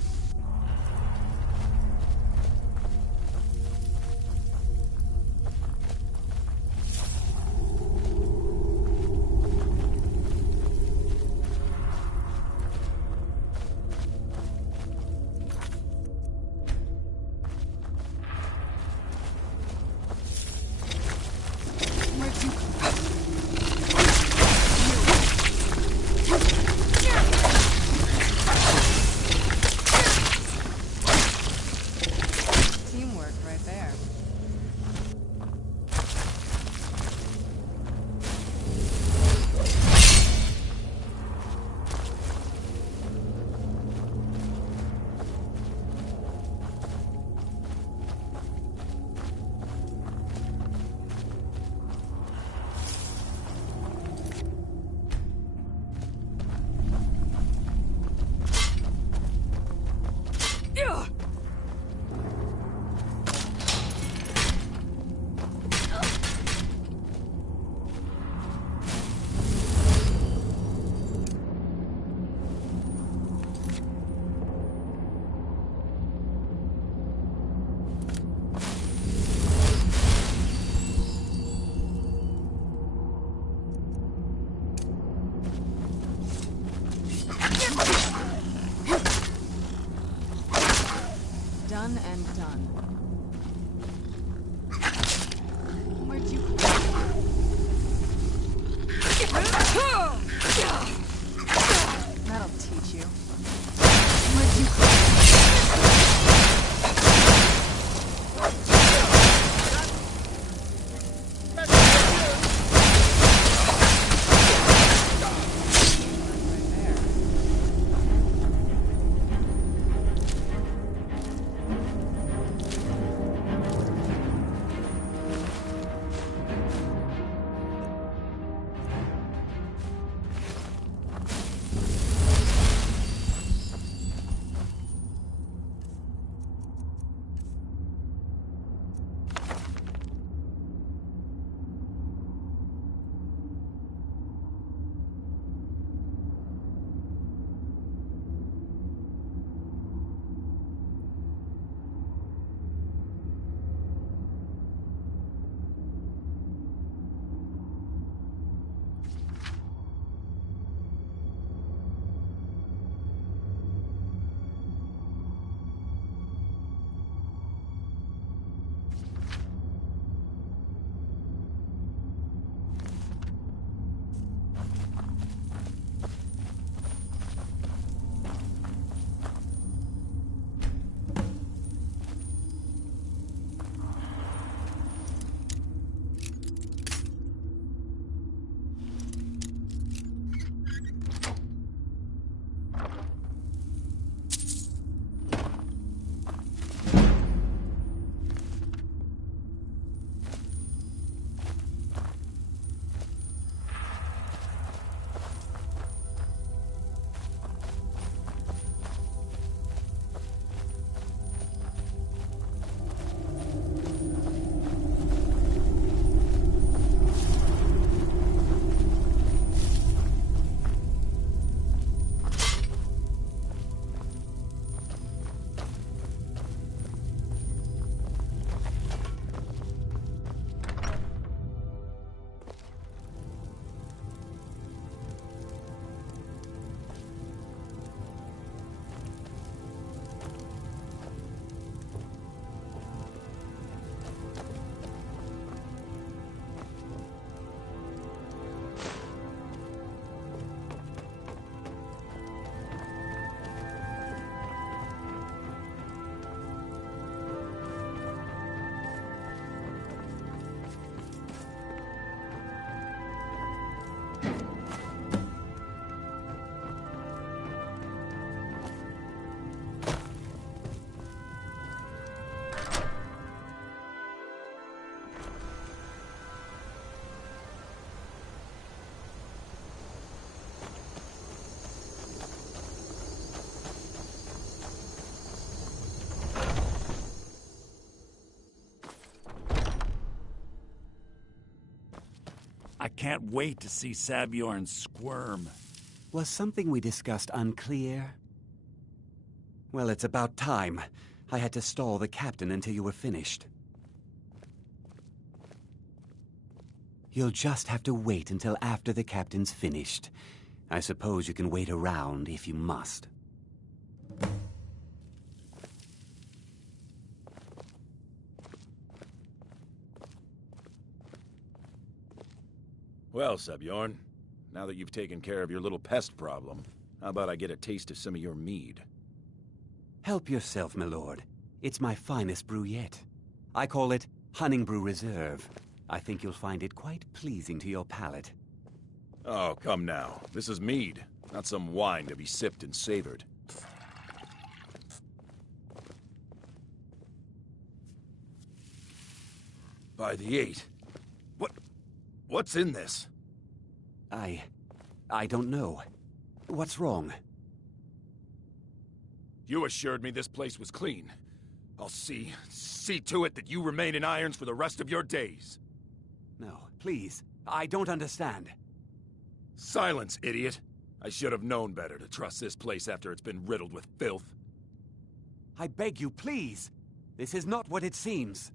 I can't wait to see Sabjorn squirm. Was something we discussed unclear? Well, it's about time. I had to stall the captain until you were finished. You'll just have to wait until after the captain's finished. I suppose you can wait around if you must. Well, Sabjorn, now that you've taken care of your little pest problem, how about I get a taste of some of your mead? Help yourself, my lord. It's my finest brew yet. I call it Hunning Brew Reserve. I think you'll find it quite pleasing to your palate. Oh, come now. This is mead, not some wine to be sipped and savored. By the 8. What's in this? I don't know. What's wrong? You assured me this place was clean. I'll see to it that you remain in irons for the rest of your days. No, please. I don't understand. Silence, idiot. I should have known better to trust this place after it's been riddled with filth. I beg you, please. This is not what it seems.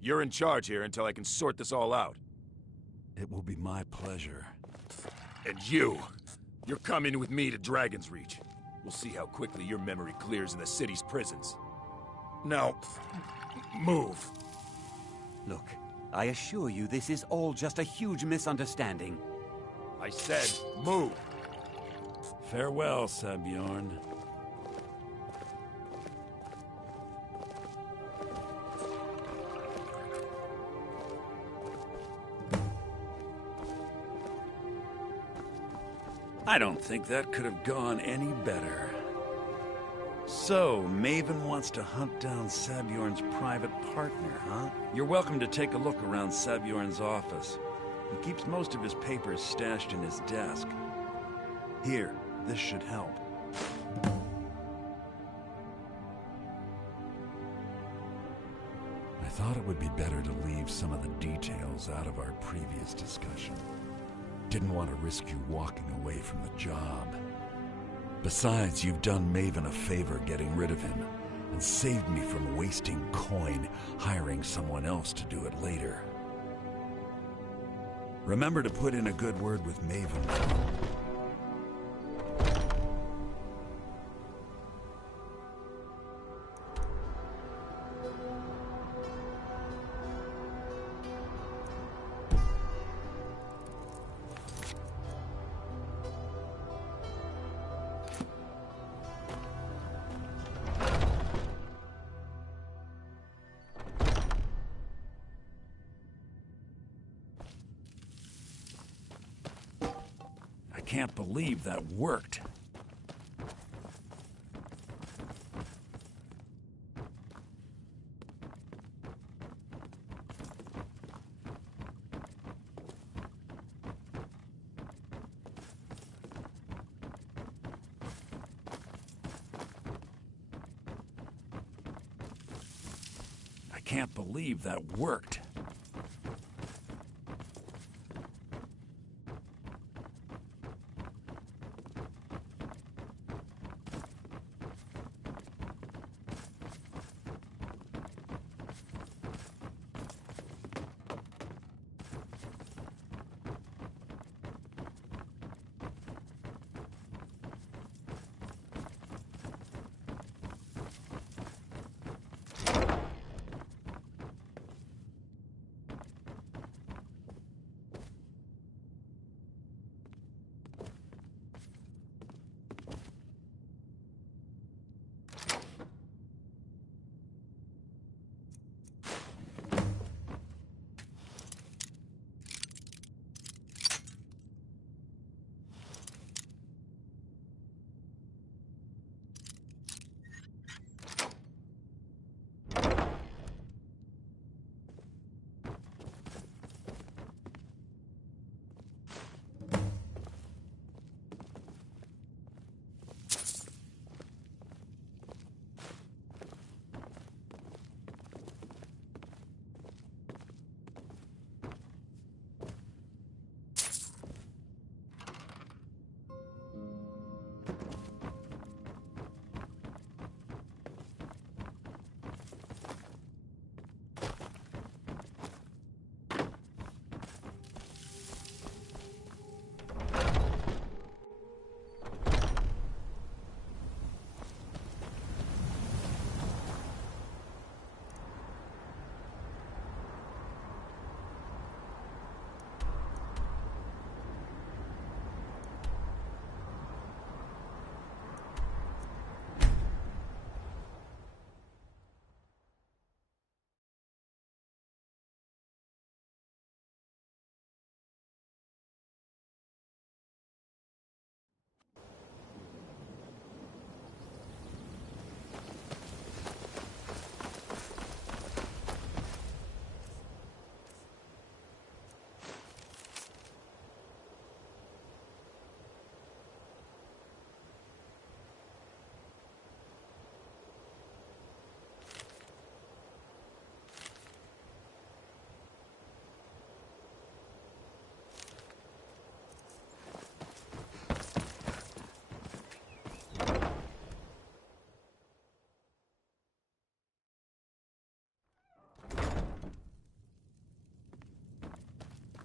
You're in charge here until I can sort this all out. It will be my pleasure. And you're coming with me to Dragon's Reach. We'll see how quickly your memory clears in the city's prisons. Now, move. Look, I assure you this is all just a huge misunderstanding. I said, move. Farewell, Sabjorn. I don't think that could have gone any better. So, Maven wants to hunt down Sabjorn's private partner, huh? You're welcome to take a look around Sabjorn's office. He keeps most of his papers stashed in his desk. Here, this should help. I thought it would be better to leave some of the details out of our previous discussion. Didn't want to risk you walking away from the job. Besides, you've done Maven a favor getting rid of him, and saved me from wasting coin hiring someone else to do it later. Remember to put in a good word with Maven. I can't believe that worked. I can't believe that worked.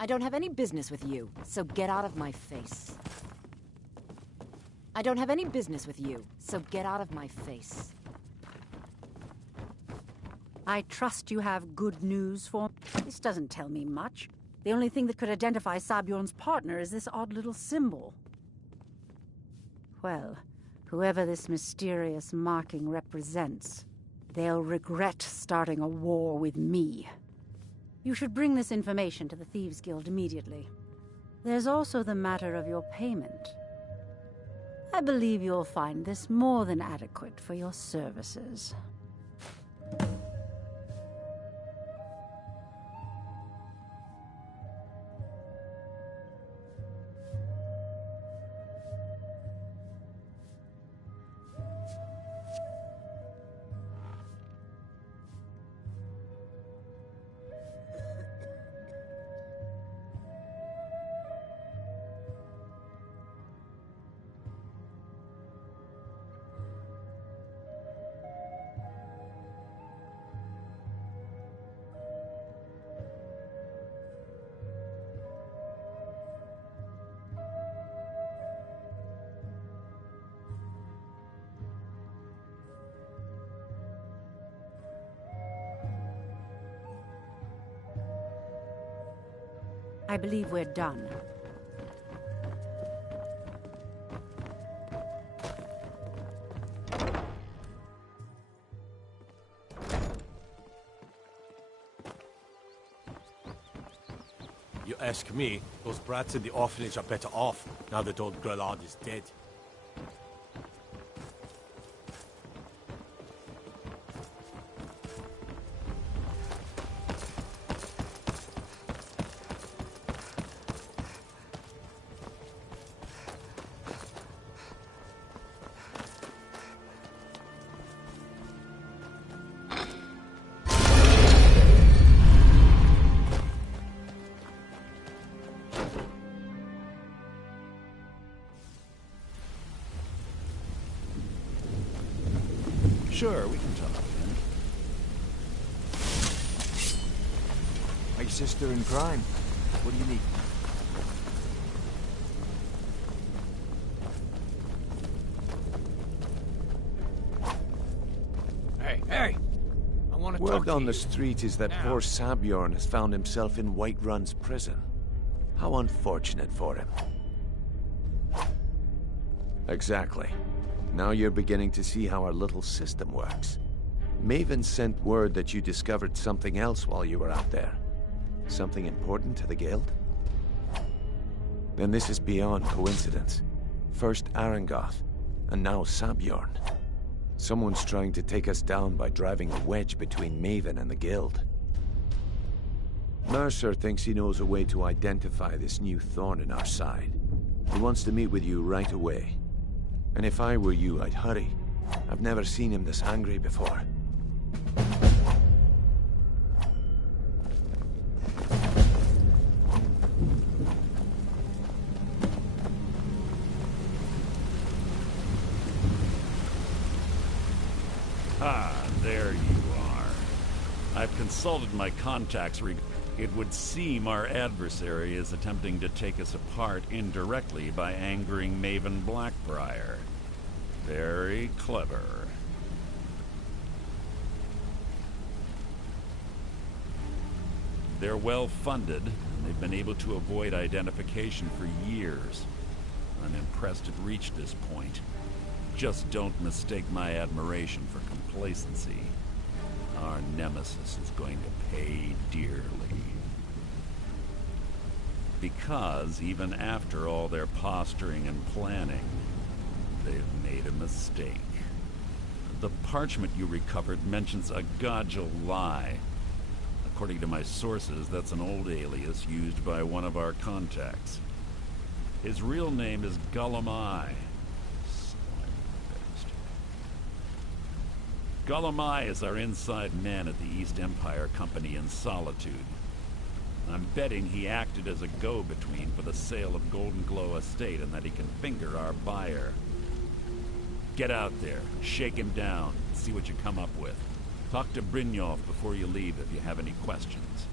I don't have any business with you, so get out of my face. I don't have any business with you, so get out of my face. I trust you have good news for me. This doesn't tell me much. The only thing that could identify Sabjorn's partner is this odd little symbol. Well, whoever this mysterious marking represents, they'll regret starting a war with me. You should bring this information to the Thieves' Guild immediately. There's also the matter of your payment. I believe you'll find this more than adequate for your services. I believe we're done. You ask me, those brats in the orphanage are better off, now that old Grelard is dead. Sure, we can talk. My sister in crime. What do you need? Hey! I want to talk Word to on you. the street is that poor Sabjorn has found himself in Whiterun's prison. How unfortunate for him. Exactly. Now you're beginning to see how our little system works. Maven sent word that you discovered something else while you were out there. Something important to the Guild? Then this is beyond coincidence. First Arangoth, and now Sabjorn. Someone's trying to take us down by driving a wedge between Maven and the Guild. Mercer thinks he knows a way to identify this new thorn in our side. He wants to meet with you right away. And if I were you, I'd hurry. I've never seen him this angry before. Ah, there you are. I've consulted my contacts. It would seem our adversary is attempting to take us apart indirectly by angering Maven Blackbriar. Very clever. They're well funded, and they've been able to avoid identification for years. I'm impressed it reached this point. Just don't mistake my admiration for complacency. Our nemesis is going to pay dearly. Because even after all their posturing and planning, they've made a mistake. The parchment you recovered mentions a Godjal lie. According to my sources, that's an old alias used by one of our contacts. His real name is Gullumai. Gullumai is our inside man at the East Empire Company in Solitude. I'm betting he acted as a go-between for the sale of Golden Glow Estate and that he can finger our buyer. Get out there, shake him down, and see what you come up with. Talk to Brienne before you leave if you have any questions.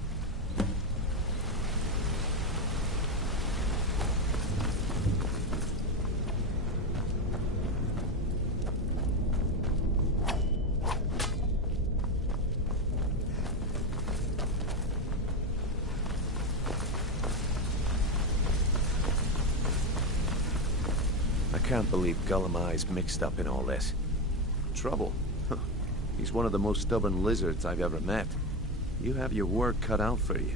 can't believe Gullumai's mixed up in all this. Trouble? He's one of the most stubborn lizards I've ever met. You have your work cut out for you.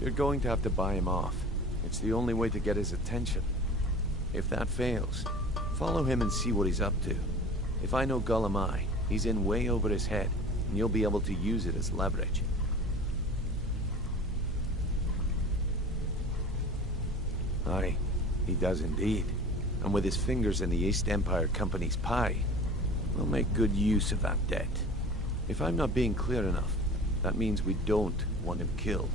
You're going to have to buy him off. It's the only way to get his attention. If that fails, follow him and see what he's up to. If I know Gullumai, he's in way over his head, and you'll be able to use it as leverage. Aye, he does indeed. And with his fingers in the East Empire Company's pie, we'll make good use of that debt. If I'm not being clear enough, that means we don't want him killed.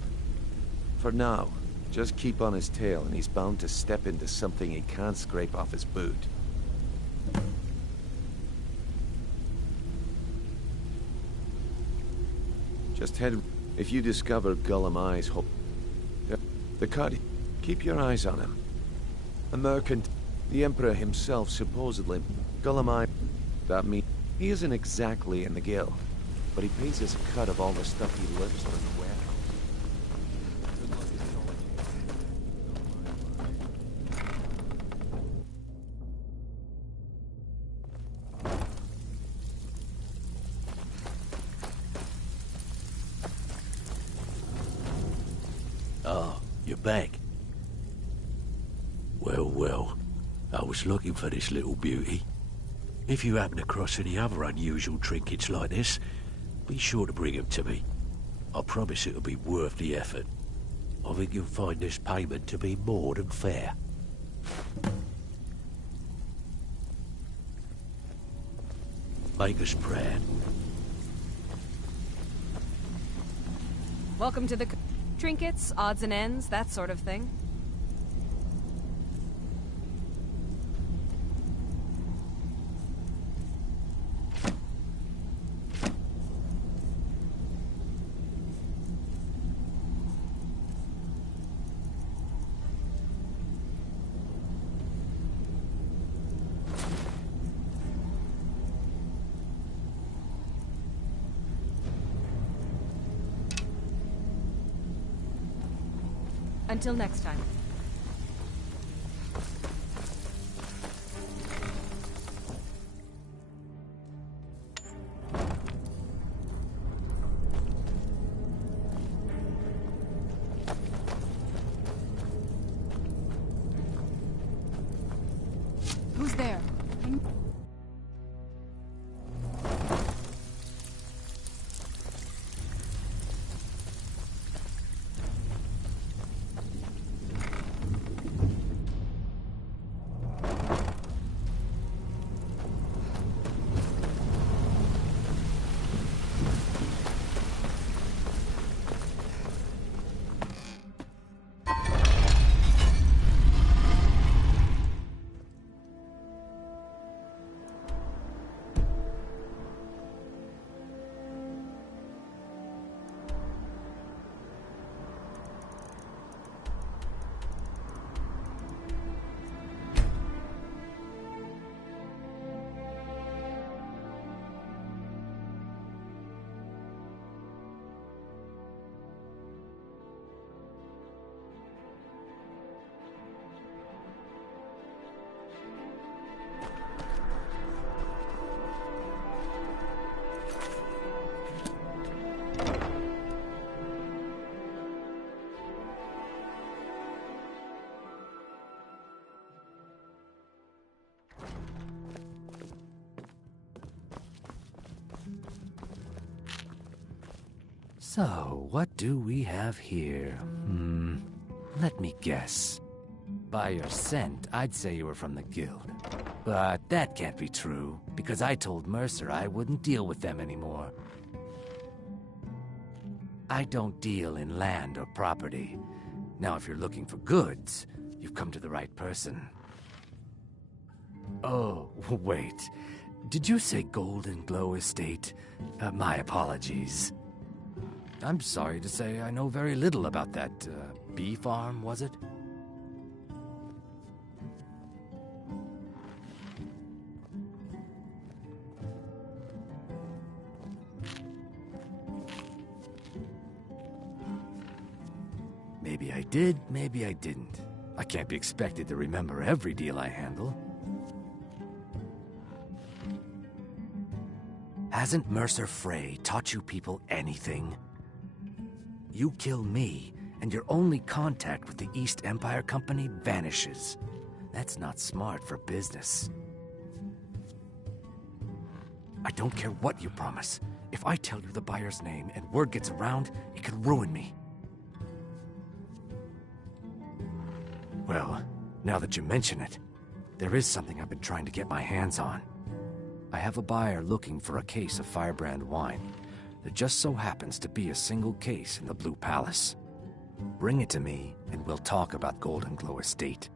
For now, just keep on his tail and he's bound to step into something he can't scrape off his boot. Just head... If you discover Gullumai's hope... The card... Keep your eyes on him. A merchant... The Emperor himself supposedly... Gullumai... That means... He isn't exactly in the guild, but he pays us a cut of all the stuff he lifts from the warehouse. Ah, you're back. Well, well. I was looking for this little beauty. If you happen across any other unusual trinkets like this, be sure to bring them to me. I promise it'll be worth the effort. I think you'll find this payment to be more than fair. Make us proud. Welcome to the trinkets, odds and ends, that sort of thing. Until next time. Who's there? So, what do we have here? Let me guess. By your scent, I'd say you were from the guild. But that can't be true, because I told Mercer I wouldn't deal with them anymore. I don't deal in land or property. Now, if you're looking for goods, you've come to the right person. Oh, wait. Did you say Golden Glow Estate? My apologies. I'm sorry to say I know very little about that, bee farm, was it? Maybe I did, maybe I didn't. I can't be expected to remember every deal I handle. Hasn't Mercer Frey taught you people anything? You kill me, and your only contact with the East Empire Company vanishes. That's not smart for business. I don't care what you promise. If I tell you the buyer's name and word gets around, it could ruin me. Well, now that you mention it, there is something I've been trying to get my hands on. I have a buyer looking for a case of Firebrand wine. There just so happens to be a single case in the Blue Palace. Bring it to me, and we'll talk about Golden Glow Estate.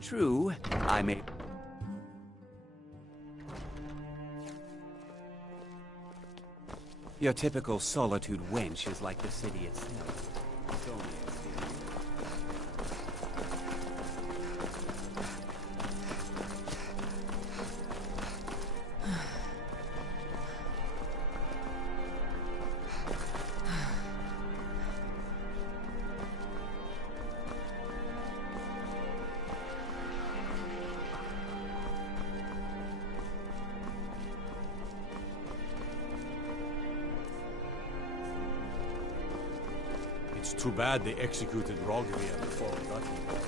True, I may... Your typical solitude wench is like the city itself. It's only exterior. It's too bad they executed Rogvia before we got here.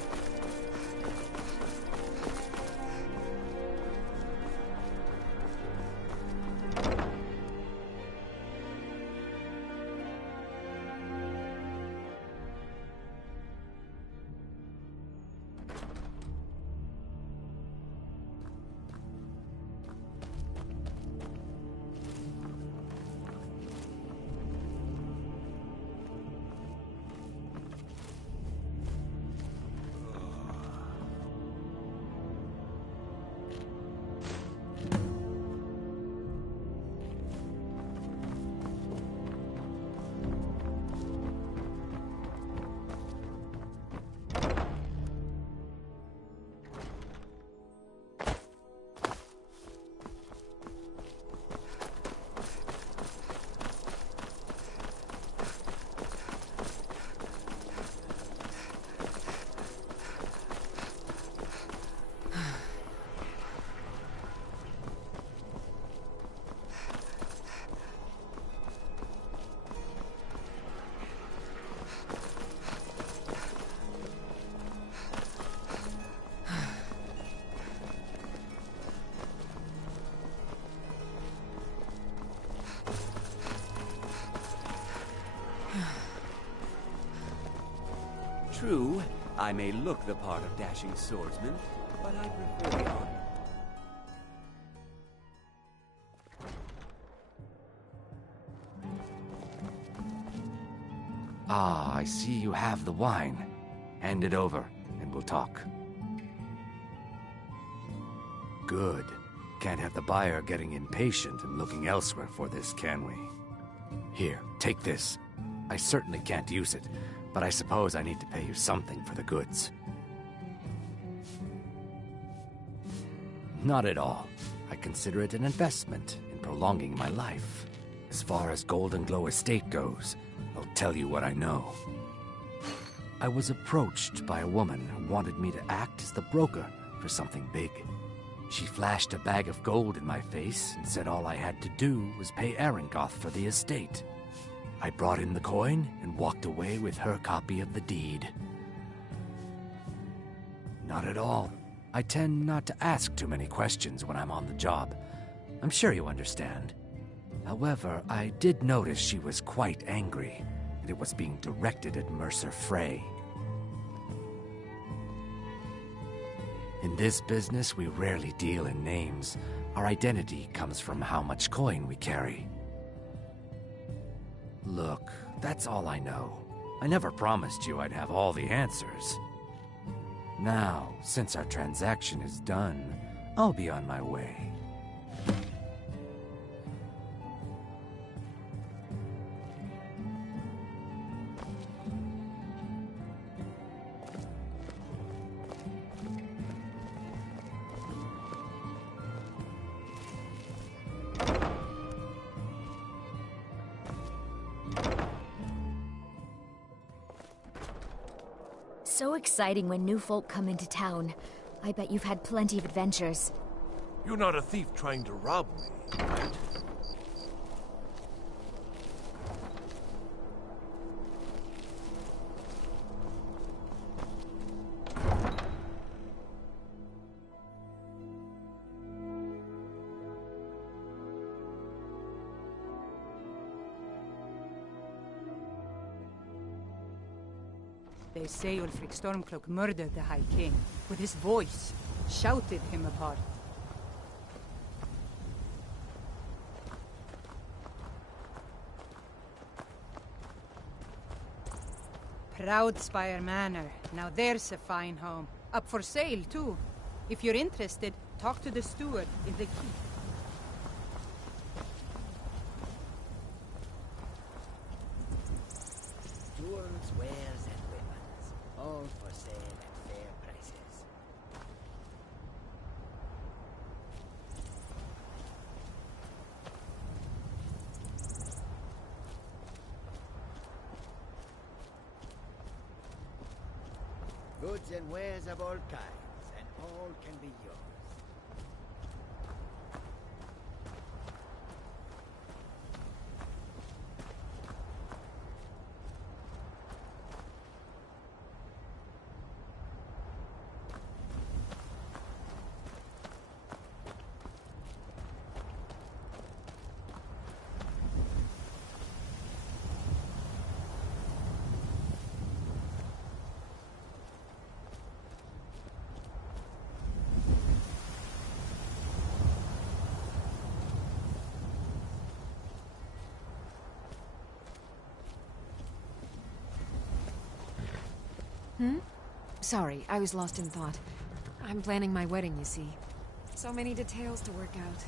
True, I may look the part of dashing swordsman, but I prefer the honor. Ah, I see you have the wine. Hand it over, and we'll talk. Good. Can't have the buyer getting impatient and looking elsewhere for this, can we? Here, take this. I certainly can't use it, but I suppose I need to pay you something for the goods. Not at all. I consider it an investment in prolonging my life. As far as Golden Glow Estate goes, I'll tell you what I know. I was approached by a woman who wanted me to act as the broker for something big. She flashed a bag of gold in my face and said all I had to do was pay Arangoth for the estate. I brought in the coin and walked away with her copy of the deed. Not at all. I tend not to ask too many questions when I'm on the job. I'm sure you understand. However, I did notice she was quite angry, and it was being directed at Mercer Frey. In this business, we rarely deal in names. Our identity comes from how much coin we carry. Look, that's all I know. I never promised you I'd have all the answers. Now, since our transaction is done, I'll be on my way. exciting when new folk come into town. I bet you've had plenty of adventures. You're not a thief trying to rob me, right? They say Ulfric Stormcloak murdered the High King. With his voice, shouted him apart. Proudspire Manor. Now there's a fine home. Up for sale, too. If you're interested, talk to the steward in the keep. Tools, wares, and weapons. All for sale at fair prices. Goods and wares of all kinds, and all can be yours. Sorry, I was lost in thought. I'm planning my wedding, you see. So many details to work out.